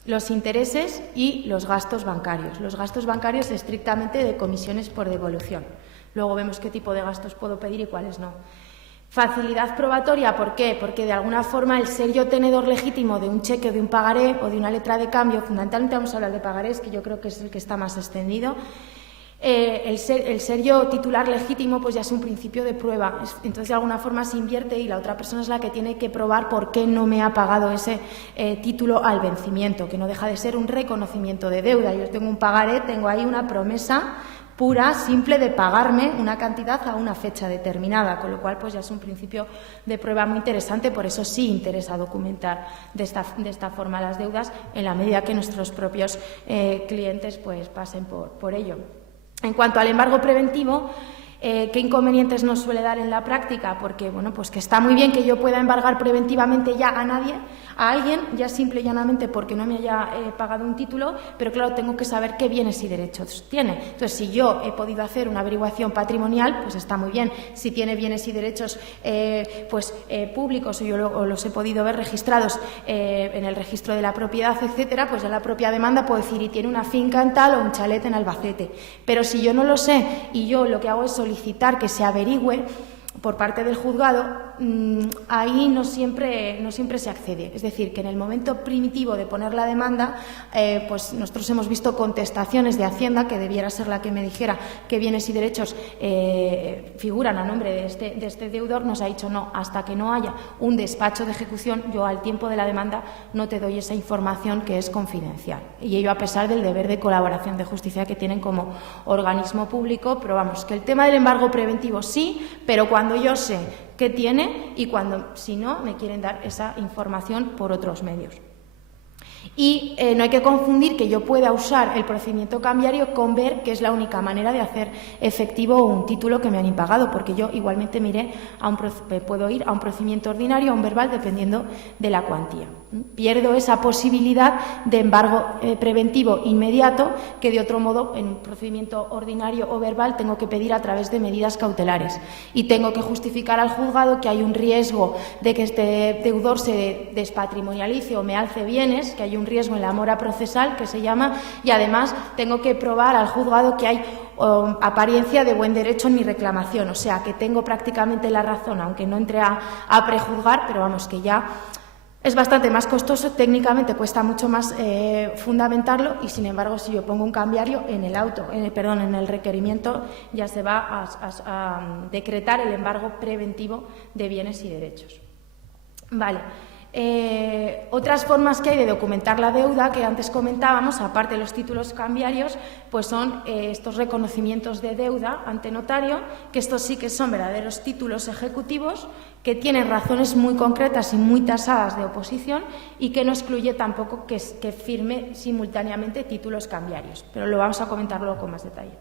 los intereses y los gastos bancarios. Los gastos bancarios estrictamente de comisiones por devolución. Luego vemos qué tipo de gastos puedo pedir y cuáles no. Facilidad probatoria, ¿por qué? Porque de alguna forma el ser yo tenedor legítimo de un cheque, de un pagaré o de una letra de cambio, fundamentalmente vamos a hablar de pagarés, que yo creo que es el que está más extendido, el ser yo titular legítimo pues ya es un principio de prueba. Entonces de alguna forma se invierte y la otra persona es la que tiene que probar por qué no me ha pagado ese título al vencimiento, que no deja de ser un reconocimiento de deuda. Yo tengo un pagaré, tengo ahí una promesa pura, simple, de pagarme una cantidad a una fecha determinada, con lo cual pues ya es un principio de prueba muy interesante. Por eso sí interesa documentar de esta forma las deudas, en la medida que nuestros propios clientes pues pasen por ello. En cuanto al embargo preventivo, ¿qué inconvenientes nos suele dar en la práctica? Porque, bueno, pues que está muy bien que yo pueda embargar preventivamente ya a alguien, ya simple y llanamente porque no me haya pagado un título, pero claro, tengo que saber qué bienes y derechos tiene. Entonces, si yo he podido hacer una averiguación patrimonial, pues está muy bien. Si tiene bienes y derechos públicos o yo los he podido ver registrados en el registro de la propiedad, etcétera, pues ya la propia demanda puedo decir, y tiene una finca en tal o un chalet en Albacete. Pero si yo no lo sé y yo lo que hago es solicitar que se averigüe por parte del juzgado, ahí no siempre se accede. Es decir, que en el momento primitivo de poner la demanda, pues nosotros hemos visto contestaciones de Hacienda, que debiera ser la que me dijera qué bienes y derechos figuran a nombre de este deudor, nos ha dicho no, hasta que no haya un despacho de ejecución, yo al tiempo de la demanda no te doy esa información que es confidencial. Y ello a pesar del deber de colaboración de justicia que tienen como organismo público, pero vamos, que el tema del embargo preventivo sí, pero cuando yo sé qué tiene y cuando, si no, me quieren dar esa información por otros medios. Y no hay que confundir que yo pueda usar el procedimiento cambiario con ver que es la única manera de hacer efectivo un título que me han impagado, porque yo igualmente puedo ir a un procedimiento ordinario, a un verbal, dependiendo de la cuantía. Pierdo esa posibilidad de embargo preventivo inmediato que de otro modo en un procedimiento ordinario o verbal tengo que pedir a través de medidas cautelares y tengo que justificar al juzgado que hay un riesgo de que este deudor se despatrimonialice o me alce bienes, que hay un riesgo en la mora procesal que se llama, y además tengo que probar al juzgado que hay apariencia de buen derecho en mi reclamación, o sea que tengo prácticamente la razón, aunque no entre a prejuzgar, pero vamos, que ya es bastante más costoso, técnicamente cuesta mucho más fundamentarlo, y sin embargo si yo pongo un cambiario en el requerimiento ya se va a decretar el embargo preventivo de bienes y derechos. Vale. Otras formas que hay de documentar la deuda que antes comentábamos, aparte de los títulos cambiarios, pues son estos reconocimientos de deuda ante notario, que estos sí que son verdaderos títulos ejecutivos, que tienen razones muy concretas y muy tasadas de oposición y que no excluye tampoco que firme simultáneamente títulos cambiarios, pero lo vamos a comentar luego con más detalle.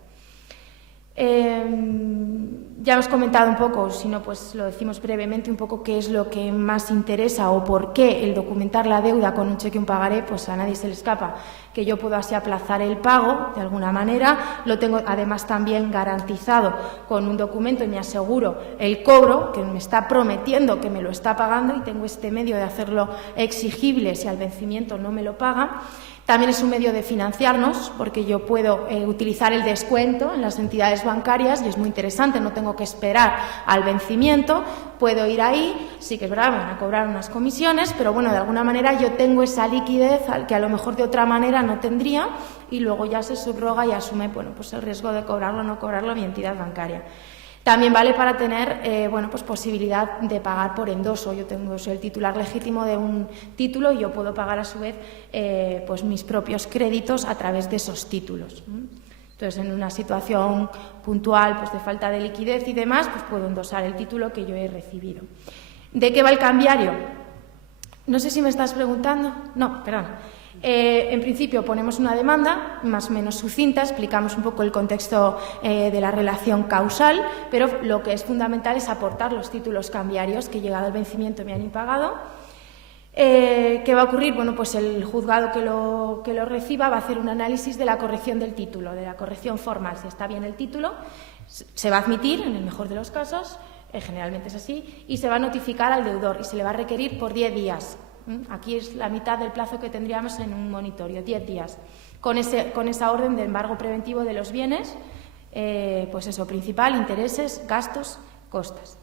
Ya hemos comentado un poco, si no pues lo decimos brevemente, un poco qué es lo que más interesa o por qué el documentar la deuda con un cheque y un pagaré, pues a nadie se le escapa que yo puedo así aplazar el pago de alguna manera, lo tengo además también garantizado con un documento y me aseguro el cobro, que me está prometiendo que me lo está pagando y tengo este medio de hacerlo exigible si al vencimiento no me lo paga. También es un medio de financiarnos porque yo puedo utilizar el descuento en las entidades bancarias y es muy interesante, no tengo que esperar al vencimiento, puedo ir ahí, sí que es verdad, me van a cobrar unas comisiones, pero bueno, de alguna manera yo tengo esa liquidez que a lo mejor de otra manera no tendría y luego ya se subroga y asume pues el riesgo de cobrarlo o no cobrarlo mi entidad bancaria. También vale para tener pues posibilidad de pagar por endoso. Soy el titular legítimo de un título y yo puedo pagar a su vez pues mis propios créditos a través de esos títulos. Entonces, en una situación puntual pues de falta de liquidez y demás, pues puedo endosar el título que yo he recibido. ¿De qué va el cambiario? No sé si me estás preguntando. No, perdón. En principio ponemos una demanda más o menos sucinta, explicamos un poco el contexto de la relación causal, pero lo que es fundamental es aportar los títulos cambiarios que llegado el vencimiento me han impagado. ¿Qué va a ocurrir? Bueno, pues el juzgado que lo reciba va a hacer un análisis de la corrección del título, de la corrección formal. Si está bien el título, se va a admitir, en el mejor de los casos, generalmente es así, y se va a notificar al deudor y se le va a requerir por 10 días. Aquí es la mitad del plazo que tendríamos en un monitorio, 10 días. Con esa orden de embargo preventivo de los bienes, pues eso, principal, intereses, gastos, costas.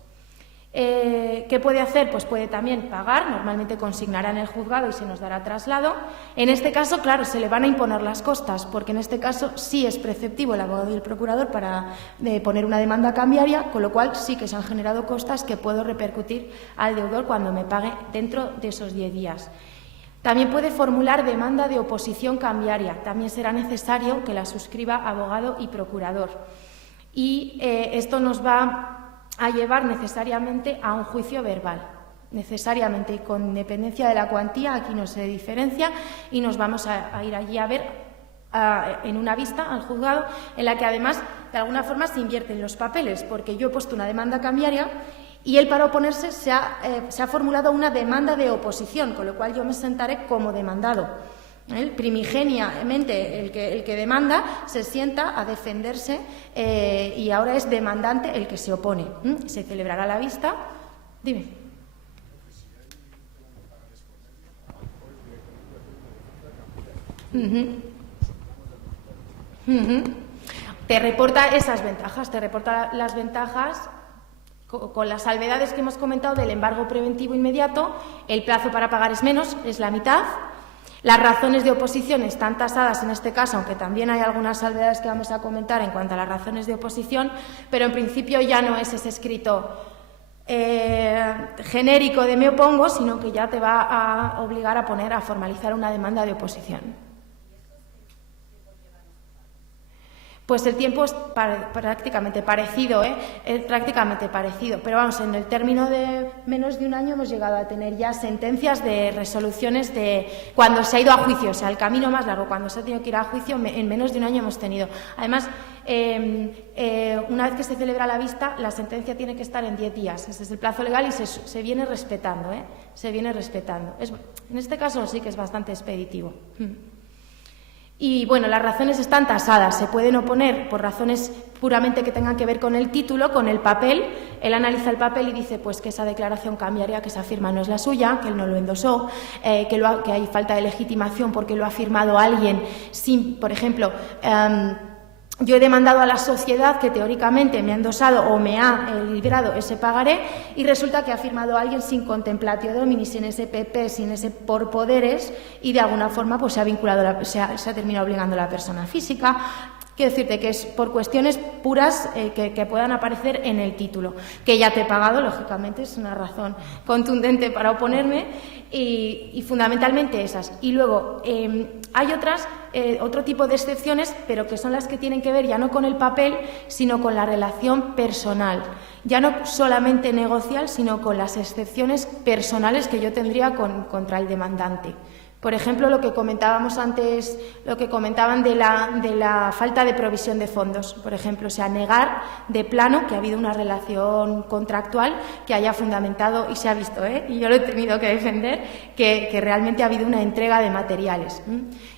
¿Qué puede hacer? Pues puede también pagar, normalmente consignará en el juzgado y se nos dará traslado. En este caso, claro, se le van a imponer las costas, porque en este caso sí es preceptivo el abogado y el procurador para poner una demanda cambiaria, con lo cual sí que se han generado costas que puedo repercutir al deudor cuando me pague dentro de esos 10 días. También puede formular demanda de oposición cambiaria. También será necesario que la suscriba abogado y procurador. Y esto nos va a llevar necesariamente a un juicio verbal, necesariamente, y con independencia de la cuantía, aquí no se diferencia, y nos vamos a ir allí a ver en una vista al juzgado, en la que además de alguna forma se invierten los papeles, porque yo he puesto una demanda cambiaria y él para oponerse se ha formulado una demanda de oposición, con lo cual yo me sentaré como demandado. Primigeniamente el que demanda se sienta a defenderse y ahora es demandante el que se opone. Se celebrará la vista. Dime. Te reporta esas ventajas, te reporta las ventajas con las salvedades que hemos comentado del embargo preventivo inmediato. El plazo para pagar es menos, es la mitad. Las razones de oposición están tasadas en este caso, aunque también hay algunas salvedades que vamos a comentar en cuanto a las razones de oposición, pero en principio ya no es ese escrito genérico de me opongo, sino que ya te va a obligar a formalizar una demanda de oposición. Pues el tiempo es prácticamente parecido, es prácticamente parecido. Pero vamos, en el término de menos de un año hemos llegado a tener ya sentencias de resoluciones de cuando se ha ido a juicio, o sea, el camino más largo, cuando se ha tenido que ir a juicio, en menos de un año hemos tenido. Además, una vez que se celebra la vista, la sentencia tiene que estar en 10 días. Ese es el plazo legal y se viene respetando, se viene respetando. En este caso sí que es bastante expeditivo. Y bueno, las razones están tasadas, se pueden oponer por razones puramente que tengan que ver con el título, con el papel. Él analiza el papel y dice pues que esa declaración cambiaria, que esa firma no es la suya, que él no lo endosó, que hay falta de legitimación porque lo ha firmado alguien sin, por ejemplo, yo he demandado a la sociedad que teóricamente me ha endosado o me ha librado ese pagaré y resulta que ha firmado alguien sin contemplatio domini, sin ese PP, sin ese por poderes y de alguna forma pues se ha vinculado, se ha terminado obligando a la persona física. Quiero decirte que es por cuestiones puras que puedan aparecer en el título. Que ya te he pagado, lógicamente, es una razón contundente para oponerme y fundamentalmente esas. Y luego hay otro tipo de excepciones, pero que son las que tienen que ver ya no con el papel, sino con la relación personal. Ya no solamente negocial, sino con las excepciones personales que yo tendría contra el demandante. Por ejemplo, lo que comentábamos antes, lo que comentaban de la falta de provisión de fondos. Por ejemplo, o sea, negar de plano que ha habido una relación contractual que haya fundamentado, y se ha visto, y yo lo he tenido que defender, que realmente ha habido una entrega de materiales,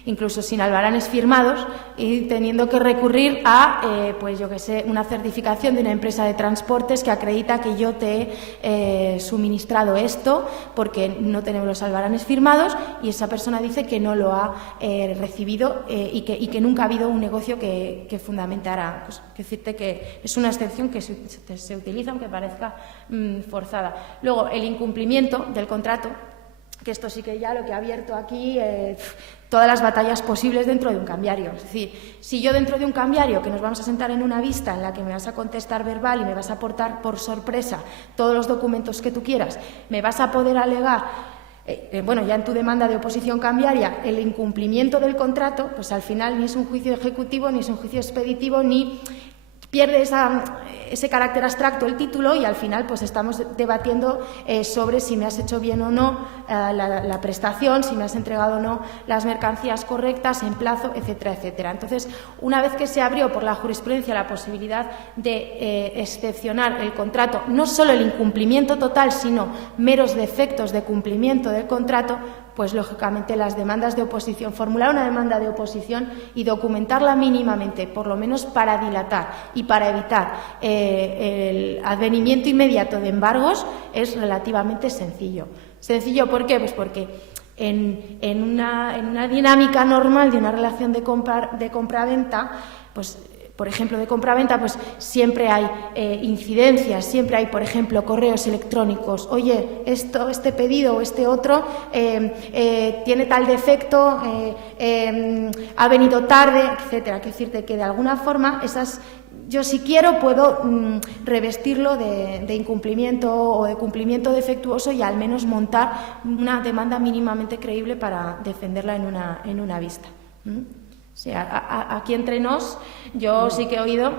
incluso sin albaranes firmados y teniendo que recurrir a, pues yo que sé, una certificación de una empresa de transportes que acredita que yo te he suministrado esto porque no tenemos los albaranes firmados y esa persona dice que no lo ha recibido y que nunca ha habido un negocio que fundamentara. Pues, decirte que es una excepción que se utiliza aunque parezca forzada. Luego, el incumplimiento del contrato, que esto sí que ya lo que ha abierto aquí todas las batallas posibles dentro de un cambiario. Es decir, si yo dentro de un cambiario, que nos vamos a sentar en una vista en la que me vas a contestar verbal y me vas a aportar por sorpresa todos los documentos que tú quieras, me vas a poder alegar, bueno, ya en tu demanda de oposición cambiaria, el incumplimiento del contrato, pues al final ni es un juicio ejecutivo, ni es un juicio expeditivo, ni pierde ese carácter abstracto el título y al final pues estamos debatiendo sobre si me has hecho bien o no la prestación, si me has entregado o no las mercancías correctas en plazo, etcétera, etcétera. Entonces, una vez que se abrió por la jurisprudencia la posibilidad de excepcionar el contrato, no solo el incumplimiento total, sino meros defectos de cumplimiento del contrato, pues lógicamente las demandas de oposición, formular una demanda de oposición y documentarla mínimamente, por lo menos para dilatar y para evitar el advenimiento inmediato de embargos, es relativamente sencillo. ¿Sencillo por qué? Pues porque en una dinámica normal de una relación de compra-venta, pues por ejemplo, de compraventa, pues siempre hay incidencias, siempre hay, por ejemplo, correos electrónicos. Oye, este pedido o este otro tiene tal defecto, ha venido tarde, etcétera. Quiero decirte que de alguna forma yo si quiero puedo revestirlo de incumplimiento o de cumplimiento defectuoso y al menos montar una demanda mínimamente creíble para defenderla en una vista. O sea, aquí entre nos, yo sí que he oído,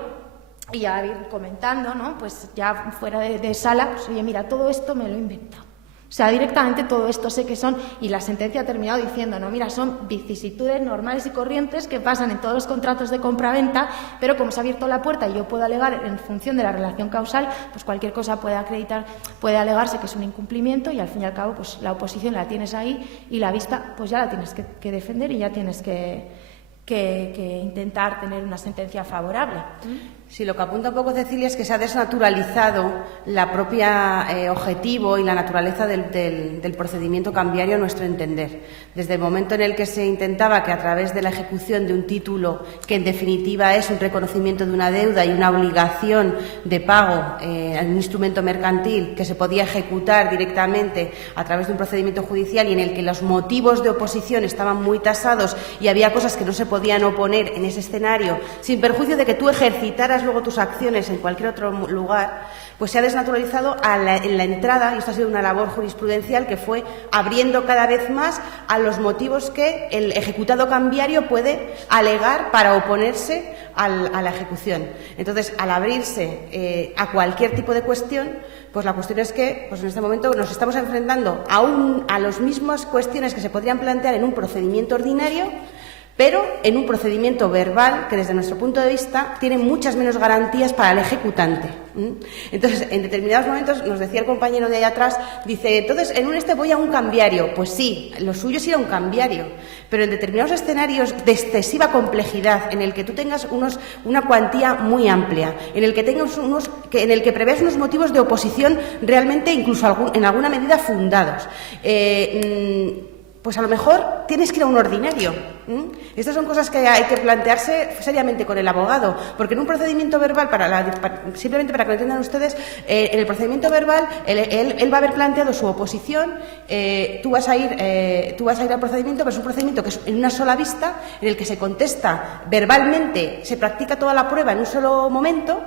y ya ir comentando, ¿no? Pues ya fuera de sala, pues oye, mira, todo esto me lo he inventado. O sea, directamente todo esto sé que son, y la sentencia ha terminado diciendo, no, mira, son vicisitudes normales y corrientes que pasan en todos los contratos de compra-venta, pero como se ha abierto la puerta y yo puedo alegar en función de la relación causal, pues cualquier cosa puede alegarse que es un incumplimiento y al fin y al cabo, pues la oposición la tienes ahí y la vista, pues ya la tienes que defender y ya tienes que intentar tener una sentencia favorable. Sí, lo que apunta un poco Cecilia es que se ha desnaturalizado la propia objetivo y la naturaleza del procedimiento cambiario a nuestro entender. Desde el momento en el que se intentaba que a través de la ejecución de un título, que en definitiva es un reconocimiento de una deuda y una obligación de pago en un instrumento mercantil que se podía ejecutar directamente a través de un procedimiento judicial y en el que los motivos de oposición estaban muy tasados y había cosas que no se podían oponer en ese escenario, sin perjuicio de que tú ejercitaras luego tus acciones en cualquier otro lugar, pues se ha desnaturalizado en la entrada, y esto ha sido una labor jurisprudencial que fue abriendo cada vez más a los motivos que el ejecutado cambiario puede alegar para oponerse a la ejecución. Entonces, al abrirse a cualquier tipo de cuestión, pues la cuestión es que pues en este momento nos estamos enfrentando a las mismas cuestiones que se podrían plantear en un procedimiento ordinario, pero en un procedimiento verbal que, desde nuestro punto de vista, tiene muchas menos garantías para el ejecutante. Entonces, en determinados momentos, nos decía el compañero de allá atrás, dice, entonces, en un voy a un cambiario. Pues sí, lo suyo es ir a un cambiario, pero en determinados escenarios de excesiva complejidad, en el que tú tengas una cuantía muy amplia, en el que tengas en el que prevés unos motivos de oposición realmente, incluso en alguna medida, fundados, pues a lo mejor tienes que ir a un ordinario. Estas son cosas que hay que plantearse seriamente con el abogado, porque en un procedimiento verbal, simplemente para que lo entiendan ustedes, en el procedimiento verbal él va a haber planteado su oposición, tú vas a ir al procedimiento, pero es un procedimiento que es en una sola vista, en el que se contesta verbalmente, se practica toda la prueba en un solo momento,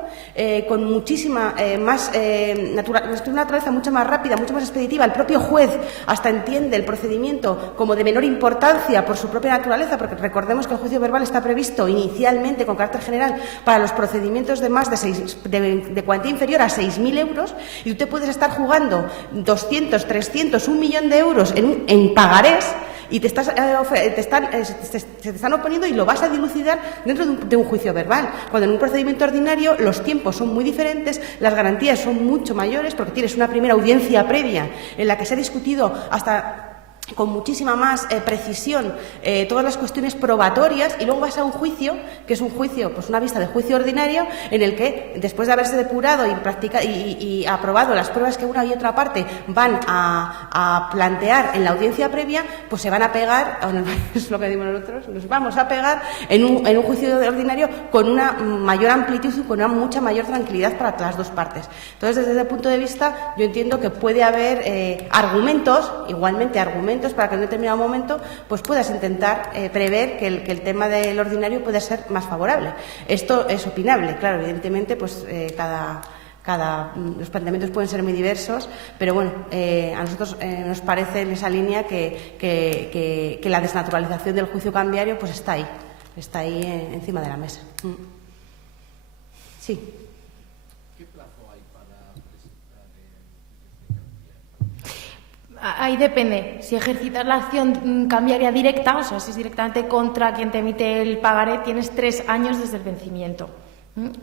con muchísima más una naturaleza mucho más rápida, mucho más expeditiva. El propio juez hasta entiende el procedimiento como de menor importancia por su propia naturaleza, porque recordemos que el juicio verbal está previsto inicialmente con carácter general para los procedimientos de más de cuantía inferior a 6.000 euros, y tú te puedes estar jugando 200, 300, 1 millón de euros en pagarés, y se te están oponiendo y lo vas a dilucidar dentro de un juicio verbal, cuando en un procedimiento ordinario los tiempos son muy diferentes, las garantías son mucho mayores, porque tienes una primera audiencia previa en la que se ha discutido hasta con muchísima más precisión todas las cuestiones probatorias, y luego vas a un juicio, que es un juicio, pues una vista de juicio ordinario, en el que, después de haberse depurado y aprobado las pruebas que una y otra parte van a plantear en la audiencia previa, pues se van a pegar, es lo que decimos nosotros, nos vamos a pegar en un juicio ordinario con una mayor amplitud y con una mucha mayor tranquilidad para las dos partes. Entonces, desde ese punto de vista, yo entiendo que puede haber argumentos para que en un determinado momento pues puedas intentar prever que el tema del ordinario puede ser más favorable. Esto es opinable, claro, evidentemente, pues los planteamientos pueden ser muy diversos, pero bueno, a nosotros nos parece en esa línea que la desnaturalización del juicio cambiario pues está ahí encima de la mesa. Sí. Ahí depende. Si ejercitas la acción cambiaria directa, o sea, si es directamente contra quien te emite el pagaré, tienes 3 años desde el vencimiento.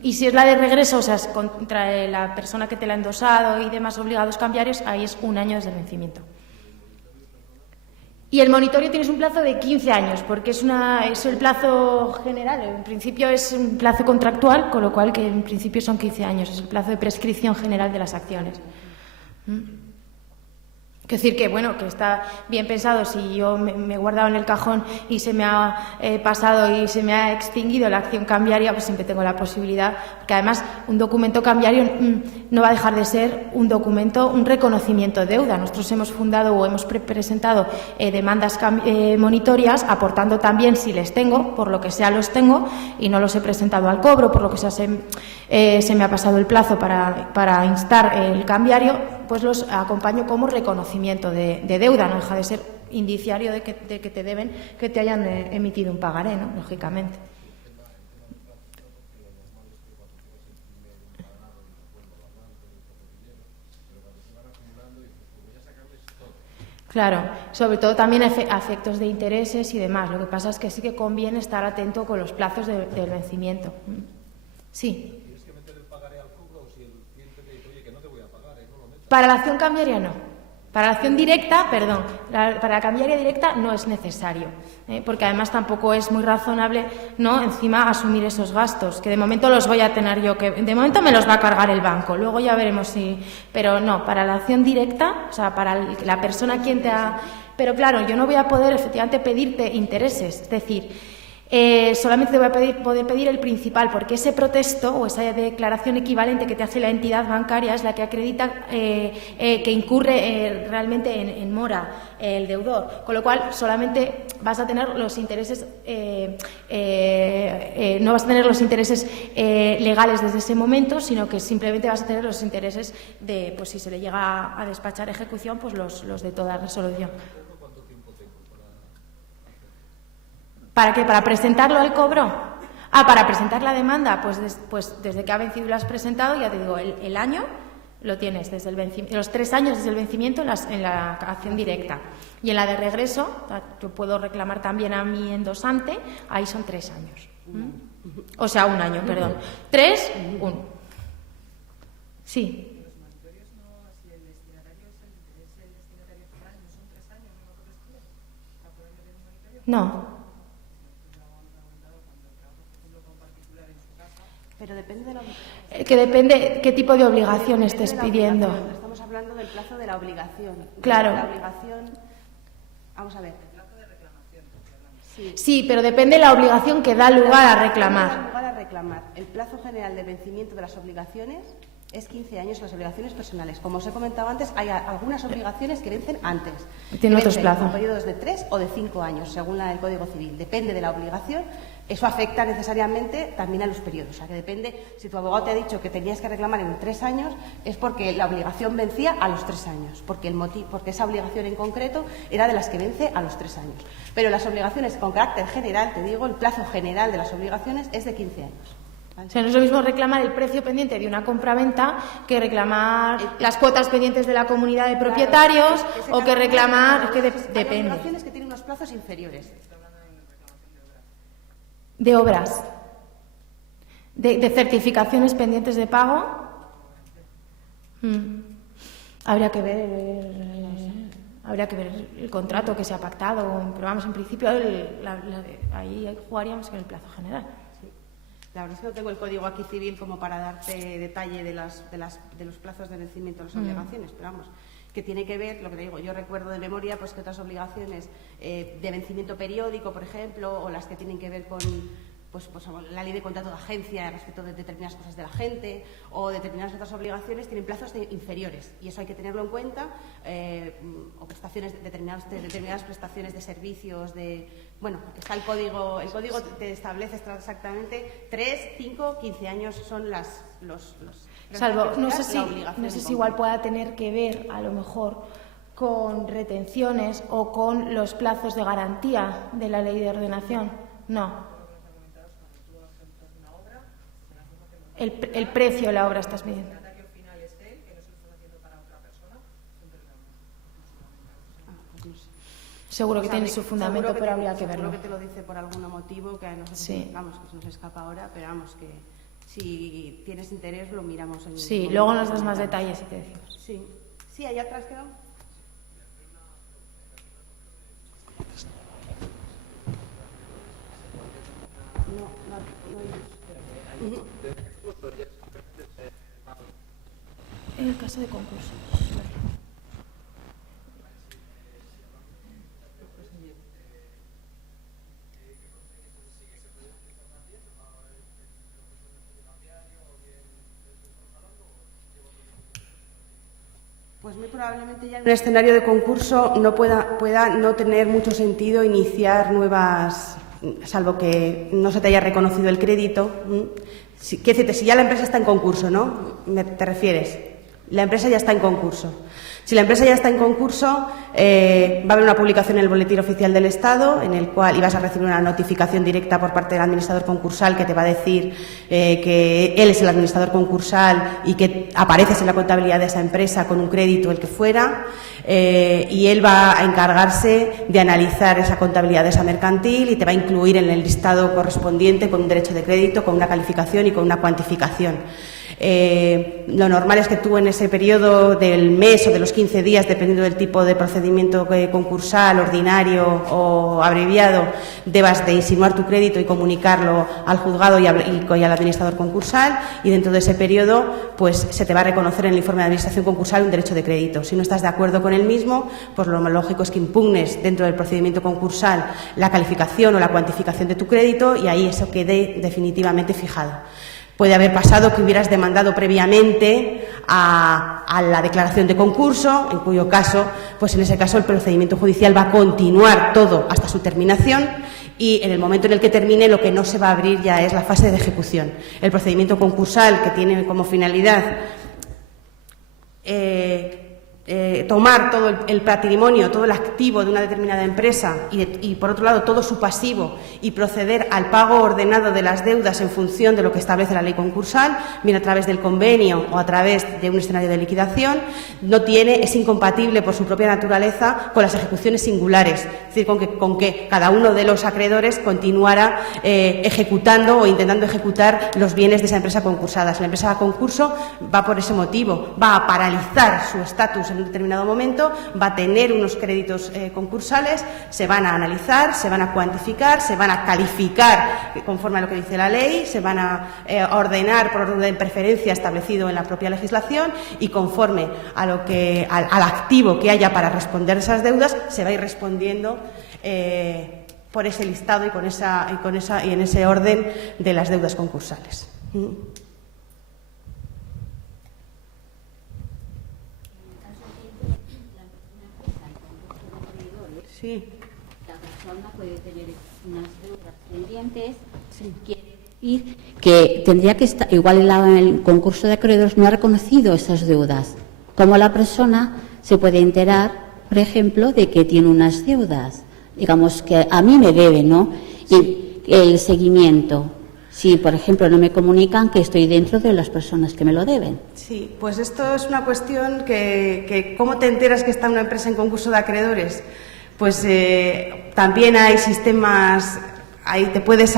Y si es la de regreso, o sea, es contra la persona que te la ha endosado y demás obligados cambiarios, ahí es 1 año desde el vencimiento. Y el monitorio tienes un plazo de 15 años, porque es el plazo general. En principio es un plazo contractual, con lo cual que en principio son 15 años. Es el plazo de prescripción general de las acciones. Es decir, que bueno, que está bien pensado. Si yo me he guardado en el cajón y se me ha pasado y se me ha extinguido la acción cambiaria, pues siempre tengo la posibilidad, porque además un documento cambiario no va a dejar de ser un documento, un reconocimiento de deuda. Nosotros hemos fundado o hemos presentado demandas monitorias, aportando también, si les tengo, por lo que sea los tengo, y no los he presentado al cobro, por lo que sea se me ha pasado el plazo para instar el cambiario, pues los acompaño como reconocimiento de deuda. No deja de ser indiciario de que te deben, que te hayan emitido un pagaré, ¿no? Lógicamente. Claro, sobre todo también a efectos de intereses y demás. Lo que pasa es que sí que conviene estar atento con los plazos del vencimiento. Sí. Para la acción cambiaria no. Para la acción directa, para la cambiaria directa no es necesario, porque además tampoco es muy razonable, ¿no?, encima asumir esos gastos, que de momento los voy a tener yo, que de momento me los va a cargar el banco, luego ya veremos si... Pero no, para la acción directa, o sea, para la persona quien te ha... Pero claro, yo no voy a poder efectivamente pedirte intereses, es decir... solamente te voy a poder pedir el principal, porque ese protesto o esa declaración equivalente que te hace la entidad bancaria es la que acredita que incurre realmente en mora el deudor, con lo cual solamente vas a tener los intereses, no vas a tener los intereses legales desde ese momento, sino que simplemente vas a tener los intereses de, pues si se le llega a despachar ejecución, pues los de toda resolución. ¿Para qué? ¿Para presentarlo al cobro? Para presentar la demanda, pues desde que ha vencido y lo has presentado, ya te digo, el año lo tienes, desde los 3 años desde el vencimiento en la acción directa. Y en la de regreso, yo puedo reclamar también a mi endosante, ahí son 3 años. O sea, 1 año, perdón. 3, 1. Sí. No. Pero depende de la que depende qué tipo de obligación estés pidiendo. Estamos hablando del plazo de la obligación. Claro. La obligación, vamos a ver. Sí, pero depende de la obligación que da lugar a reclamar. El plazo general de vencimiento de las obligaciones es 15 años las obligaciones personales. Como os he comentado antes, hay algunas obligaciones que vencen antes. Tiene otros plazos. Con periodos de 3 o de 5 años, según el Código Civil. Depende de la obligación. Eso afecta necesariamente también a los periodos. O sea, que depende, si tu abogado te ha dicho que tenías que reclamar en 3 años, es porque la obligación vencía a los 3 años. Porque esa obligación en concreto era de las que vence a los 3 años. Pero las obligaciones con carácter general, te digo, el plazo general de las obligaciones es de 15 años. O sea, no es lo mismo reclamar el precio pendiente de una compraventa que reclamar las cuotas pendientes de la comunidad de propietarios, claro, o que reclamar... Es que depende. Hay obligaciones que tienen unos plazos inferiores. De obras. De certificaciones pendientes de pago. Habría que ver el contrato que se ha pactado, pero vamos, en principio ahí jugaríamos con el plazo general. La verdad es que no tengo el código aquí civil como para darte detalle de los plazos de vencimiento de las obligaciones, pero vamos, que tiene que ver, lo que te digo, yo recuerdo de memoria pues que otras obligaciones de vencimiento periódico, por ejemplo, o las que tienen que ver con pues la ley de contrato de agencia respecto de determinadas cosas de la gente o determinadas otras obligaciones tienen plazos inferiores y eso hay que tenerlo en cuenta, o prestaciones determinadas prestaciones de servicios, bueno, está el código te establece exactamente 3, 5, 15 años son los salvo, no sé si igual pueda tener que ver a lo mejor con retenciones o con los plazos de garantía de la ley de ordenación. No. El precio de la obra estás midiendo. Seguro que tiene su fundamento, pero habría que verlo. Seguro que te lo dice por algún motivo que a nosotros, sí, vamos, que se nos escapa ahora, pero vamos, que si tienes interés lo miramos en... Sí, luego nos das más detalles y te decimos. Sí, sí, allá atrás quedó. En el caso de concurso. Pues muy probablemente ya en un escenario de concurso no pueda no tener mucho sentido iniciar nuevas, salvo que no se te haya reconocido el crédito. Quiero decirte, si ya la empresa está en concurso, ¿no? ¿Te refieres? La empresa ya está en concurso. Si la empresa ya está en concurso, va a haber una publicación en el Boletín Oficial del Estado, en el cual ibas a recibir una notificación directa por parte del administrador concursal que te va a decir que él es el administrador concursal y que apareces en la contabilidad de esa empresa con un crédito, el que fuera, y él va a encargarse de analizar esa contabilidad de esa mercantil y te va a incluir en el listado correspondiente con un derecho de crédito, con una calificación y con una cuantificación. Lo normal es que tú en ese periodo del mes o de los 15 días, dependiendo del tipo de procedimiento concursal, ordinario o abreviado, debas de insinuar tu crédito y comunicarlo al juzgado y al administrador concursal, y dentro de ese periodo pues se te va a reconocer en el informe de administración concursal un derecho de crédito. Si no estás de acuerdo con el mismo, pues lo más lógico es que impugnes dentro del procedimiento concursal la calificación o la cuantificación de tu crédito y ahí eso quede definitivamente fijado. Puede haber pasado que hubieras demandado previamente a la declaración de concurso, en cuyo caso, pues en ese caso el procedimiento judicial va a continuar todo hasta su terminación, y en el momento en el que termine lo que no se va a abrir ya es la fase de ejecución. El procedimiento concursal, que tiene como finalidad tomar todo el patrimonio, todo el activo de una determinada empresa y, por otro lado, todo su pasivo y proceder al pago ordenado de las deudas en función de lo que establece la ley concursal, bien a través del convenio o a través de un escenario de liquidación, es incompatible por su propia naturaleza con las ejecuciones singulares, es decir, con que cada uno de los acreedores continuara ejecutando o intentando ejecutar los bienes de esa empresa concursada. Si la empresa va a concurso, va por ese motivo, va a paralizar su estatus en un determinado momento, va a tener unos créditos concursales, se van a analizar, se van a cuantificar, se van a calificar conforme a lo que dice la ley, se van a ordenar por orden de preferencia establecido en la propia legislación, y conforme a al activo que haya para responder esas deudas, se va a ir respondiendo por ese listado y en ese orden de las deudas concursales. Sí. La persona puede tener unas deudas pendientes, quiere decir que tendría que estar, igual en el concurso de acreedores no ha reconocido esas deudas. ¿Cómo la persona se puede enterar, por ejemplo, de que tiene unas deudas? Digamos que a mí me debe, ¿no? Y el seguimiento. Si, por ejemplo, no me comunican que estoy dentro de las personas que me lo deben. Sí, pues esto es una cuestión que ¿cómo te enteras que está una empresa en concurso de acreedores? Pues también hay sistemas, ahí te puedes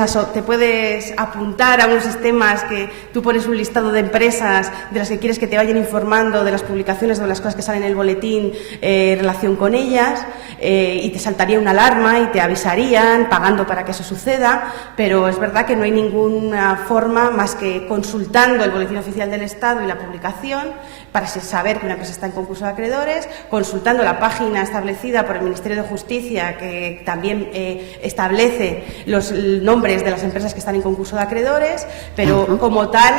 apuntar a unos sistemas que tú pones un listado de empresas de las que quieres que te vayan informando de las publicaciones, de las cosas que salen en el boletín en relación con ellas, y te saltaría una alarma y te avisarían pagando para que eso suceda, pero es verdad que no hay ninguna forma más que consultando el boletín oficial del Estado y la publicación para saber que una empresa está en concurso de acreedores, consultando la página establecida por el Ministerio de Justicia, que también establece los nombres de las empresas que están en concurso de acreedores, pero como tal,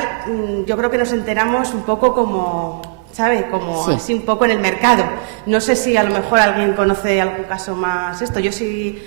yo creo que nos enteramos un poco como, ¿sabe? Como sí, así un poco en el mercado. No sé si a lo mejor alguien conoce algún caso más esto. Yo sí,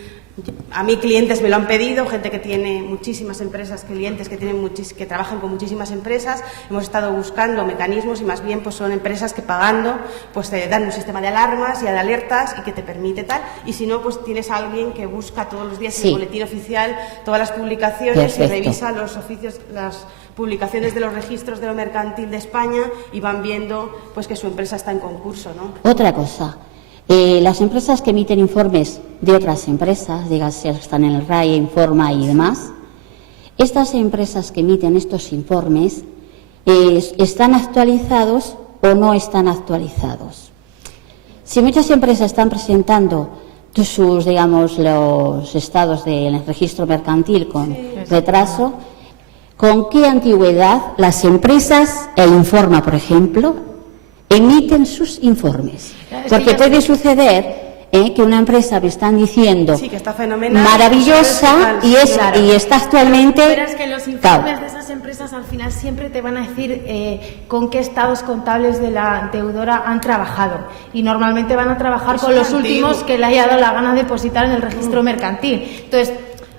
a mí clientes me lo han pedido, gente que tiene muchísimas empresas, clientes que trabajan con muchísimas empresas. Hemos estado buscando mecanismos y más bien pues son empresas que pagando pues te dan un sistema de alarmas y de alertas y que te permite tal. Y si no, pues tienes a alguien que busca todos los días en el boletín oficial todas las publicaciones. Perfecto. Y revisa los oficios, las publicaciones de los registros de lo mercantil de España y van viendo pues que su empresa está en concurso, ¿no? Otra cosa. Las empresas que emiten informes de otras empresas, dígase, están en el RAE, Informa y demás, estas empresas que emiten estos informes, ¿están actualizados o no están actualizados? Si muchas empresas están presentando sus, digamos, los estados del registro mercantil con retraso, ¿con qué antigüedad las empresas, Informa, por ejemplo, emiten sus informes? Porque puede suceder que una empresa me están diciendo que está fenomenal, maravillosa y está actualmente. Pero es que los informes de esas empresas al final siempre te van a decir con qué estados contables de la deudora han trabajado, y normalmente van a trabajar con los últimos que le haya dado la gana de depositar en el registro mercantil. Entonces,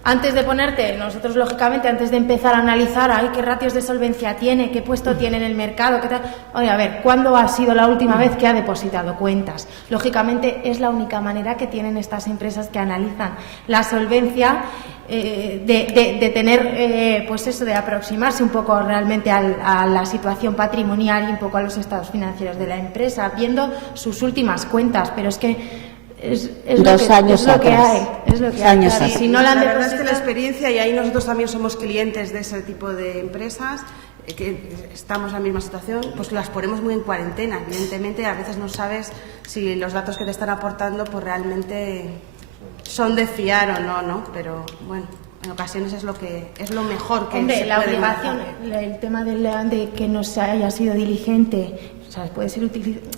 antes de ponerte, nosotros lógicamente, antes de empezar a analizar, qué ratios de solvencia tiene, qué puesto tiene en el mercado, qué tal. Oye, a ver, ¿cuándo ha sido la última vez que ha depositado cuentas? Lógicamente es la única manera que tienen estas empresas que analizan la solvencia, de tener, pues eso, de aproximarse un poco realmente a la situación patrimonial y un poco a los estados financieros de la empresa, viendo sus últimas cuentas, pero es que es lo que hay. Si no la verdad es que la experiencia, y ahí nosotros también somos clientes de ese tipo de empresas, que estamos en la misma situación, pues las ponemos muy en cuarentena. Evidentemente, a veces no sabes si los datos que te están aportando pues realmente son de fiar o no, ¿no? Pero bueno, en ocasiones es lo mejor que Hombre, se la puede obligación, manejar. el tema de que no se haya sido diligente, o sea, puede ser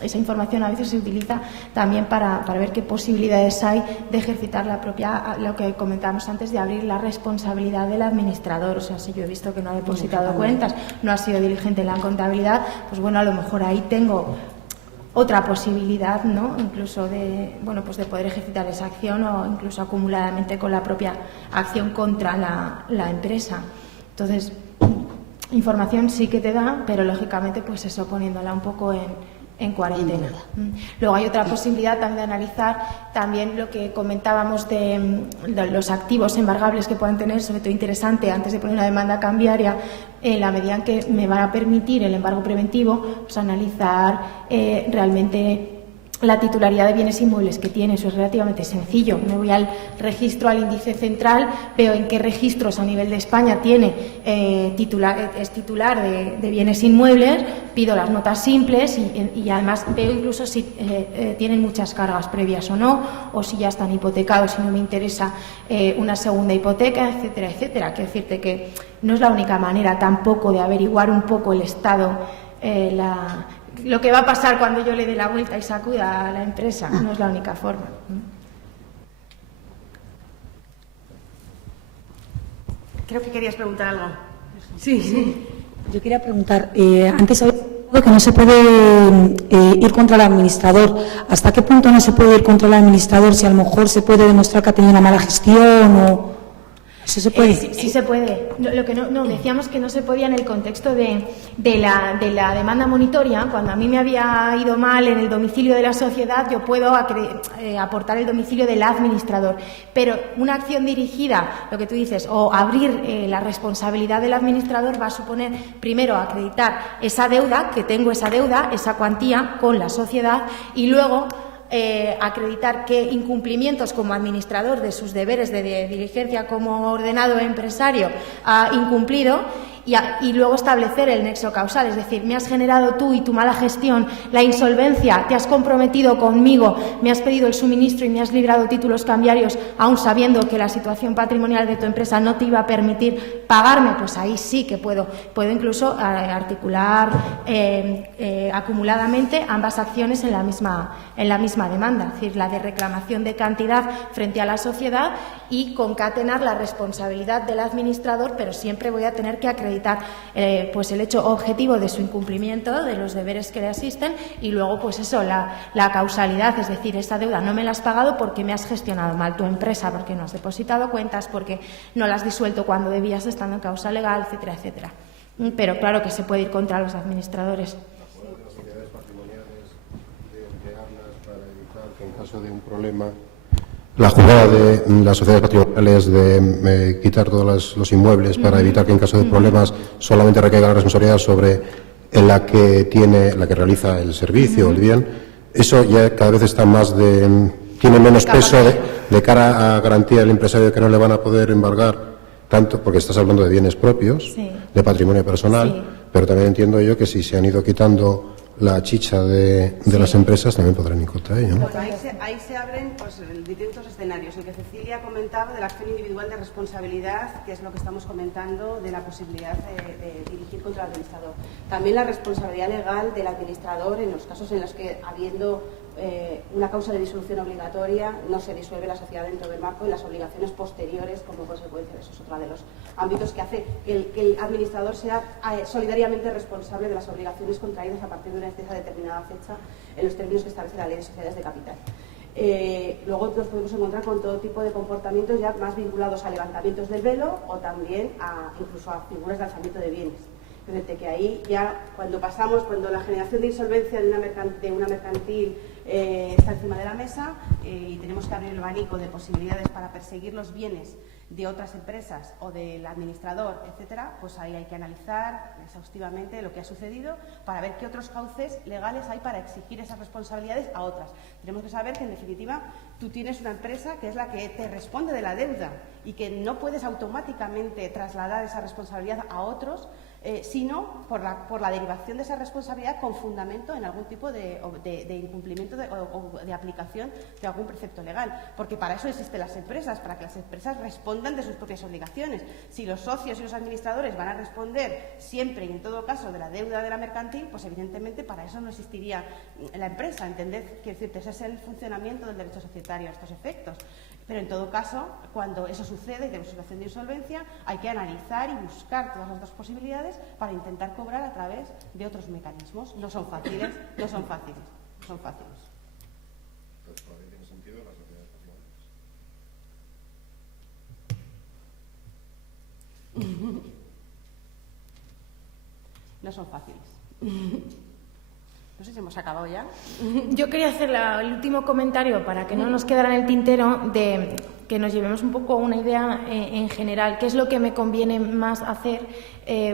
esa información a veces se utiliza también para ver qué posibilidades hay de ejercitar la propia, lo que comentábamos antes, de abrir la responsabilidad del administrador. O sea, si yo he visto que no ha depositado cuentas, no ha sido diligente en la contabilidad, pues bueno, a lo mejor ahí tengo otra posibilidad, ¿no? Incluso de, bueno, pues de poder ejercitar esa acción o incluso acumuladamente con la propia acción contra la empresa. Entonces, información sí que te da, pero lógicamente pues eso, poniéndola un poco en cuarentena. Luego hay otra posibilidad también de analizar también lo que comentábamos de los activos embargables que puedan tener, sobre todo interesante antes de poner una demanda cambiaria, en la medida en que me va a permitir el embargo preventivo, pues analizar realmente la titularidad de bienes inmuebles que tiene. Eso es relativamente sencillo. Me voy al registro, al índice central, veo en qué registros a nivel de España tiene es titular de bienes inmuebles, pido las notas simples y además veo incluso si tienen muchas cargas previas o no, o si ya están hipotecados, si no me interesa una segunda hipoteca, etcétera, etcétera. Quiero decirte que no es la única manera tampoco de averiguar un poco el estado, lo que va a pasar cuando yo le dé la vuelta y sacuda a la empresa. No es la única forma. Creo que querías preguntar algo. Sí. Yo quería preguntar, antes había dicho que no se puede ir contra el administrador. ¿Hasta qué punto no se puede ir contra el administrador? Si a lo mejor se puede demostrar que ha tenido una mala gestión o... ¿Eso se puede? Sí se puede. Lo que no decíamos que no se podía en el contexto de la demanda monitoria. Cuando a mí me había ido mal en el domicilio de la sociedad, yo puedo aportar el domicilio del administrador. Pero una acción dirigida, lo que tú dices, o abrir la responsabilidad del administrador va a suponer primero acreditar esa deuda, que tengo esa deuda, esa cuantía con la sociedad, y luego acreditar qué incumplimientos como administrador de sus deberes de diligencia como ordenado empresario ha incumplido y luego establecer el nexo causal. Es decir, me has generado tú y tu mala gestión la insolvencia, te has comprometido conmigo, me has pedido el suministro y me has librado títulos cambiarios aún sabiendo que la situación patrimonial de tu empresa no te iba a permitir pagarme. Pues ahí sí que puedo incluso articular acumuladamente ambas acciones en la misma demanda, es decir, la de reclamación de cantidad frente a la sociedad y concatenar la responsabilidad del administrador, pero siempre voy a tener que acreditar pues el hecho objetivo de su incumplimiento, de los deberes que le asisten, y luego pues eso, la causalidad, es decir, esta deuda no me la has pagado porque me has gestionado mal tu empresa, porque no has depositado cuentas, porque no la has disuelto cuando debías estando en causa legal, etcétera, etcétera. Pero claro que se puede ir contra los administradores. Las sociedades patrimoniales de emplearlas para evitar que en caso de un problema, la jugada de las sociedades patrimoniales de quitar todos los inmuebles para evitar que en caso de problemas solamente recaiga la responsabilidad sobre la que realiza el servicio o el bien, eso ya cada vez está tiene menos peso de cara a garantía del empresario de que no le van a poder embargar tanto, porque estás hablando de bienes propios, sí, de patrimonio personal, sí, pero también entiendo yo que si se han ido quitando la chicha de las empresas, también podrán ir contra ello, ¿no? Bueno, ahí se abren pues, distintos escenarios. El que Cecilia comentaba de la acción individual de responsabilidad, que es lo que estamos comentando, de la posibilidad de dirigir contra el administrador. También la responsabilidad legal del administrador en los casos en los que, habiendo una causa de disolución obligatoria, no se disuelve la sociedad dentro del marco y las obligaciones posteriores como consecuencia. Eso es otro de los ámbitos que hace que el administrador sea solidariamente responsable de las obligaciones contraídas a partir de una determinada fecha en los términos que establece la Ley de Sociedades de Capital. Luego nos podemos encontrar con todo tipo de comportamientos ya más vinculados a levantamientos del velo o también incluso a figuras de alzamiento de bienes. Fíjate que ahí ya cuando la generación de insolvencia de una mercantil está encima de la mesa y tenemos que abrir el abanico de posibilidades para perseguir los bienes de otras empresas o del administrador, etcétera, pues ahí hay que analizar exhaustivamente lo que ha sucedido para ver qué otros cauces legales hay para exigir esas responsabilidades a otras. Tenemos que saber que, en definitiva, tú tienes una empresa que es la que te responde de la deuda y que no puedes automáticamente trasladar esa responsabilidad a otros sino por la derivación de esa responsabilidad con fundamento en algún tipo de incumplimiento o de aplicación de algún precepto legal, porque para eso existen las empresas, para que las empresas respondan de sus propias obligaciones. Si los socios y los administradores van a responder siempre y en todo caso de la deuda de la mercantil, pues evidentemente para eso no existiría la empresa. ¿Entended? Quiero decir, ese es el funcionamiento del derecho societario a estos efectos. Pero en todo caso, cuando eso sucede y tenemos situación de insolvencia, hay que analizar y buscar todas las dos posibilidades para intentar cobrar a través de otros mecanismos. No son fáciles, no son fáciles, no son fáciles. Entonces, ¿todavía tiene sentido las sociedades patrimoniales? No son fáciles. No sé si hemos acabado ya. Yo quería hacer el último comentario para que no nos quedara en el tintero, de que nos llevemos un poco una idea en general. ¿Qué es lo que me conviene más hacer?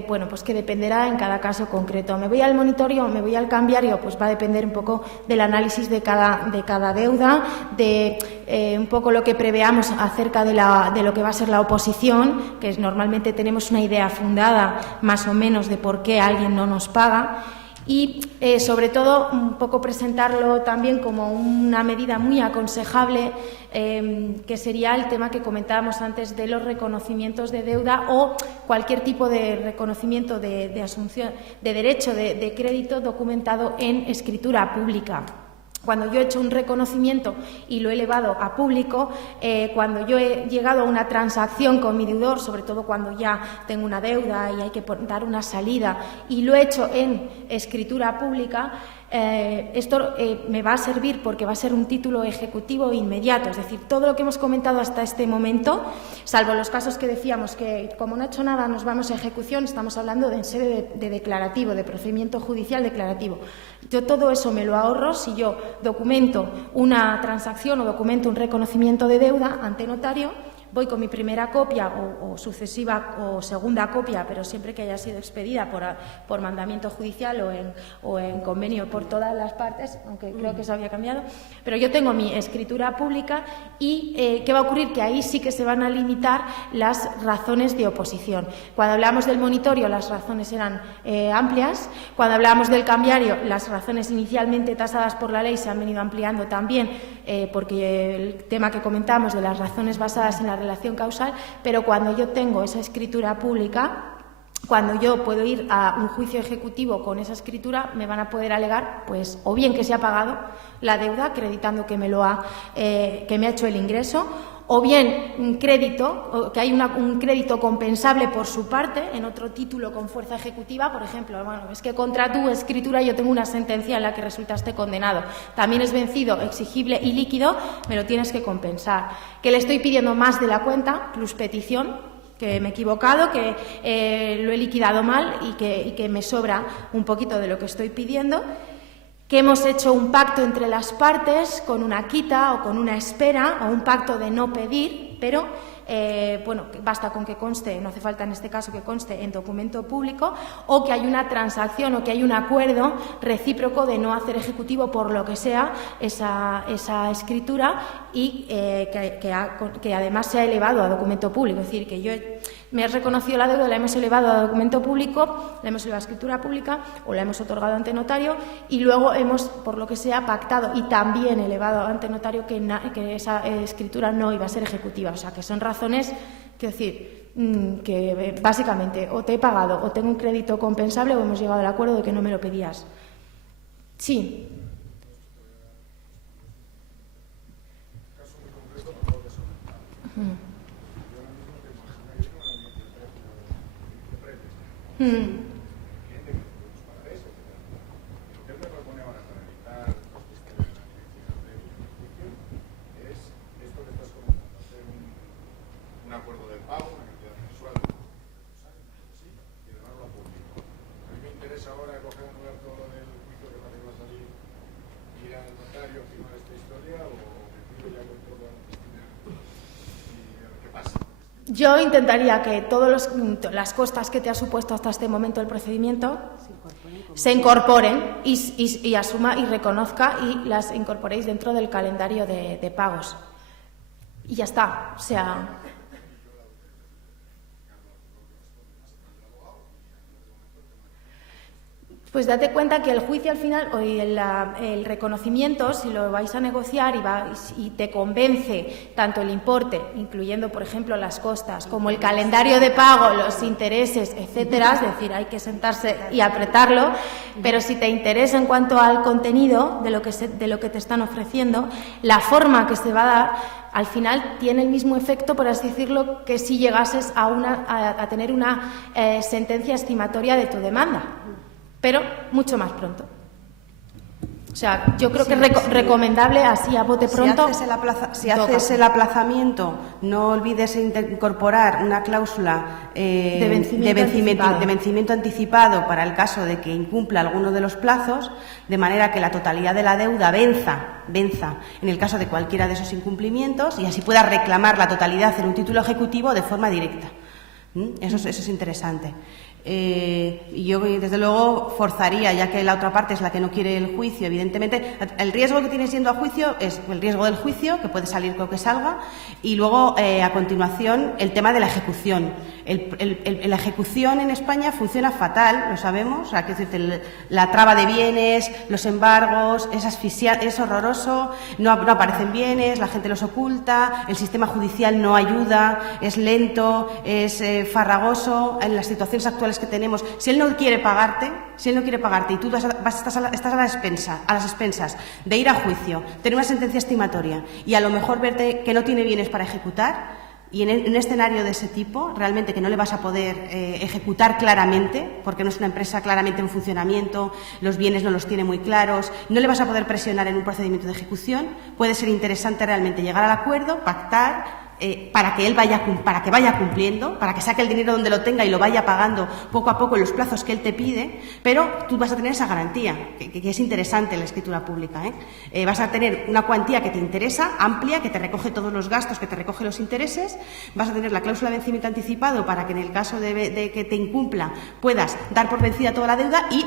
Bueno, pues que dependerá en cada caso concreto. ¿Me voy al monitorio? ¿Me voy al cambiario? Pues va a depender un poco del análisis de cada deuda, de un poco lo que preveamos acerca de lo que va a ser la oposición, que normalmente tenemos una idea fundada más o menos de por qué alguien no nos paga. Y, sobre todo, un poco presentarlo también como una medida muy aconsejable, que sería el tema que comentábamos antes de los reconocimientos de deuda o cualquier tipo de reconocimiento de asunción de derecho de crédito documentado en escritura pública. Cuando yo he hecho un reconocimiento y lo he elevado a público, cuando yo he llegado a una transacción con mi deudor, sobre todo cuando ya tengo una deuda y hay que dar una salida, y lo he hecho en escritura pública, esto me va a servir porque va a ser un título ejecutivo inmediato. Es decir, todo lo que hemos comentado hasta este momento, salvo los casos que decíamos que como no he hecho nada nos vamos a ejecución, estamos hablando de en sede de declarativo, de procedimiento judicial declarativo. Yo todo eso me lo ahorro si yo documento una transacción o documento un reconocimiento de deuda ante notario, voy con mi primera copia o sucesiva o segunda copia, pero siempre que haya sido expedida por mandamiento judicial o en convenio por todas las partes, aunque creo que eso había cambiado, pero yo tengo mi escritura pública y ¿qué va a ocurrir? Que ahí sí que se van a limitar las razones de oposición. Cuando hablamos del monitorio las razones eran amplias, cuando hablamos del cambiario las razones inicialmente tasadas por la ley se han venido ampliando también, porque el tema que comentamos de las razones basadas en la relación causal, pero cuando yo tengo esa escritura pública, cuando yo puedo ir a un juicio ejecutivo con esa escritura, me van a poder alegar, pues, o bien que se ha pagado la deuda, acreditando que me ha hecho el ingreso, o bien un crédito, o que hay un crédito compensable por su parte en otro título con fuerza ejecutiva. Por ejemplo, bueno, es que contra tu escritura yo tengo una sentencia en la que resultaste condenado. También es vencido, exigible y líquido, me lo tienes que compensar. Que le estoy pidiendo más de la cuenta, plus petición, que me he equivocado, que lo he liquidado mal y que me sobra un poquito de lo que estoy pidiendo. Que hemos hecho un pacto entre las partes con una quita o con una espera o un pacto de no pedir, pero bueno, basta con que conste, no hace falta en este caso que conste en documento público, o que hay una transacción o que hay un acuerdo recíproco de no hacer ejecutivo por lo que sea esa escritura y que además se ha elevado a documento público. Es decir, que yo me he reconocido la deuda, la hemos elevado a documento público, la hemos elevado a escritura pública o la hemos otorgado ante notario y luego hemos, por lo que sea, pactado y también elevado ante notario que esa escritura no iba a ser ejecutiva. O sea, que son razones, quiero decir, que básicamente o te he pagado o tengo un crédito compensable o hemos llegado al acuerdo de que no me lo pedías. Sí. Lo que él me propone ahora para evitar los cuestiones de la dirección de juicio es esto que estás comentando, hacer un acuerdo de pago, una cantidad mensual y elevarlo a público. A mí me interesa ahora coger en lugar todo lo del juicio que parece que va a salir, ir al notario, firmar esta historia o me pido ya con todo a Cristina y ver qué pasa. Yo intentaría que todas las costas que te ha supuesto hasta este momento el procedimiento se incorporen y asuma y reconozca y las incorporéis dentro del calendario de pagos. Y ya está. O sea... Pues date cuenta que el juicio al final, o el reconocimiento, si lo vais a negociar y te convence tanto el importe, incluyendo, por ejemplo, las costas, como el calendario de pago, los intereses, etcétera, es decir, hay que sentarse y apretarlo, pero si te interesa en cuanto al contenido de lo que te están ofreciendo, la forma que se va a dar, al final tiene el mismo efecto, por así decirlo, que si llegases a tener una sentencia estimatoria de tu demanda, pero mucho más pronto. O sea, yo creo que es recomendable así a bote pronto. Si haces el aplazamiento, no olvides incorporar una cláusula de vencimiento anticipado para el caso de que incumpla alguno de los plazos, de manera que la totalidad de la deuda venza en el caso de cualquiera de esos incumplimientos y así puedas reclamar la totalidad en un título ejecutivo de forma directa. Eso es interesante. Y yo, desde luego, forzaría, ya que la otra parte es la que no quiere el juicio, evidentemente. El riesgo que tienes yendo a juicio es el riesgo del juicio, que puede salir con que salga, y luego, a continuación, el tema de la ejecución. La ejecución en España funciona fatal, lo sabemos, o sea, que la traba de bienes, los embargos, es horroroso, no aparecen bienes, la gente los oculta, el sistema judicial no ayuda, es lento, es farragoso en las situaciones actuales que tenemos. Si él no quiere pagarte y tú estás a las expensas de ir a juicio, tener una sentencia estimatoria y a lo mejor verte que no tiene bienes para ejecutar, y en un escenario de ese tipo, realmente que no le vas a poder ejecutar claramente, porque no es una empresa claramente en funcionamiento, los bienes no los tiene muy claros, no le vas a poder presionar en un procedimiento de ejecución, puede ser interesante realmente llegar al acuerdo, pactar, para que vaya cumpliendo, para que saque el dinero donde lo tenga y lo vaya pagando poco a poco en los plazos que él te pide, pero tú vas a tener esa garantía, que es interesante en la escritura pública. Vas a tener una cuantía que te interesa, amplia, que te recoge todos los gastos, que te recoge los intereses, vas a tener la cláusula de vencimiento anticipado para que en el caso de que te incumpla puedas dar por vencida toda la deuda y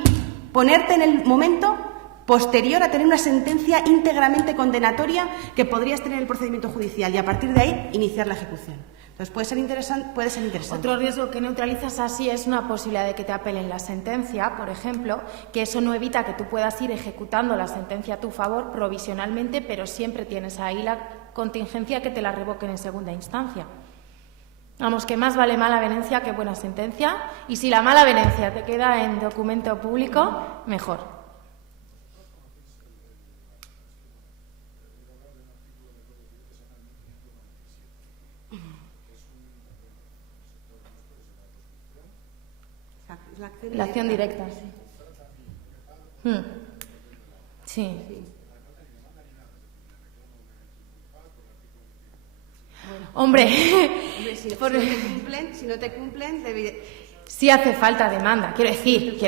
ponerte en el momento posterior a tener una sentencia íntegramente condenatoria que podrías tener en el procedimiento judicial y a partir de ahí iniciar la ejecución. Entonces puede ser interesante. Otro riesgo que neutralizas así es una posibilidad de que te apelen la sentencia, por ejemplo, que eso no evita que tú puedas ir ejecutando la sentencia a tu favor provisionalmente, pero siempre tienes ahí la contingencia que te la revoquen en segunda instancia. Vamos, que más vale mala venencia que buena sentencia, y si la mala venencia te queda en documento público, mejor. La acción directa, sí. Sí. Hombre, si no te cumplen, sí hace falta demanda. Quiero decir,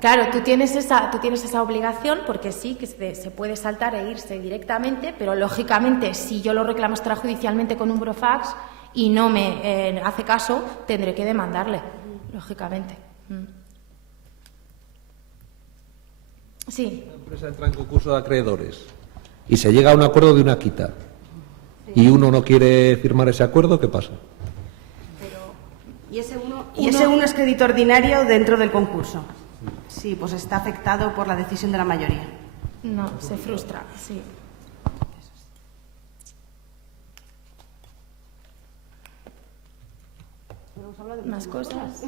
claro, tú tienes esa obligación, porque sí que se puede saltar e irse directamente, pero lógicamente si yo lo reclamo extrajudicialmente con un burofax y no me hace caso, tendré que demandarle, lógicamente. Sí. Una empresa entra en concurso de acreedores y se llega a un acuerdo de una quita y uno no quiere firmar ese acuerdo, ¿qué pasa? Y ese uno es crédito ordinario dentro del concurso. Sí, pues está afectado por la decisión de la mayoría. No, se frustra, sí. ¿Más cosas?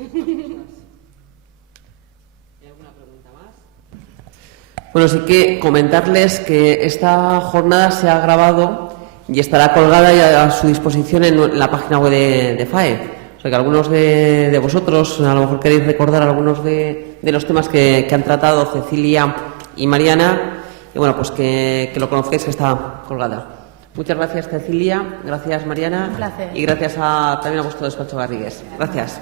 Bueno, sí que comentarles que esta jornada se ha grabado y estará colgada ya a su disposición en la página web de FAE. O sea que algunos de vosotros a lo mejor queréis recordar algunos de los temas que han tratado Cecilia y Mariana, y bueno, pues que lo conozcáis, que está colgada. Muchas gracias, Cecilia, gracias, Mariana, Un placer. y gracias también a vuestro despacho Garrigues. Gracias.